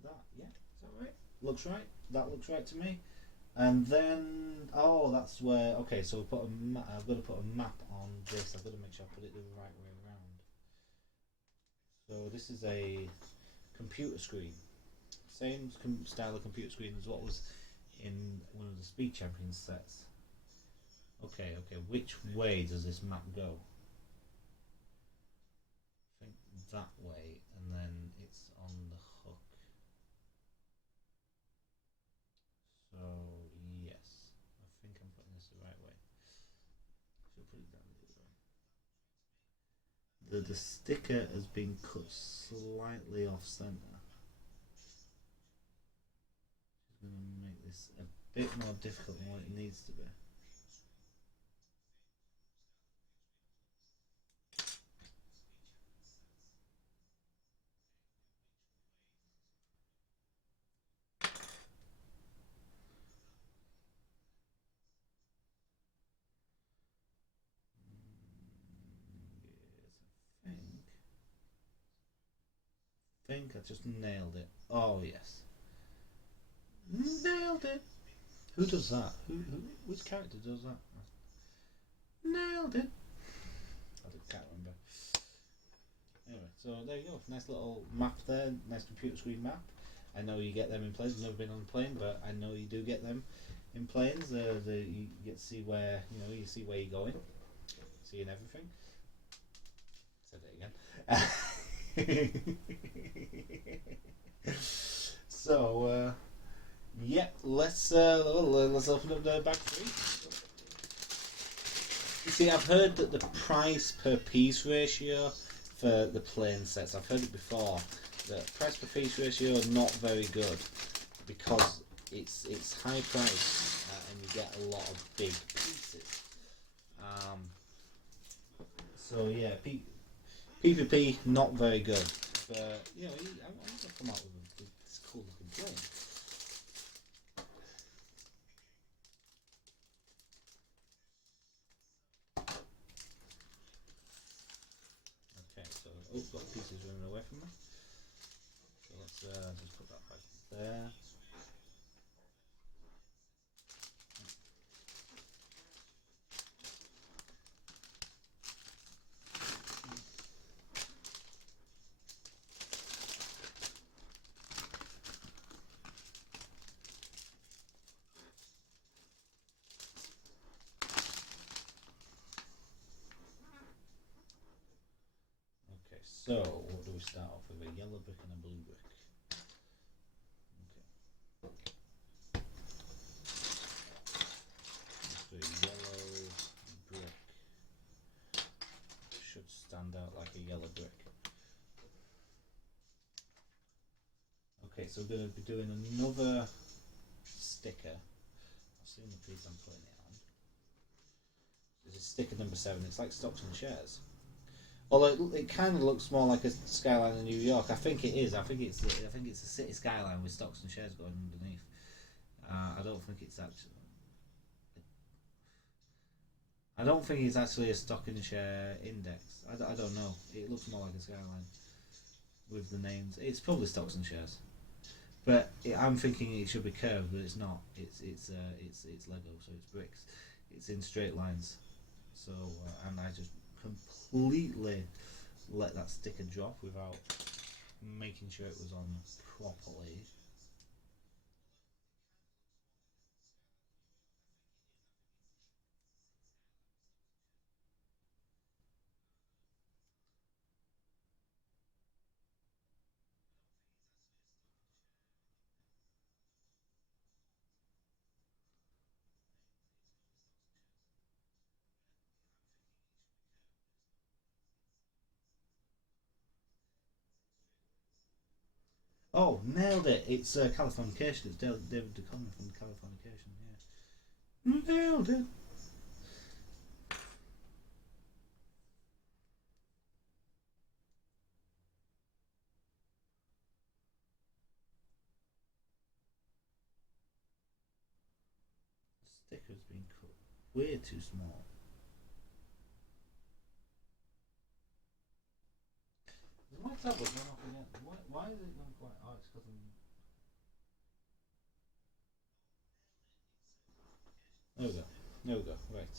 that. Yeah, is that right? Looks right. That looks right to me. And then, that's where. Okay, so I've got to put a map on this. I've got to make sure I put it the right way around. So this is a computer screen, same style of computer screen as what was in one of the Speed Champions sets. Okay. Which way does this map go? I think that way, and then it's on the hook. So yes, I think I'm putting this the right way. Should put it down the other way. The sticker has been cut slightly off center. It's going to make this a bit more difficult than what it needs to be. I think I just nailed it. Oh yes, nailed it. Who does that? Which character does that? Nailed it. I can't remember. Anyway, so there you go. Nice little map there. Nice computer screen map. I know you get them in planes. I've never been on a plane, but I know you do get them in planes. You get to see where you see where you're going, seeing everything. Said it again. So yeah, let's open up the bag 3. You see, I've heard that the price per piece ratio for the plane sets, I've heard it before, the price per piece ratio is not very good because it's high price and you get a lot of big pieces. So yeah, PvP not very good. But I want to come out with this cool looking plane. Okay, so got pieces running away from me. So let's just put that back there. So, what do we start off with? A yellow brick and a blue brick. Okay. So, a yellow brick should stand out like a yellow brick. Okay, so we're going to be doing another sticker. I'll see the piece I'm putting it on. This is sticker number 7. It's like stocks and shares. Although it kind of looks more like a skyline in New York. I think it is. I think it's a city skyline with stocks and shares going underneath. I don't think it's actually. I don't think it's actually a stock and share index. I don't know. It looks more like a skyline with the names. It's probably stocks and shares, but I'm thinking it should be curved, but it's not. It's Lego, so it's bricks. It's in straight lines. So and I just completely let that sticker drop without making sure it was on properly. Oh, nailed it! It's Californication. It's David Duchovny from Californication. Yeah, nailed it. The sticker's been cut way too small. My tablet's gone off again. Why is it not quite? Oh, it's because I'm. There we go. There we go. Right.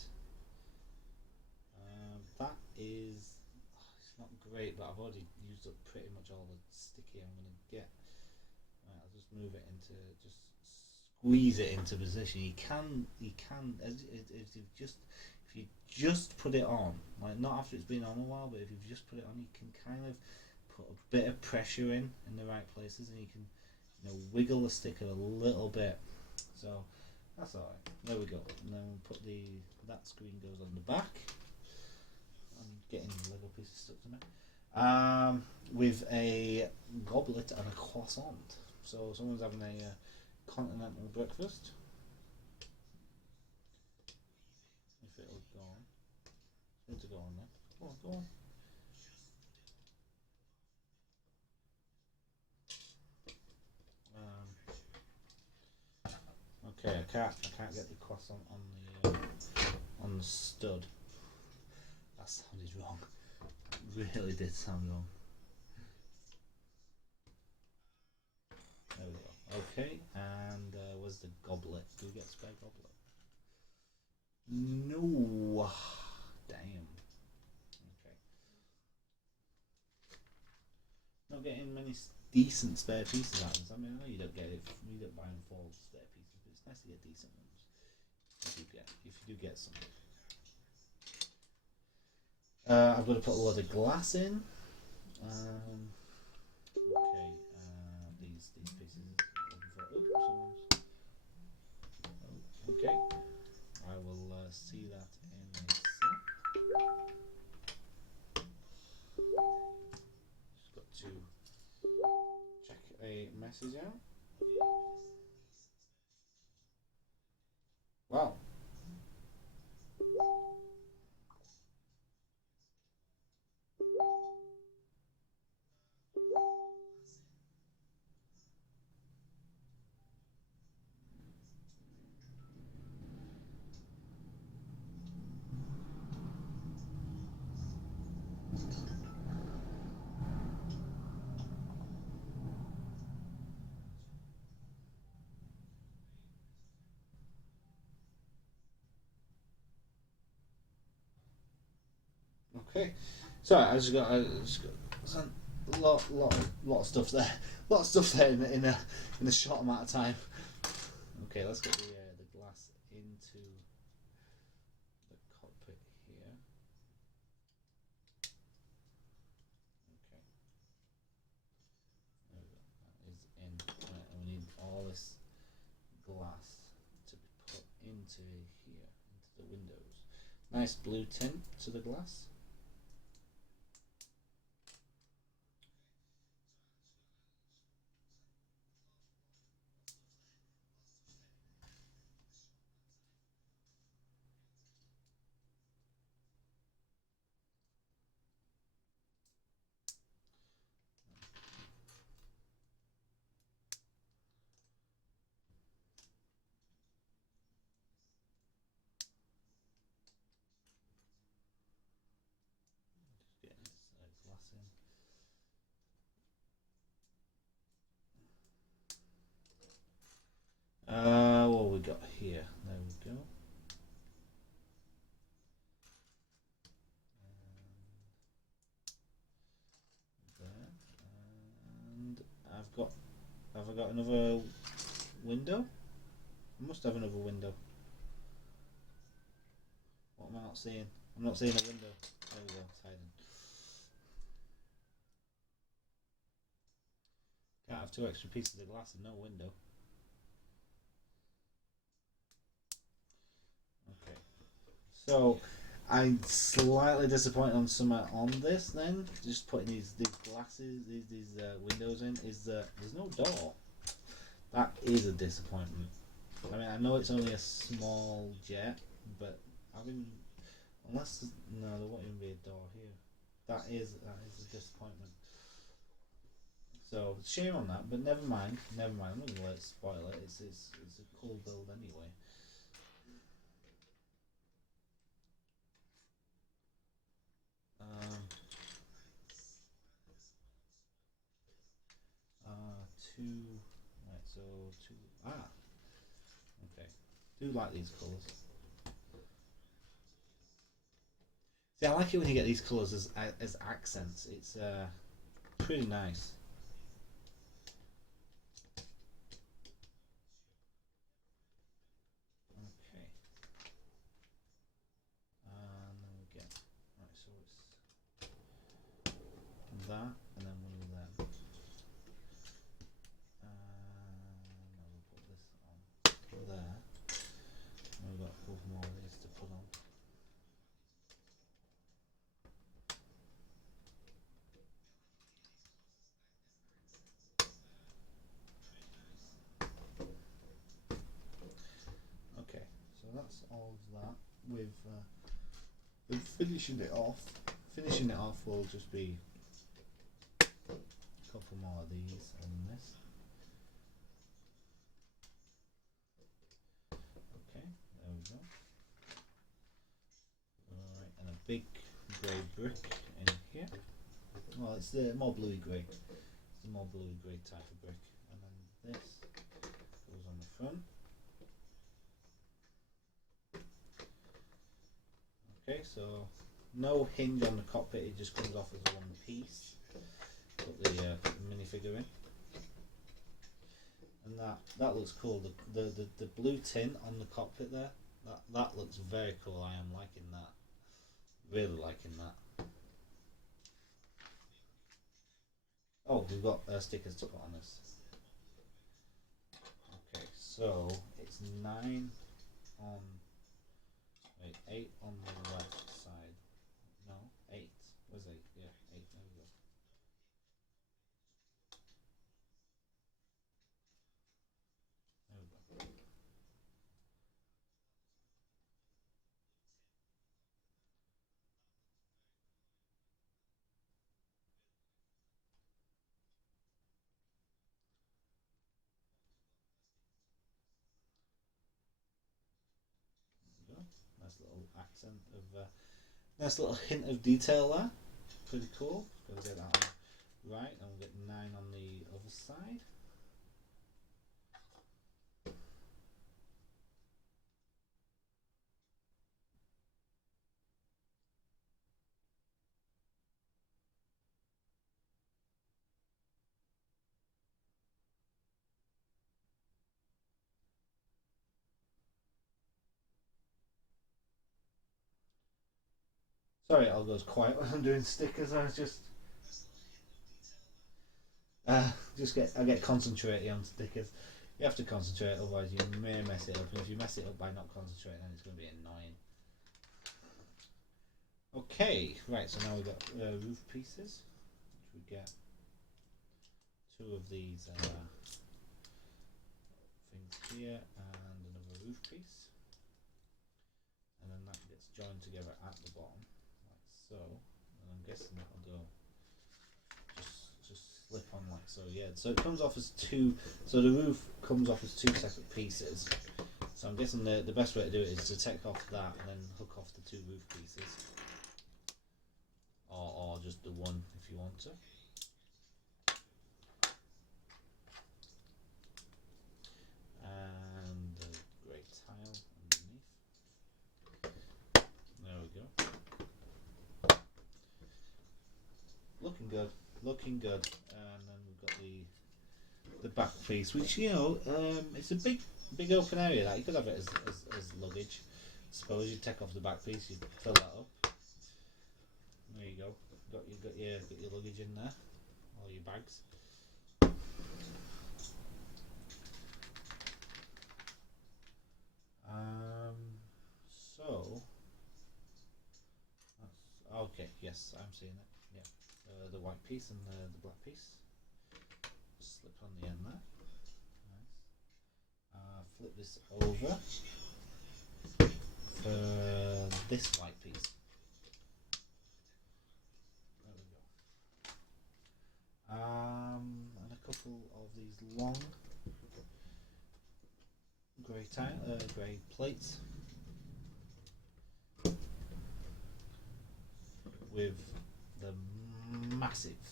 That is. It's not great, but I've already used up pretty much all the sticky I'm going to get. Right, I'll just move it into. Just squeeze it into position. You can, if you just put it on, like not after it's been on a while, but if you've just put it on, you can kind of put a bit of pressure in the right places, and you can wiggle the sticker a little bit. So that's alright. There we go. And then we'll put that screen goes on the back. I'm getting Lego pieces stuck to me. With a goblet and a croissant. So someone's having a continental breakfast. If it'll go on. It's going to go on there. Come on, go on. Okay, I can't get the croissant on the stud. That sounded wrong. It really did sound wrong. There we go. Okay, and where's the goblet? Do we get a spare goblet? No. Damn. Okay. Not getting many decent spare pieces out of this. I mean, I know you don't get it. You don't buy them for spare pieces, but it's nice to get decent ones. If you do get some. I've got to put a lot of glass in. Okay, these pieces. Okay, I will see that in a sec. Just got to check a message out. Wow. Okay, so I just got a lot of stuff there, a lot of stuff there in a short amount of time. Okay, let's get the glass into the cockpit here. Okay, into here, into the windows. Nice blue tint to the glass. Just getting this glass in. What we got here? There we go. There. And have I got another window? I must have another window. What am I not seeing? I'm not seeing a window. There we go, it's hiding. Can't have two extra pieces of glass and no window. Okay. So I'm slightly disappointed on some on this then. Just putting these glasses, these windows in, is that there's no door. That is a disappointment. I mean, I know it's only a small jet, but having unless no, there won't even be a door here. That is a disappointment. So shame on that, but never mind. Never mind. I'm not gonna let it spoil it. It's a cool build anyway. Um, two. Right. So two. Okay. Do like these colours. See, I like it when you get these colours as accents. It's pretty nice. Okay. And then we get right. So it's that, and then one of them. And we'll put this on there. And we've got a couple more of these to put on. Okay, so that's all of that. With finishing it off. Finishing it off will just be a couple more of these on this. Okay, there we go. Alright, and a big grey brick in here. Well, it's the more bluey grey. It's the more bluey grey type of brick. And then this goes on the front. Okay, so no hinge on the cockpit, it just comes off as one piece. Put the minifigure in. And that looks cool. The blue tint on the cockpit there, that looks very cool. I am liking that. Really liking that. Oh, we've got stickers to put on this. Okay, so it's 9 on. Wait, 8 on the left side. No, 8. Where's 8? Yeah, 8. There we go. There we go. There we go. Nice little accent of. Nice little hint of detail there. Pretty cool. Go get that on right, and we'll get 9 on the other side. Sorry, it all goes quiet when I'm doing stickers. I was just I get concentrating on stickers. You have to concentrate, otherwise you may mess it up. And if you mess it up by not concentrating, then it's going to be annoying. Okay, right. So now we've got roof pieces. We get two of these things here and another roof piece, and then that gets joined together at the bottom, like so. And I'm guessing that'll go just slip on like so. Yeah. So it comes off as two. So the roof comes off as two separate pieces. So I'm guessing the best way to do it is to take off that and then hook off the two roof pieces, or just the one if you want to. And the grey tile underneath. There we go. Looking good, looking good. And then we've got the back piece, which it's a big open area. That you could have it as luggage. Suppose you take off the back piece, you fill that up. There you go. Got your luggage in there, all your bags. So that's okay. Yes, I'm seeing it. Yeah, the white piece and the black piece. Slip on the end there. Nice. Flip this over for this white piece. There we go. And a couple of these long grey plates with the massive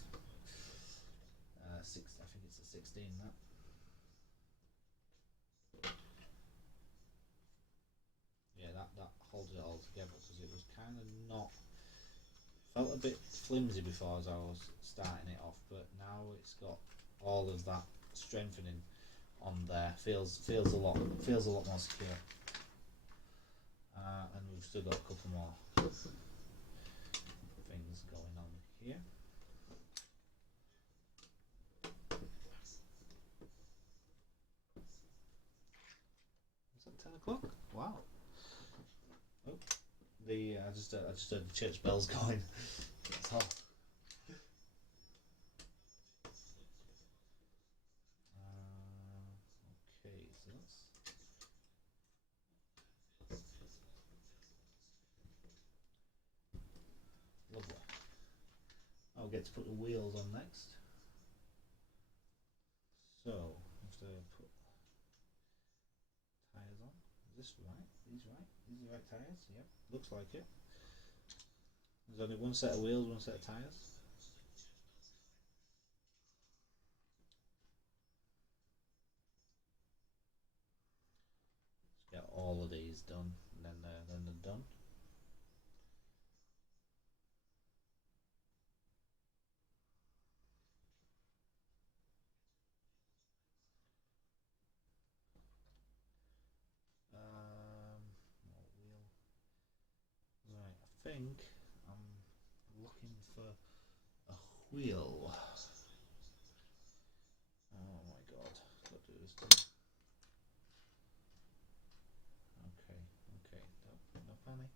I think it's a 16 that. Yeah, that holds it all together, because it was kind of not, felt a bit flimsy before as I was starting it off, but now it's got all of that strengthening on there. Feels a lot more secure. And we've still got a couple more things going on here. Is that 10 o'clock? Wow. Oh, I just heard the church bells going. That's all. Okay, so that's lovely. I'll get to put the wheels on next. So, I have to put tyres on. Is this right? These right? These are the right tyres? Yep, looks like it. There's only one set of wheels, one set of tyres. Let's get all of these done, and then they're done. More wheel. Right, I think I'm looking for a wheel. Oh my god, got to do this too. Okay, no panic.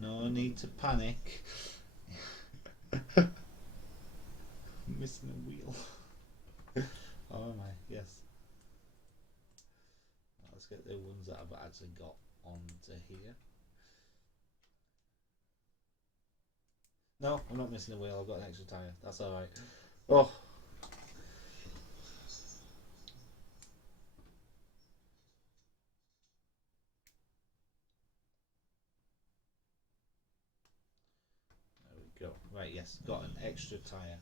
No need to panic. Missing a wheel. Oh my, yes. Let's get the ones that I've actually got onto here. No, I'm not missing a wheel. I've got an extra tyre. That's alright. Oh. There we go. Right, yes. Got an extra tyre.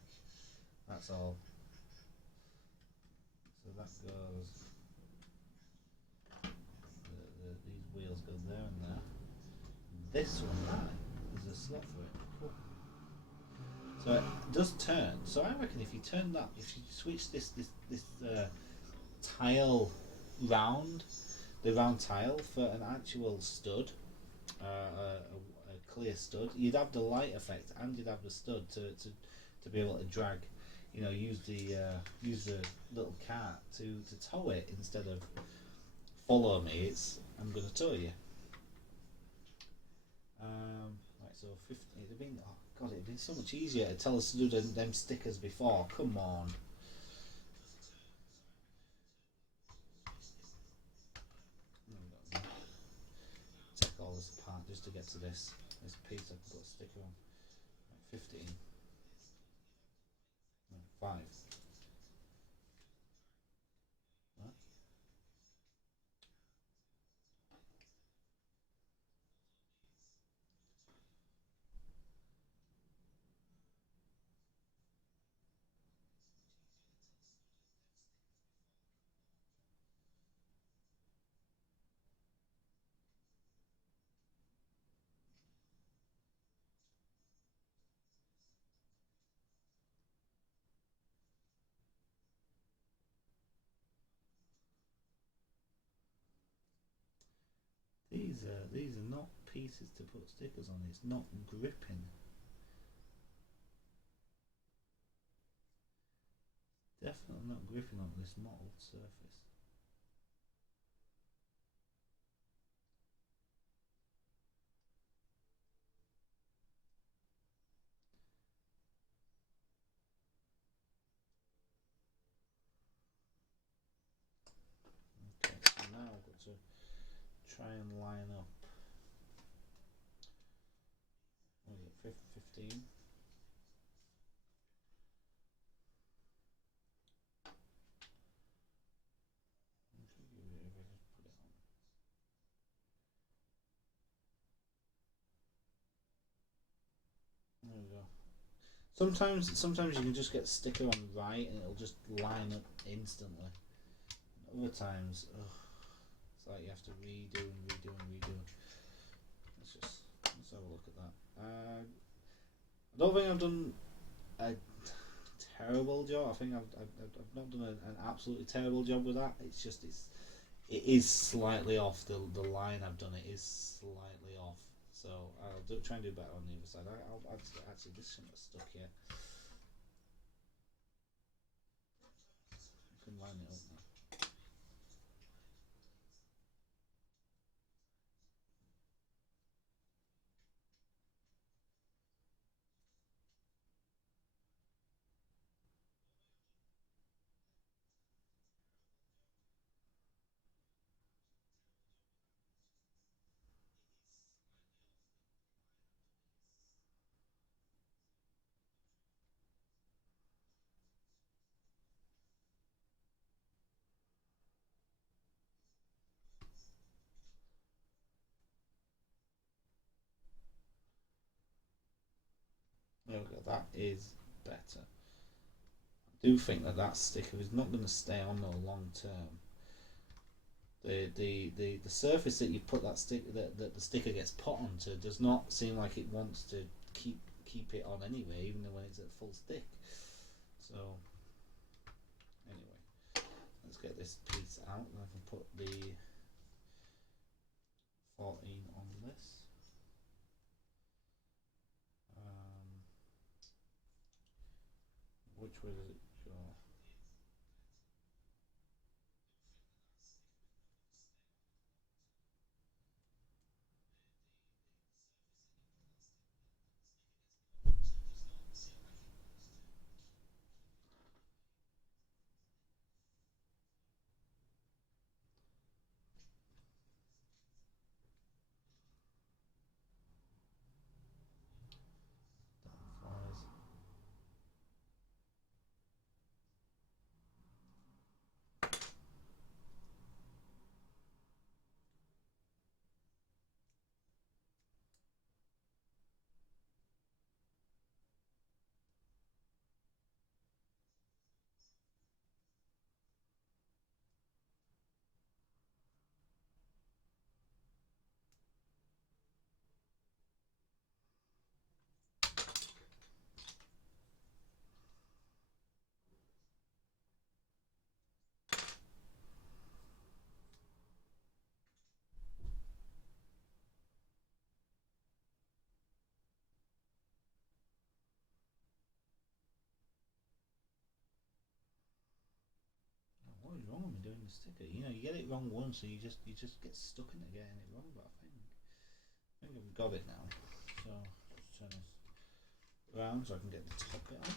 That's all. So that goes... these wheels go there and there. This one, there's a slot for it. Cool. So it does turn. So I reckon if you turn that, if you switch this tile round, the round tile for an actual stud, a clear stud, you'd have the light effect and you'd have the stud to be able to drag use the little cart to tow it instead of follow me. It's I'm gonna tow you. Right, so 50. It'd have been oh god, it'd been so much easier to tell us to do them stickers before. Come on. Take all this apart just to get to this piece I can put a sticker on. Right, 15. No, 5. Right. These are not pieces to put stickers on. It's not gripping. Definitely not gripping on this mottled surface. Okay, so now I've got to try and line up. What is it? 15. There we go. Sometimes you can just get the sticker on right and it'll just line up instantly. Other times, it's like you have to redo and redo and redo. Let's have a look at that. I don't think I've done a terrible job. I think I've not done an absolutely terrible job with that. It is slightly off. The line I've done it is slightly off. So try and do better on the other side. Actually this shouldn't have stuck yet. I can line it up now. There we go. That is better. I do think that sticker is not going to stay on though long term. The surface that you put that that the sticker gets put onto does not seem like it wants to keep it on anyway, even when it's at full stick. So anyway, let's get this piece out and I can put the 14 on this. Which way does it go? That flies. doing the sticker. You know, you get it wrong once, and you just get stuck in it getting it wrong. But I think I've got it now. So just turn this around so I can get the top bit on.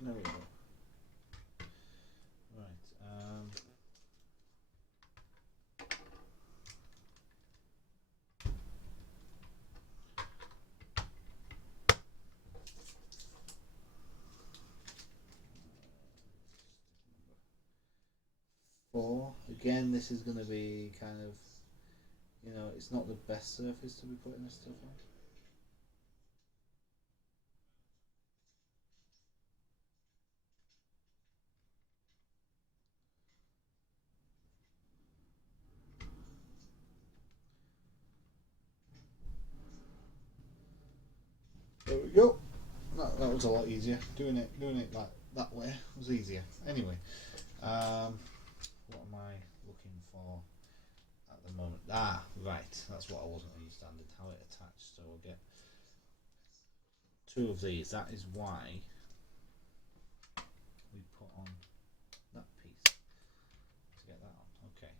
There we go. Right. 4. Again, this is going to be kind of, you know, it's not the best surface to be putting this stuff on. There we go. That was a lot easier. Doing it like that way was easier. Anyway, what am I looking for at the moment? Ah, right. That's what I wasn't understanding. How it attached. So we'll get 2 of these. That is why we put on that piece to get that on. Okay.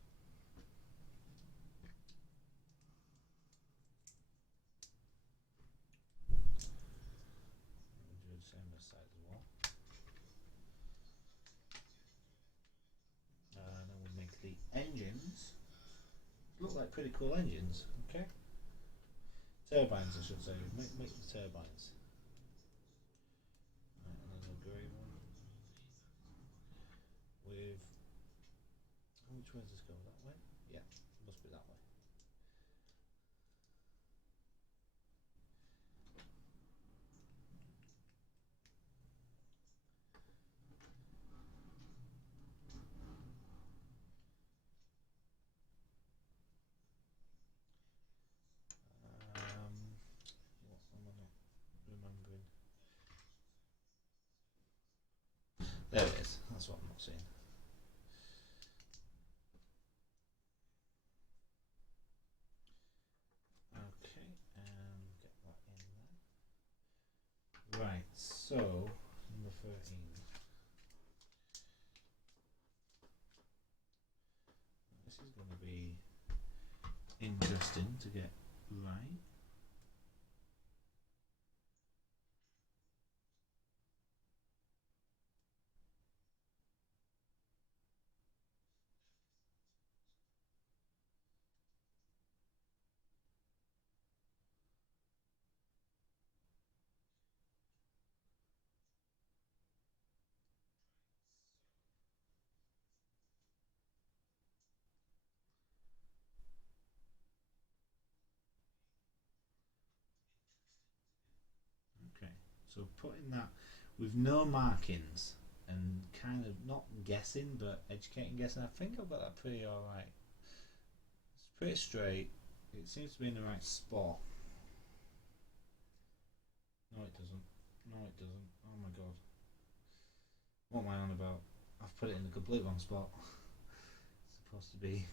We'll do the same this side as well. And then we'll make the engines. Look like pretty cool engines. Okay. Turbines, I should say. Make the turbines. Right, and then a grey one with. Which way does this go? That way? Yeah, must be that way. What am I not remembering? There it is. That's what I'm not seeing. Okay, and get that in there. Right, so number 13. This is going to be interesting to get right. Okay, so putting that with no markings and kind of not guessing but educating guessing, I think I've got that pretty alright. It's pretty straight. It seems to be in the right spot. No, it doesn't. No, it doesn't. Oh my god. What am I on about? I've put it in the complete wrong spot. It's supposed to be.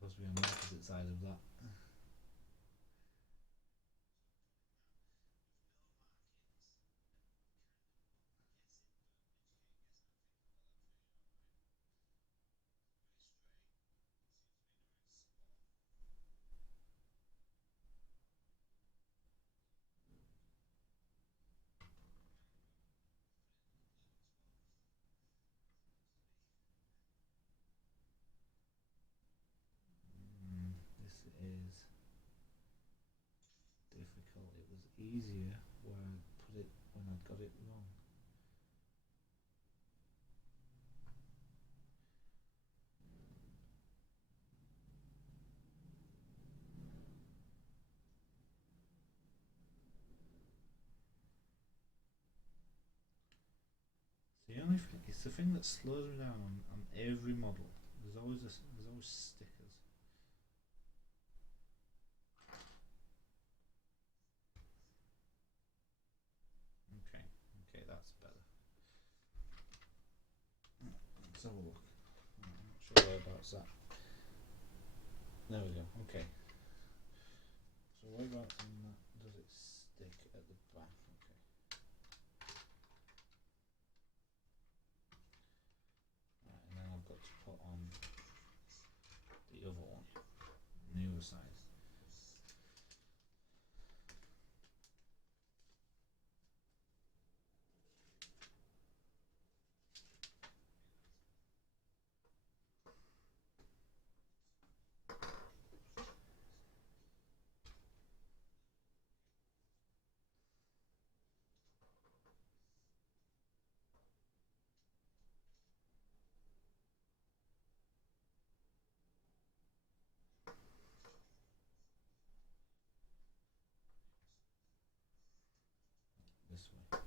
Supposed to be on the opposite side of that. This is difficult. It was easier where I put it when I got it wrong. The only thing, it's the thing that slows me down on every model. There's always stickers. Okay, okay, that's better. Let's have a look. I'm not sure whereabouts that. There we go. Okay. So whereabouts in that? at the back. Okay. Right, and then I've got to put on the other one, the other side. This way.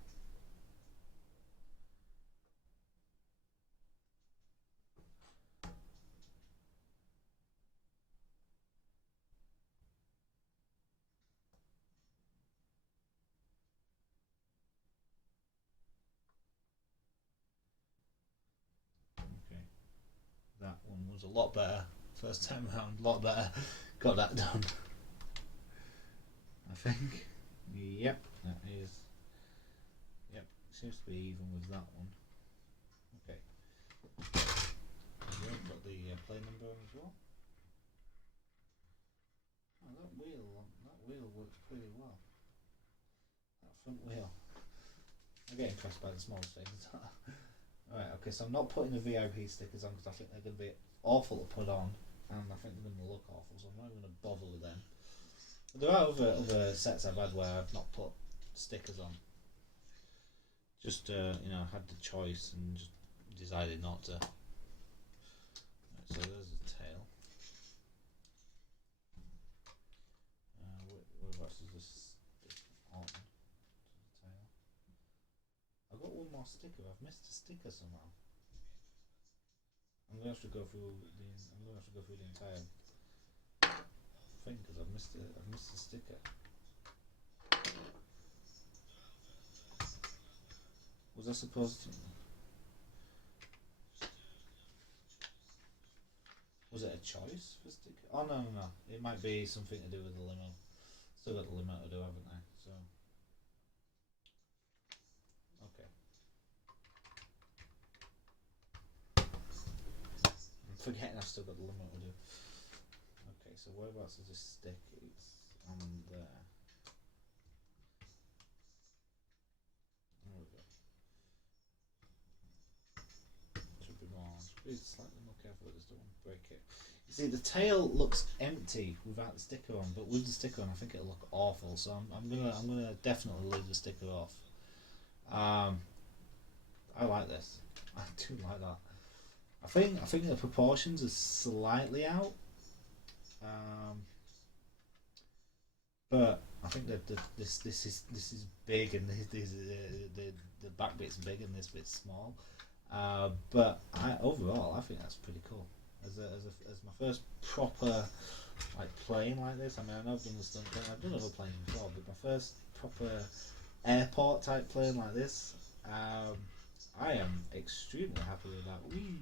Okay. That one was a lot better. First time around, a lot better. Got that done. I think. Yep, that is. Yep, seems to be even with that one. Okay. Got the play number on as well. Oh, that wheel works pretty well. That front wheel. I get impressed by the small things. Alright, okay, so I'm not putting the VIP stickers on because I think they're going to be awful to put on, and I think they're going to look awful, so I'm not going to bother with them. But there are other sets I've had where I've not put stickers on. Just, had the choice and just decided not to. Right, so there's the tail. Whereabouts is this on? Tail. I've got one more sticker. I've missed a sticker somehow. I'm gonna have to go through the entire thing because I've missed a sticker. Was I supposed to? Was it a choice for sticker? Oh no. It might be something to do with the limo. Still got the limo to do, haven't I? So okay. I'm forgetting I've still got the limo to do. Okay, so whereabouts is this stick? It's on there. There we go. Should be more. Should be slightly more careful with this. Don't want to break it. You see, the tail looks empty without the sticker on, but with the sticker on, I think it'll look awful. So I'm gonna definitely leave the sticker off. I like this. I do like that. I think the proportions are slightly out. But I think that this is big and the back bit's big and this bit's small. But overall I think that's pretty cool. As my first proper plane like this. I mean, I know I've done the stunt plane. I've done other planes before, but my first proper airport type plane like this. I am extremely happy with that. Whee!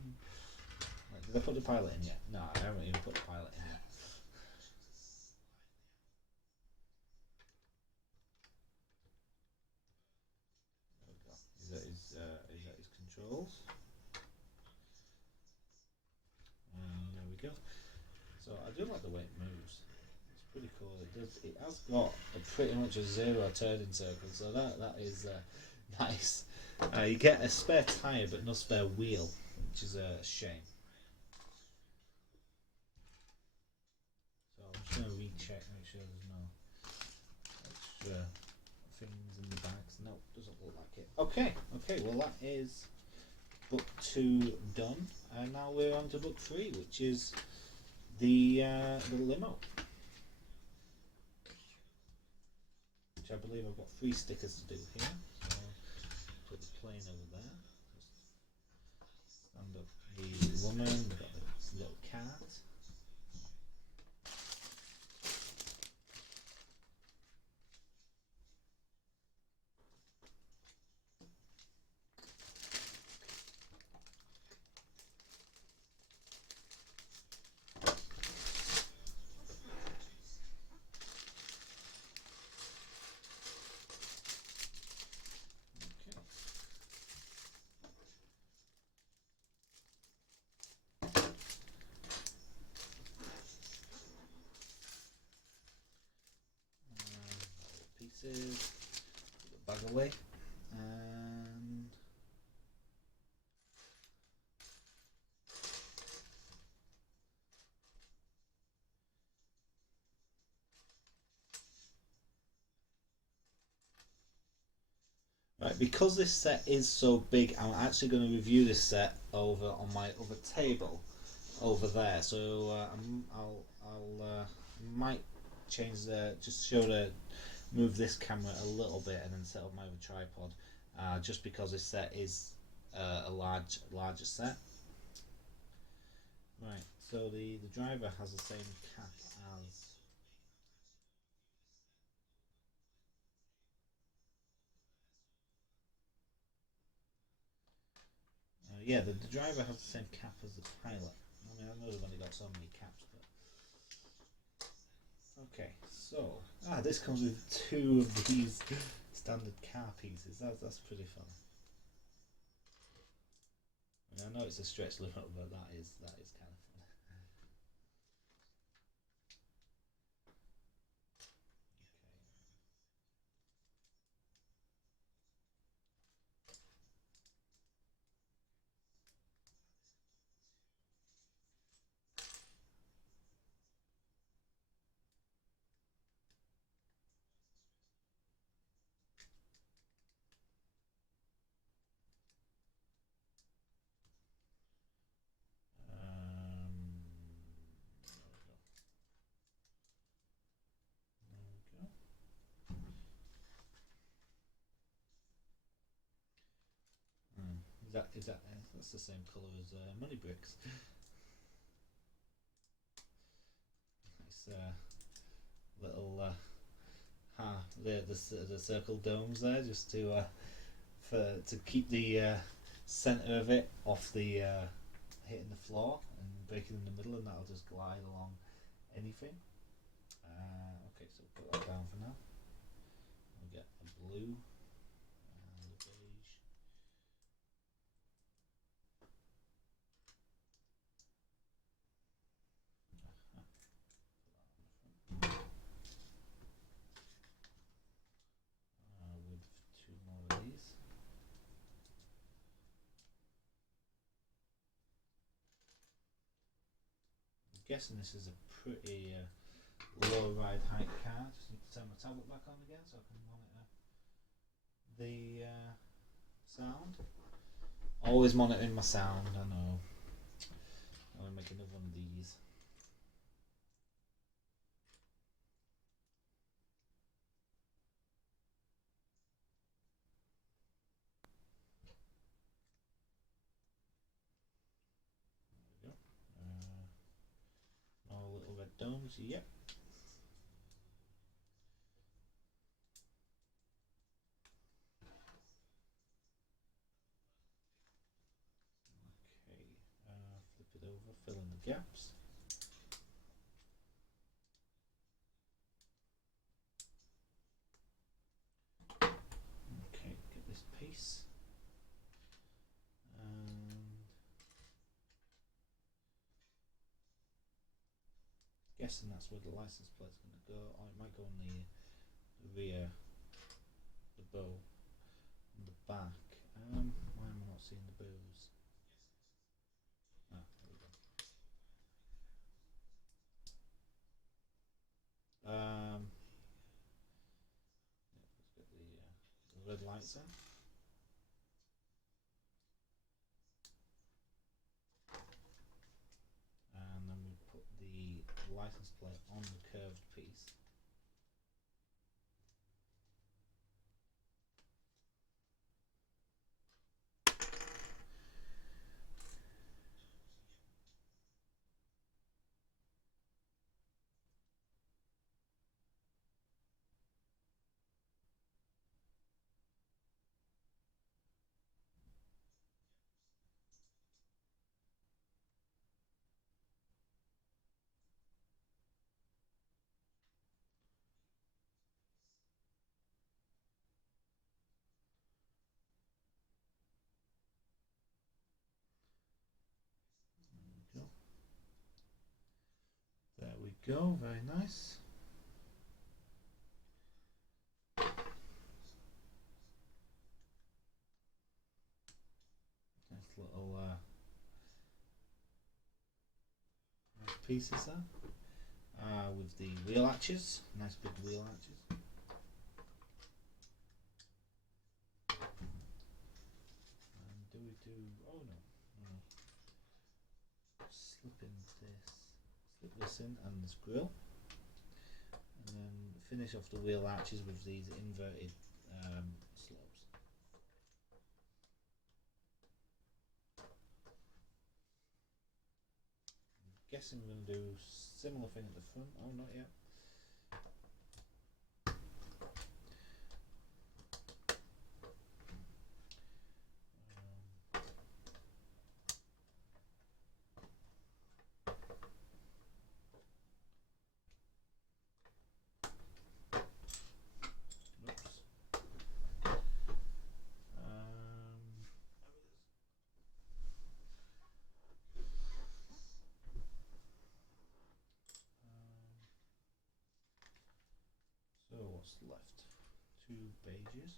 Did I put the pilot in yet? No, I haven't even put the pilot in yet. There we go. Is that his controls? And there we go. So I do like the way it moves. It's pretty cool. It has got pretty much a zero turning circle, so that is nice. You get a spare tyre but no spare wheel, which is a shame. So I'm just going to recheck, make sure there's no extra things in the bags. No, doesn't look like it. Okay, well that is book 2 done, and now we're on to book 3, which is the limo, which I believe I've got 3 stickers to do here. So put the plane over there. Stand up the woman. We've got the little cat. bag away. And right, because this set is so big, I'm actually going to review this set over on my other table over there. So I'll might change the just show the move this camera a little bit and then set up my other tripod. Just because this set is a larger set. Right. So the driver has the same cap as. Yeah, the driver has the same cap as the pilot. I mean, I know they've only got so many caps, but okay. So this comes with two of these standard car pieces. That's pretty fun. I mean, I know it's a stretch limit, but that is kind of fun. There we go. Is that that's the same colour as money bricks. Nice little the circle domes there, just to to keep the centre of it off the hitting the floor and breaking in the middle, and that'll just glide along anything. Okay, so put that down for now. We'll get a blue and a beige. With two more of these. I'm guessing this is a pretty low ride height car. Just need to turn my tablet back on again so I can monitor the sound. Always monitoring my sound, I know. I'm gonna make another one of these. There we go. All little red domes, yep. Okay, flip it over, fill in the gaps. Okay, get this piece. And guessing that's where the license plate's going to go. Or it might go on the rear, the bow, and the back. Why am I not seeing the bows? Ah, there we go. Let's get the red lights in. And then we put the license plate on the curved piece. There we go, very nice. little pieces there. With the wheel arches, nice big wheel arches. And do we do? Oh no, no. Slip this in, and this grill, and then finish off the wheel arches with these inverted slopes. I'm guessing we're going to do similar thing at the front. Oh, not yet. So what's left? 2 beiges.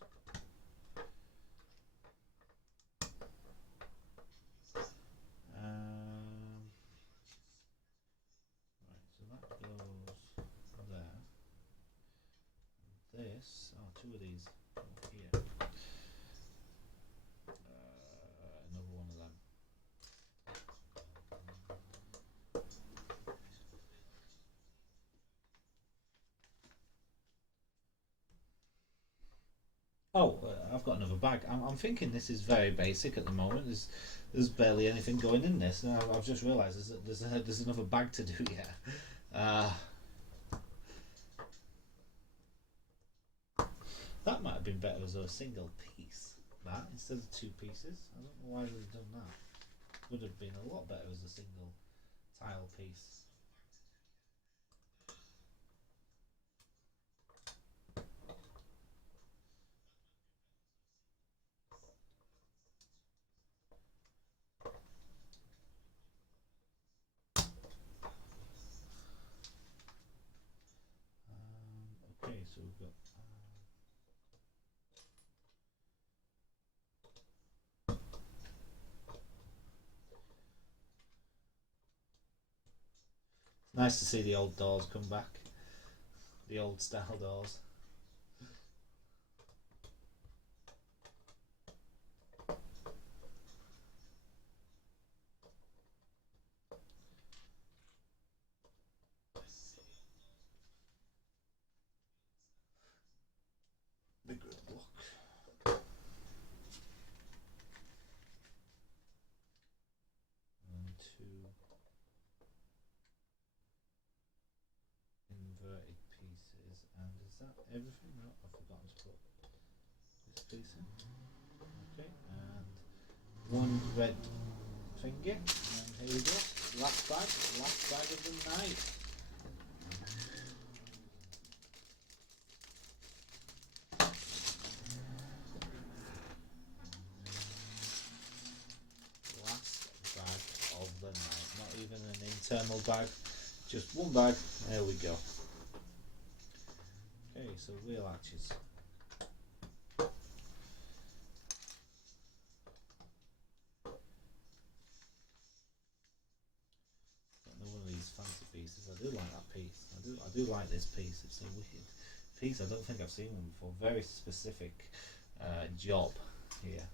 Right, so that goes there. This, 2 of these here. Another one of them. Oh, I've got another bag. I'm thinking this is very basic at the moment. There's barely anything going in this, and I've just realised there's another bag to do here. That might have been better as a single piece, that instead of 2 pieces. I don't know why they've done that. Would have been a lot better as a single tile piece. Okay, so we've got. Nice to see the old doors come back. The old style doors. The grid block. And 2 inverted pieces. And is that everything? No, I've forgotten to put this piece in. Okay, and 1 red finger. And here we go. Last bag of the night. Last bag of the night. Not even an internal bag, just 1 bag. There we go. Okay, so wheel arches. One of these fancy pieces. I do like that piece. I do like this piece. It's a wicked piece. I don't think I've seen one before. Very specific job here.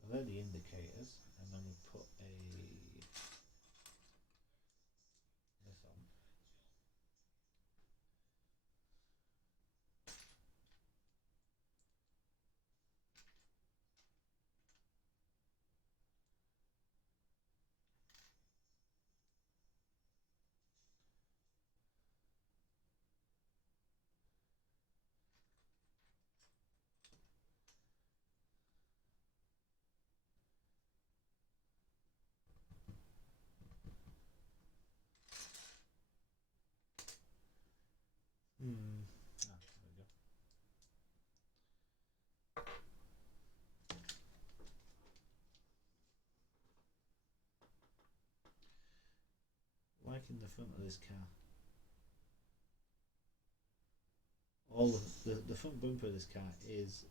So they're the indicators, and then we put this on. There we go. Liking the front of this car. all the front bumper of this car is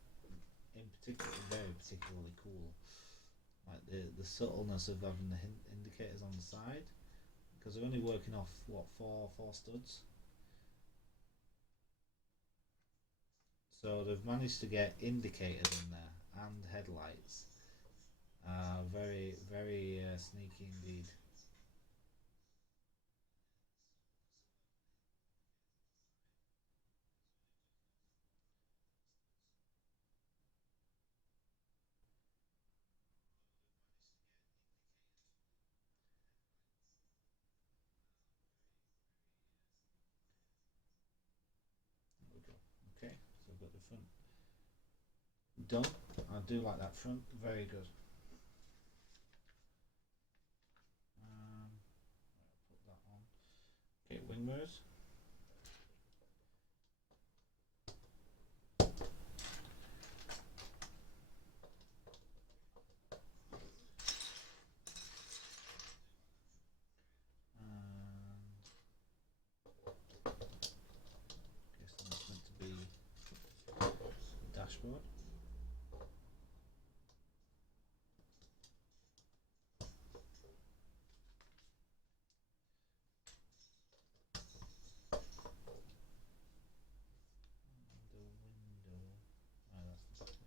in particular very particularly cool. Like the subtleness of having the indicators on the side because they're only working off what four studs. So they've managed to get indicators in there and headlights. Very sneaky indeed. There we go. Okay, so I've got the front done. I do like that front. Very good. Put that on. Okay, wing mirrors. And guess that's meant to be dashboard. The window. Oh, that's the window.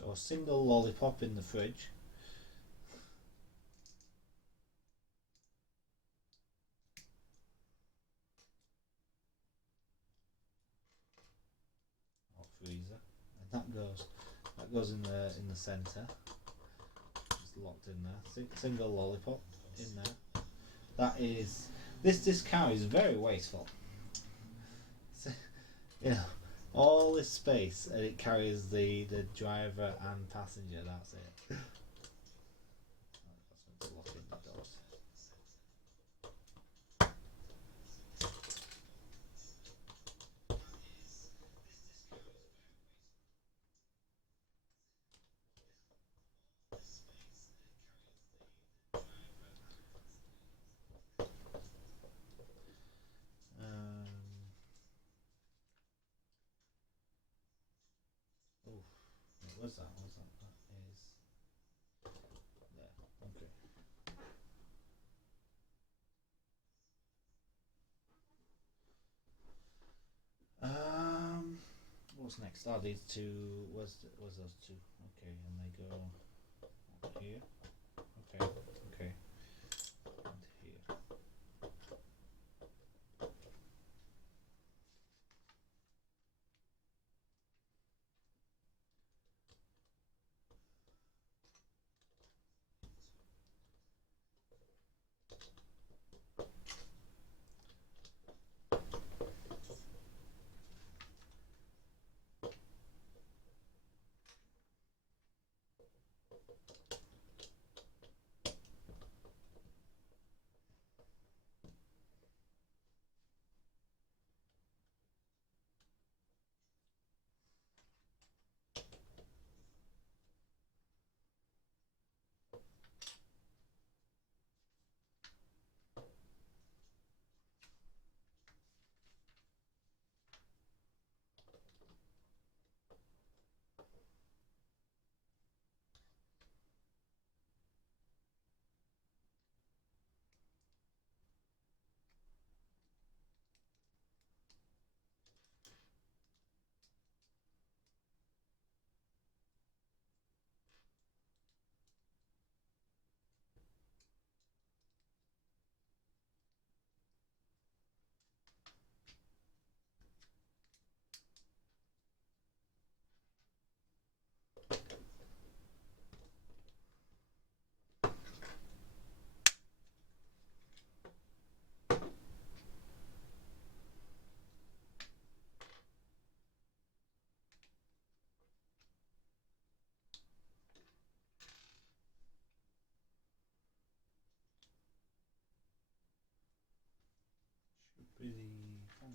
So a single lollipop in the fridge. Or freezer. And that goes in the centre. It's locked in there. Single lollipop in there. That is this car is very wasteful. So, you know, all this space and it carries the driver and passenger. That's it. That's what's locking the doors. Um, oh, what was that? What was that? That is there. Okay. What's next? Oh, these two. Was those two? Okay, and they go here. Okay, okay, and here.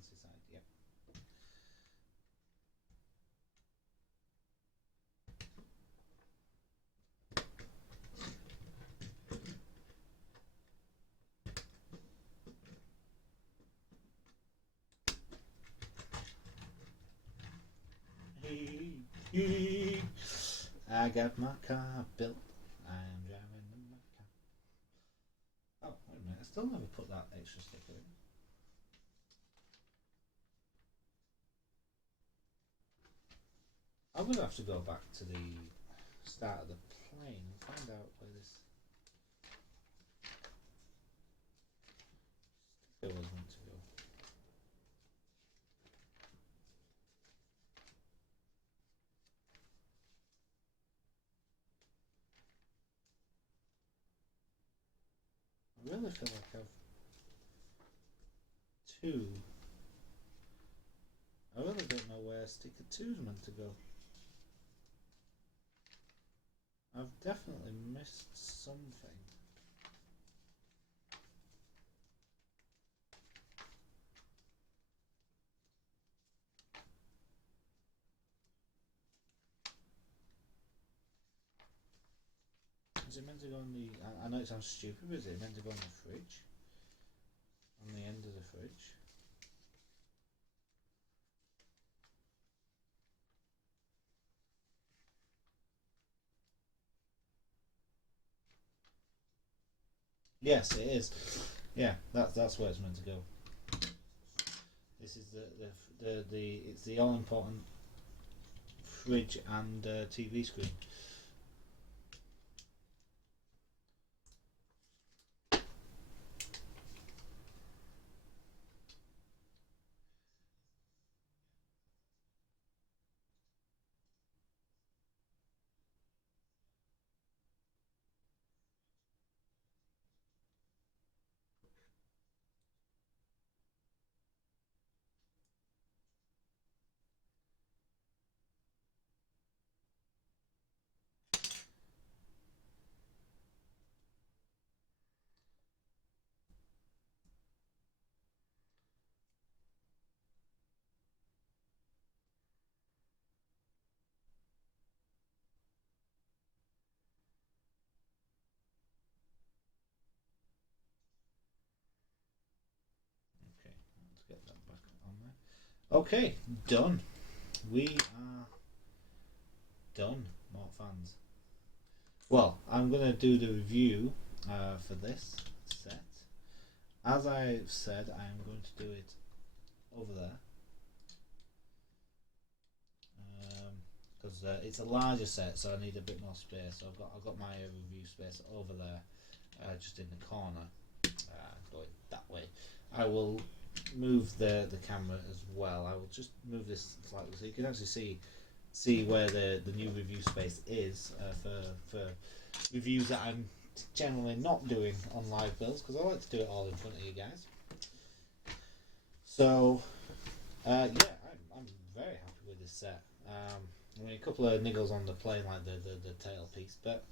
fancy side. Yeah. I got my car built. I am driving in my car. Oh, wait a minute. I still never put that extra sticker in. I'm going to have to go back to the start of the plane and find out where this sticker was meant to go. I really feel like I've two. I really don't know where sticker 2 is meant to go. I've definitely missed something. Is it meant to go on the... I know it sounds stupid, but is it meant to go on the fridge? On the end of the fridge? Yes, it is. Yeah, that's where it's meant to go. This is the it's the all important fridge and TV screen. Okay, let's get that back on there. Okay, done. We are done, Mortt fans. Well, I'm going to do the review for this set. As I've said, I am going to do it over there. Because it's a larger set, so I need a bit more space. So I've got my review space over there, just in the corner, going that way. I will move the camera as well. I will just move this slightly so you can actually see where the new review space is for reviews that I'm generally not doing on live builds, because I like to do it all in front of you guys. So yeah, I'm very happy with this set. I mean, a couple of niggles on the plane, like the tail piece, but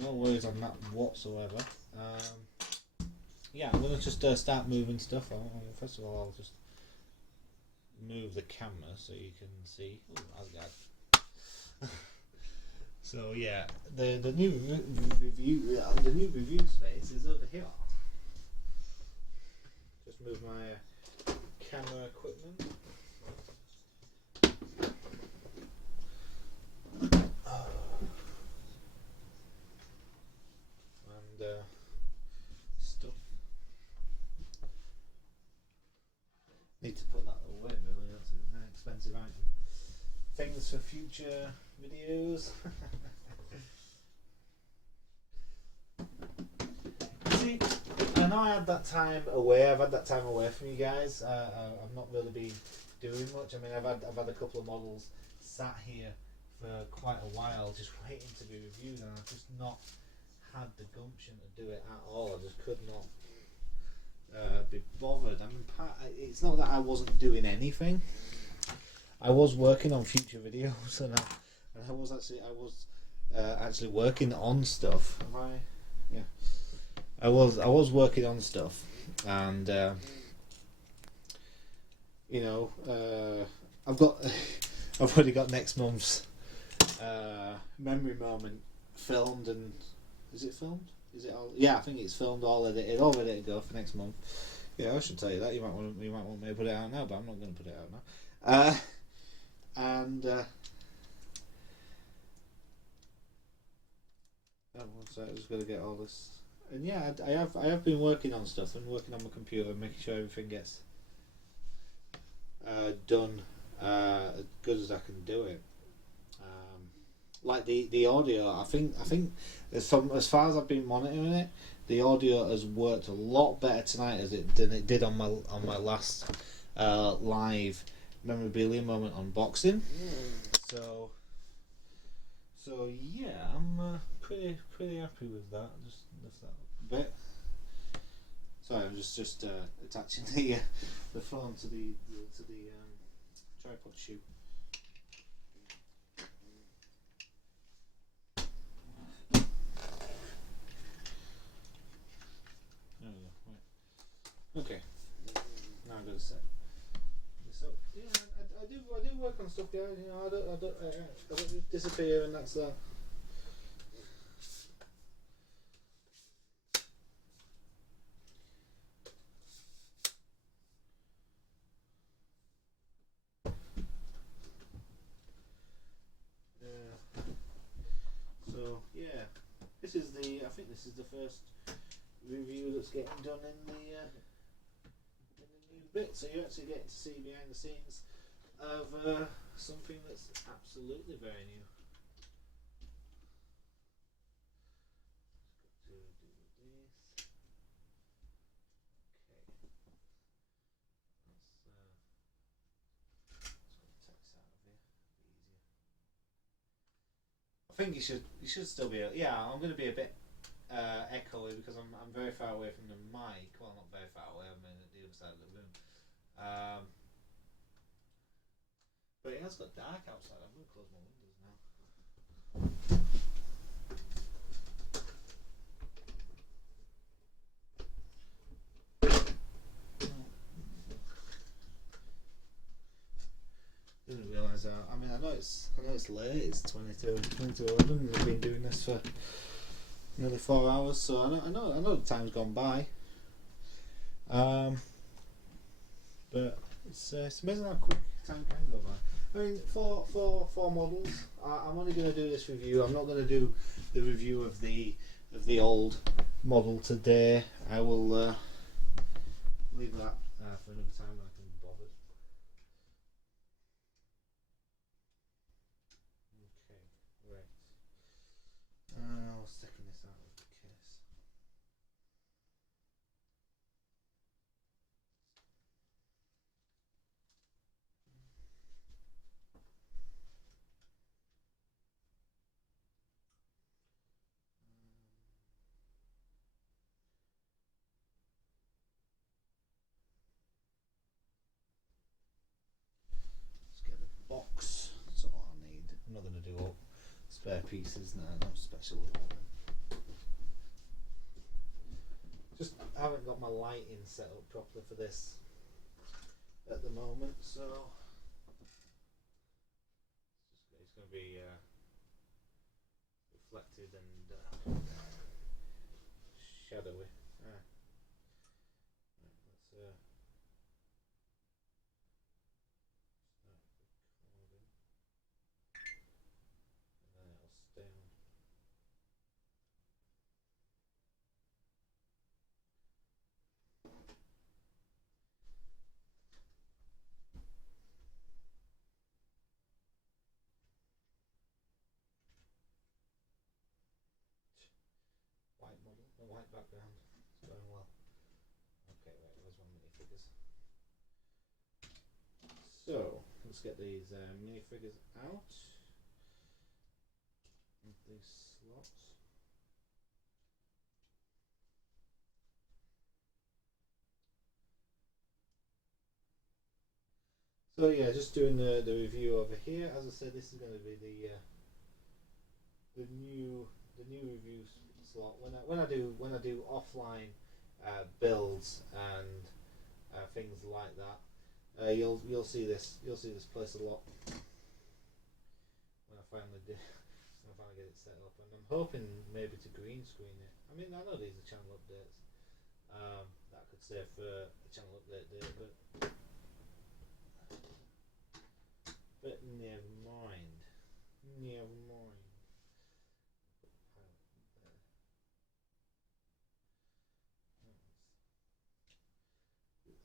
no worries on that whatsoever. Yeah, I'm going to just start moving stuff. First of all, I'll just move the camera so you can see. Ooh, Asgard. So yeah, the new review space is over here. Just move my camera equipment. And stuff. Need to put that away, really. That's an expensive item. Things for future videos. See, I know I had that time away. I've had that time away from you guys. I've not really been doing much. I mean, I've had a couple of models sat here for quite a while, just waiting to be reviewed, and I've just not had the gumption to do it at all. I just could not be bothered. I mean, it's not that I wasn't doing anything. I was working on future videos, and I was actually working on stuff. Yeah, I was working on stuff, and you know, I've got, I've already got next month's memory moment filmed, and is it filmed? Is it all? Yeah, I think it's filmed, all edited, all ready to go for next month. Yeah, I should tell you that. You might want me to put it out now, but I'm not going to put it out now. And so I was going to get all this. And yeah, I have been working on stuff and working on my computer, making sure everything gets done as good as I can do it. Um, like the audio, I think as far as I've been monitoring it, the audio has worked a lot better tonight than it did on my last live memorabilia moment unboxing. So yeah, I'm pretty happy with that. Just that bit. Sorry, I'm just attaching the phone to the tripod shoe. There we go. Right. Okay. Now I'm gonna set. So yeah, I do work on stuff. Yeah, you know, I don't just disappear and that's that. Yeah. So yeah, I think this is the first review that's getting done in the new bit. So you actually get to see behind the scenes of something that's absolutely very new. To do this. Okay. Let's get the text out of here. Be easier. I think you should still be. Yeah, I'm going to be a bit echoey because I'm very far away from the mic. Well, not very far away. I'm in the other side of the room. Um, but it has got dark outside. I'm going to close my windows now. Didn't realise that. I mean, I know it's late. It's 22:11. We've been doing this for nearly 4 hours, so I know the time's gone by. Um, but it's amazing how quick time can go by. I mean, for models, I'm only going to do this review. I'm not going to do the review of the old model today. I will leave that for another time when I can be bothered. Okay, right. I was taking this out of the case. Let's get the box. That's all I need. I'm not going to do all spare pieces now. Not special. Just haven't got my lighting set up properly for this at the moment, so it's going to be reflected and shadowy. Ah, right, let's start recording, and then it'll stay on. White model, a white background. It's going well. Okay, right, where's my minifigures? So, let's get these minifigures out of these slots. So yeah, just doing the review over here. As I said, this is going to be the new review slot. When I do offline builds and things like that, you'll see this place a lot when I finally do when I finally get it set up, and I'm hoping maybe to green screen it. I mean, I know these are channel updates. That I could save for a channel update day, but never mind. Never mind.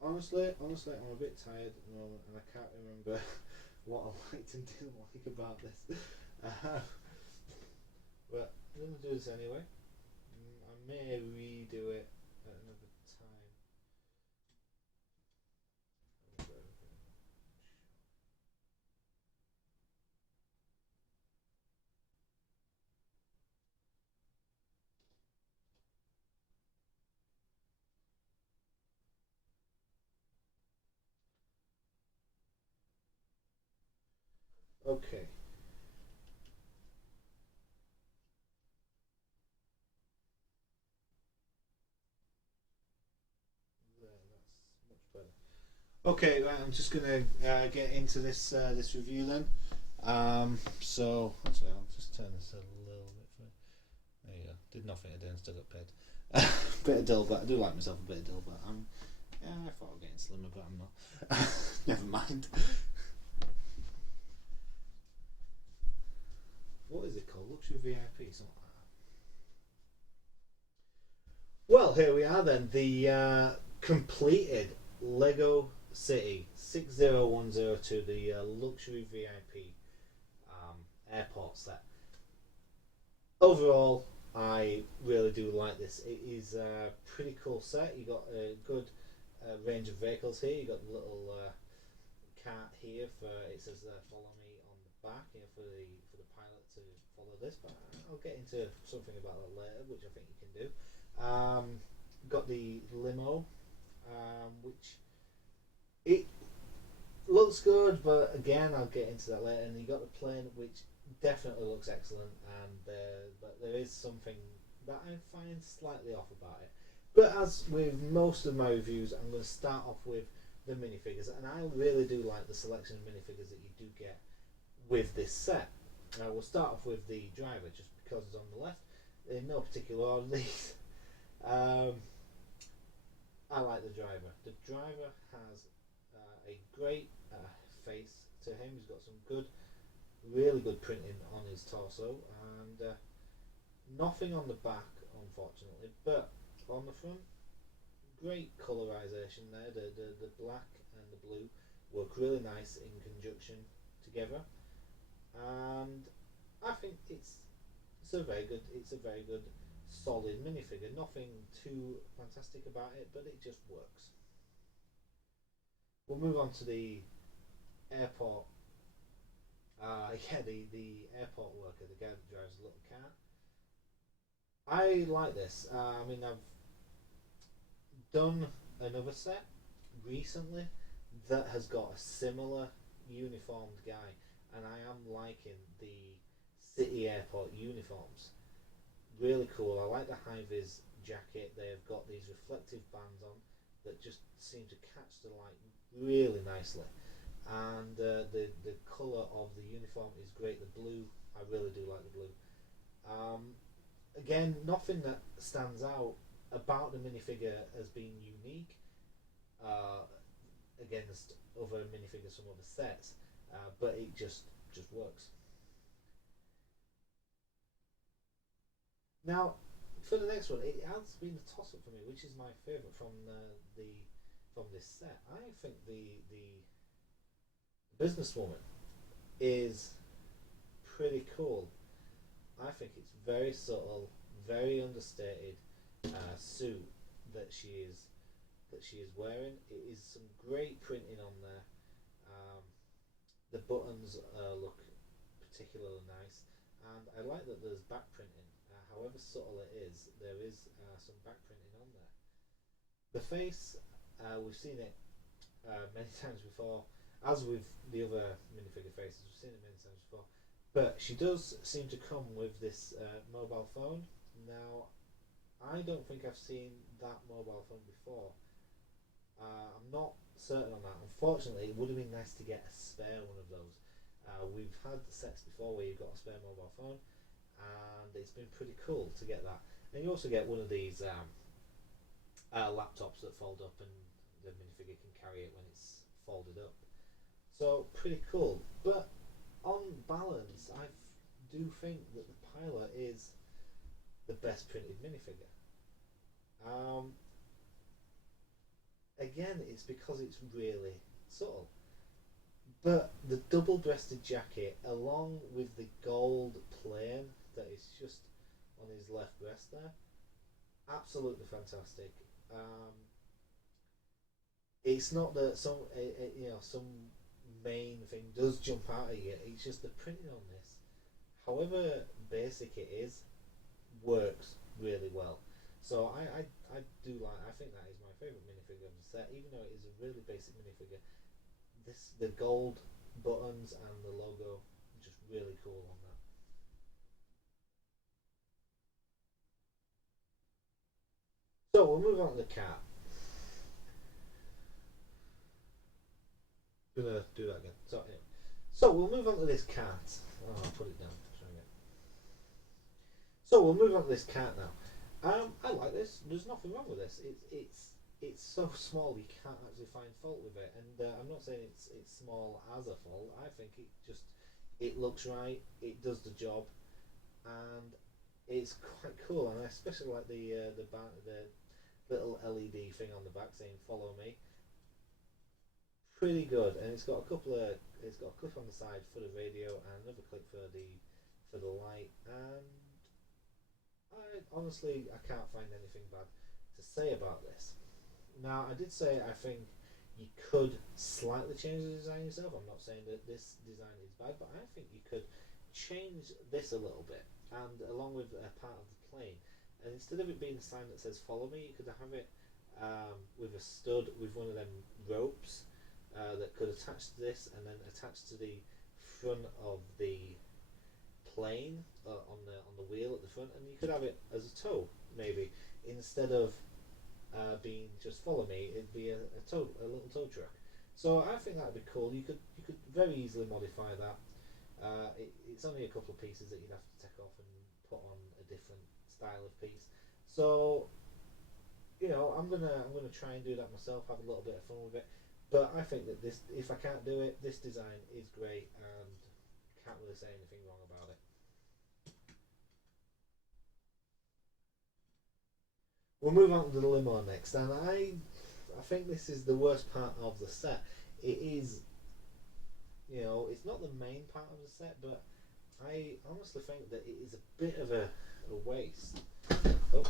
Honestly, I'm a bit tired at the moment, and I can't remember what I liked and didn't like about this. Uh, but I'm gonna do this anyway. I may redo it at another time. Okay. There, that's much better. Okay, right, I'm just gonna get into this review then. So actually, I'll just turn this a little bit for. There you go. Did nothing today and still got paid. Bit of Dilbert. I do like myself a bit of Dilbert. Yeah, I thought I was getting slimmer, but I'm not. Never mind. What is it called? Luxury VIP, something like that. Well, here we are then. The completed Lego City 60102, the luxury VIP airport set. Overall, I really do like this. It is a pretty cool set. You got a good range of vehicles here. You got the little cart here for it says "Follow me" on the back here for the pilot to follow this. But I'll get into something about that later, which I think you can do. Got the limo, which it looks good, but again, I'll get into that later. And you got the plane, which definitely looks excellent, and but there is something that I find slightly off about it. But as with most of my reviews, I'm going to start off with the minifigures, and I really do like the selection of minifigures that you do get with this set. We'll start off with the driver, just because it's on the left, in no particular order. These, um, I like the driver. The driver has a great face to him. He's got some really good printing on his torso, and nothing on the back, unfortunately. But on the front, great colorization there. The black and the blue work really nice in conjunction together, and I think it's a very good solid minifigure. Nothing too fantastic about it, but it just works. We'll move on to the airport. Yeah, the airport worker, the guy that drives a little car. I like this. I mean, I've done another set recently that has got a similar uniformed guy, and I am liking the city airport uniforms. Really cool. I like the high vis jacket. They have got these reflective bands on that just seem to catch the light really nicely. And the colour of the uniform is great. The blue, I really do like the blue. Um, Again, nothing that stands out about the minifigure as being unique uh, against other minifigures from other sets, but it just works. Now, for the next one, it has been a toss up for me, which is my favourite the from this set. I think the businesswoman is pretty cool. I think it's very subtle, very understated suit that she is wearing. It is some great printing on there. Um, the buttons look particularly nice, and I like that there's back printing. However subtle it is, there is some back printing on there. The face, we've seen it many times before, as with the other minifigure faces, we've seen it many times before. But she does seem to come with this mobile phone. Now, I don't think I've seen that mobile phone before. I'm not certain on that. Unfortunately, it would have been nice to get a spare one of those. We've had sets before where you've got a spare mobile phone, and it's been pretty cool to get that. And you also get one of these laptops that fold up, and the minifigure can carry it when it's folded up. So pretty cool. But on balance, I do think that the pilot is the best printed minifigure. Um, Again, it's because it's really subtle. But the double-breasted jacket, along with the gold plane that is just on his left breast there, absolutely fantastic. Um, it's not that some main thing does jump out at you. It's just the printing on this, however basic it is, works really well. So I do like. I think that is my favourite minifigure of the set, even though it is a really basic minifigure. The gold buttons and the logo just really cool on that. So we'll move on to the cat. Gonna do that again. So anyway, so we'll move on to this cat. Oh, I'll put it down. So we'll move on to this cat now. I like this. There's nothing wrong with this. It's so small you can't actually find fault with it. And I'm not saying it's small as a fault. I think it looks right. It does the job, and it's quite cool. And I especially like the little LED thing on the back saying "Follow me." Pretty good, and it's got a clip on the side for the radio and another clip for the light. And I honestly I can't find anything bad to say about this. Now I did say I think you could slightly change the design yourself. I'm not saying that this design is bad, but I think you could change this a little bit, and along with a part of the plane. And instead of it being a sign that says "Follow me," you could have it with a stud with one of them ropes that could attach to this, and then attach to the front of the plane on the wheel at the front, and you could have it as a tow maybe instead of being just "Follow me." It'd be a little tow truck. So I think that'd be cool. You could very easily modify that. It's only a couple of pieces that you'd have to take off and put on a different style of piece. So I'm gonna try and do that myself. Have a little bit of fun with it. But I think that this, if I can't do it, this design is great, and can't really say anything wrong about it. We'll move on to the limo next, and I think this is the worst part of the set. It is, it's not the main part of the set, but I honestly think that it is a bit of a waste. Oh,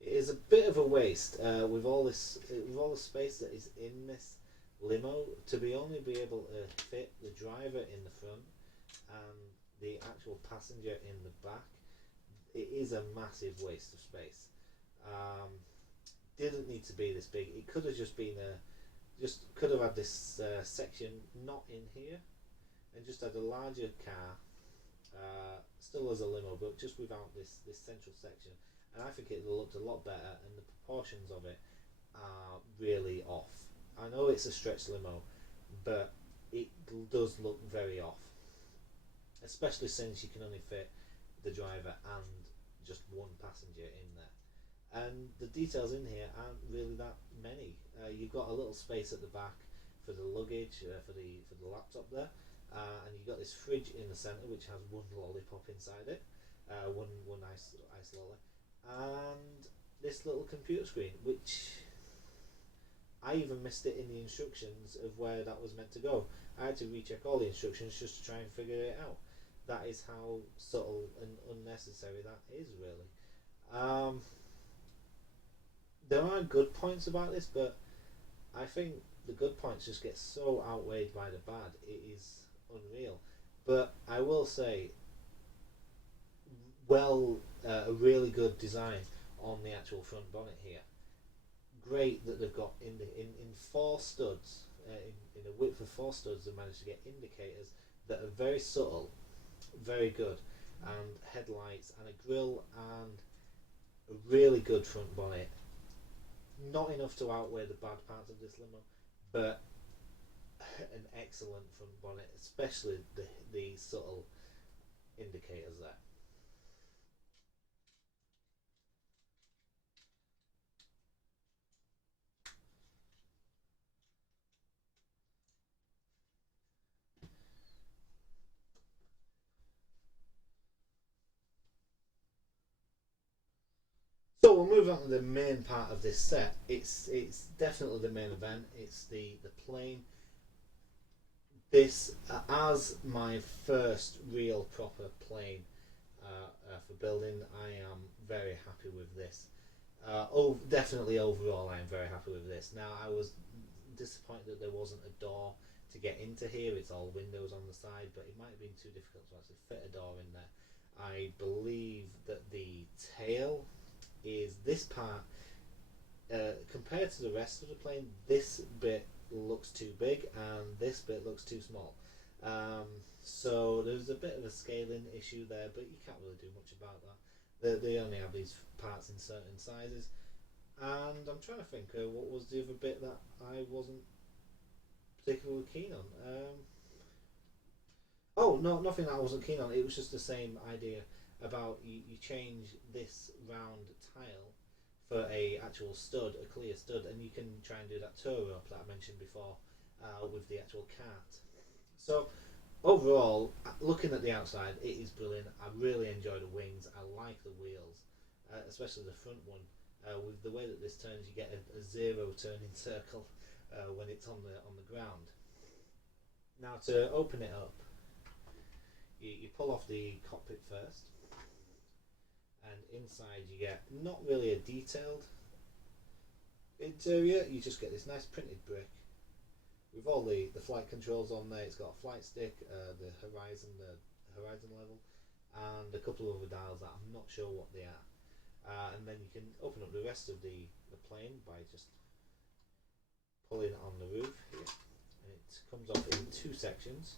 it is a bit of a waste with all the space that is in this limo to be able to fit the driver in the front and the actual passenger in the back. It is a massive waste of space. Um, didn't need to be this big. It could have just been just could have had this section not in here, and just had a larger car, still as a limo, but just without this central section. And I think it looked a lot better, and the proportions of it are really off. I know it's a stretch limo, but it does look very off, especially since you can only fit the driver and just one passenger in there. And the details in here aren't really that many. You've got a little space at the back for the luggage, for the laptop there, and you've got this fridge in the centre which has one lollipop inside it, one ice lolly, and this little computer screen, which I even missed it in the instructions of where that was meant to go. I had to recheck all the instructions just to try and figure it out. That is how subtle and unnecessary that is, really. Um, there are good points about this, but I think the good points just get so outweighed by the bad. It is unreal. But I will say, a really good design on the actual front bonnet here. Great that they've got in four studs, in a width of four studs, they managed to get indicators that are very subtle, very good, and headlights and a grille and a really good front bonnet. Not enough to outweigh the bad parts of this limo, but an excellent front bonnet, especially the subtle indicators there. So we'll move on to the main part of this set. It's definitely the main event. It's the plane. This as my first real proper plane for building. I am very happy with this. Definitely overall, I am very happy with this. Now I was disappointed that there wasn't a door to get into here. It's all windows on the side, but it might have been too difficult to actually fit a door in there. I believe that the tail is this part compared to the rest of the plane. This bit looks too big, and this bit looks too small. Um, so there's a bit of a scaling issue there, but you can't really do much about that. They only have these parts in certain sizes, and I'm trying to think what was the other bit that I wasn't particularly keen on. Oh no, nothing that I wasn't keen on. It was just the same idea about you change this round tile for a actual stud, a clear stud, and you can try and do that tow rope that I mentioned before with the actual cart. So overall, looking at the outside, it is brilliant. I really enjoy the wings. I like the wheels, especially the front one. With the way that this turns, you get a zero turning circle when it's on the ground. Now to open it up, you pull off the cockpit first, and inside you get not really a detailed interior. You just get this nice printed brick with all the flight controls on there. It's got a flight stick, the horizon level, and a couple of other dials that I'm not sure what they are. And then you can open up the rest of the plane by just pulling on the roof here, and it comes off in two sections.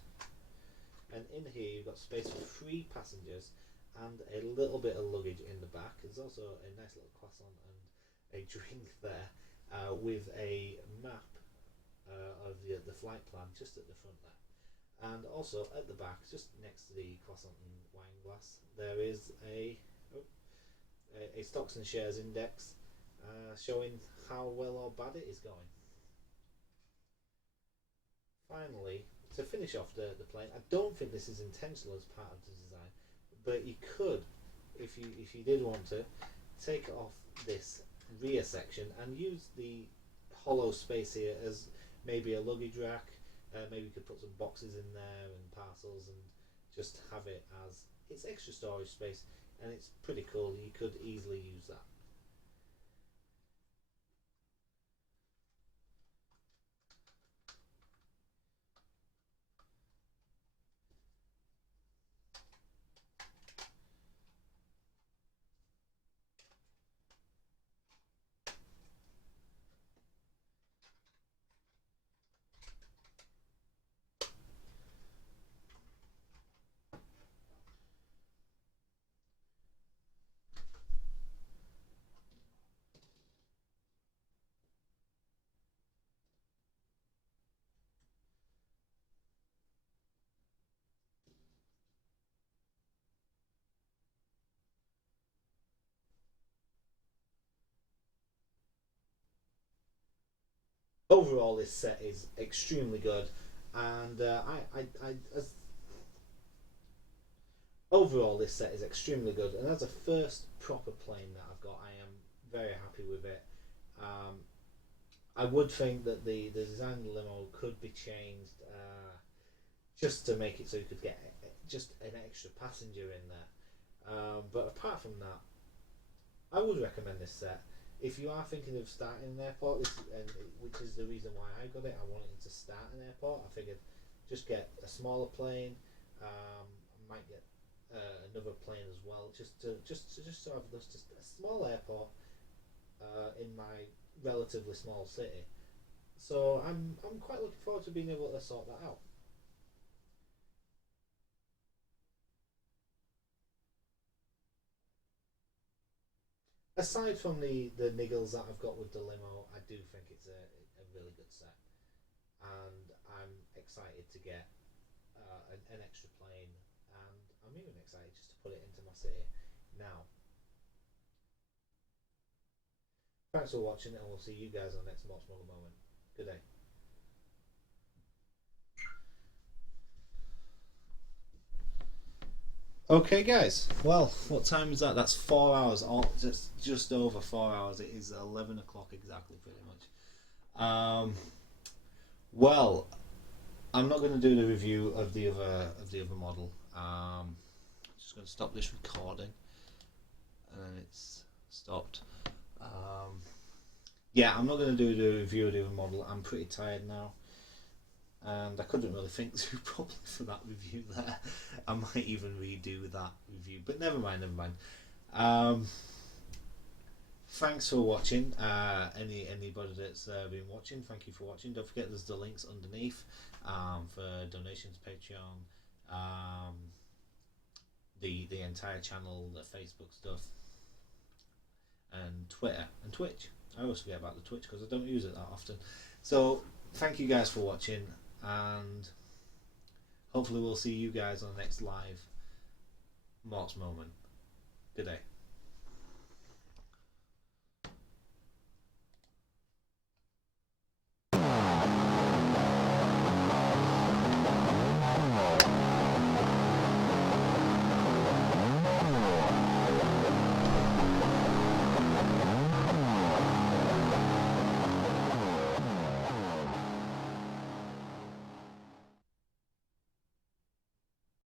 And in here you've got space for three passengers and a little bit of luggage in the back. There's also a nice little croissant and a drink there with a map of the flight plan just at the front there. And also at the back, just next to the croissant and wine glass, there is oh, a stocks and shares index showing how well or bad it is going. Finally, to finish off the plane, I don't think this is intentional as part of the design, but you could, if you did want to, take off this rear section and use the hollow space here as maybe a luggage rack. Maybe you could put some boxes in there and parcels and just have it as it's extra storage space, and it's pretty cool. You could easily use that. Overall, this set is extremely good, and as overall this set is extremely good. And as a first proper plane that I've got, I am very happy with it. Um, I would think that the design of the limo could be changed just to make it so you could get just an extra passenger in there. But apart from that, I would recommend this set. If you are thinking of starting an airport, which is the reason why I got it, I wanted to start an airport. I figured just get a smaller plane. I might get another plane as well, just to have just a small airport in my relatively small city. So I'm quite looking forward to being able to sort that out. aside from the niggles that I've got with the limo, I do think it's a really good set, and I'm excited to get an extra plane, and I'm even excited just to put it into my city now. Thanks for watching, and we'll see you guys on the next Mort's Moment. Good day. Okay, guys. Well, what time is that? That's 4 hours. Just over 4 hours. It is 11 o'clock exactly, pretty much. Well, I'm not going to do the review of the other model. Just going to stop this recording, and then it's stopped. Yeah, I'm not going to do the review of the other model. I'm pretty tired now, and I couldn't really think through properly for that review there. I might even redo that review, but never mind, never mind. Thanks for watching. Anybody that's been watching, thank you for watching. Don't forget there's the links underneath for donations, Patreon, the entire channel, the Facebook stuff, and Twitter and Twitch. I always forget about the Twitch because I don't use it that often. So thank you guys for watching, and hopefully we'll see you guys on the next live Mort's Moment. Good day.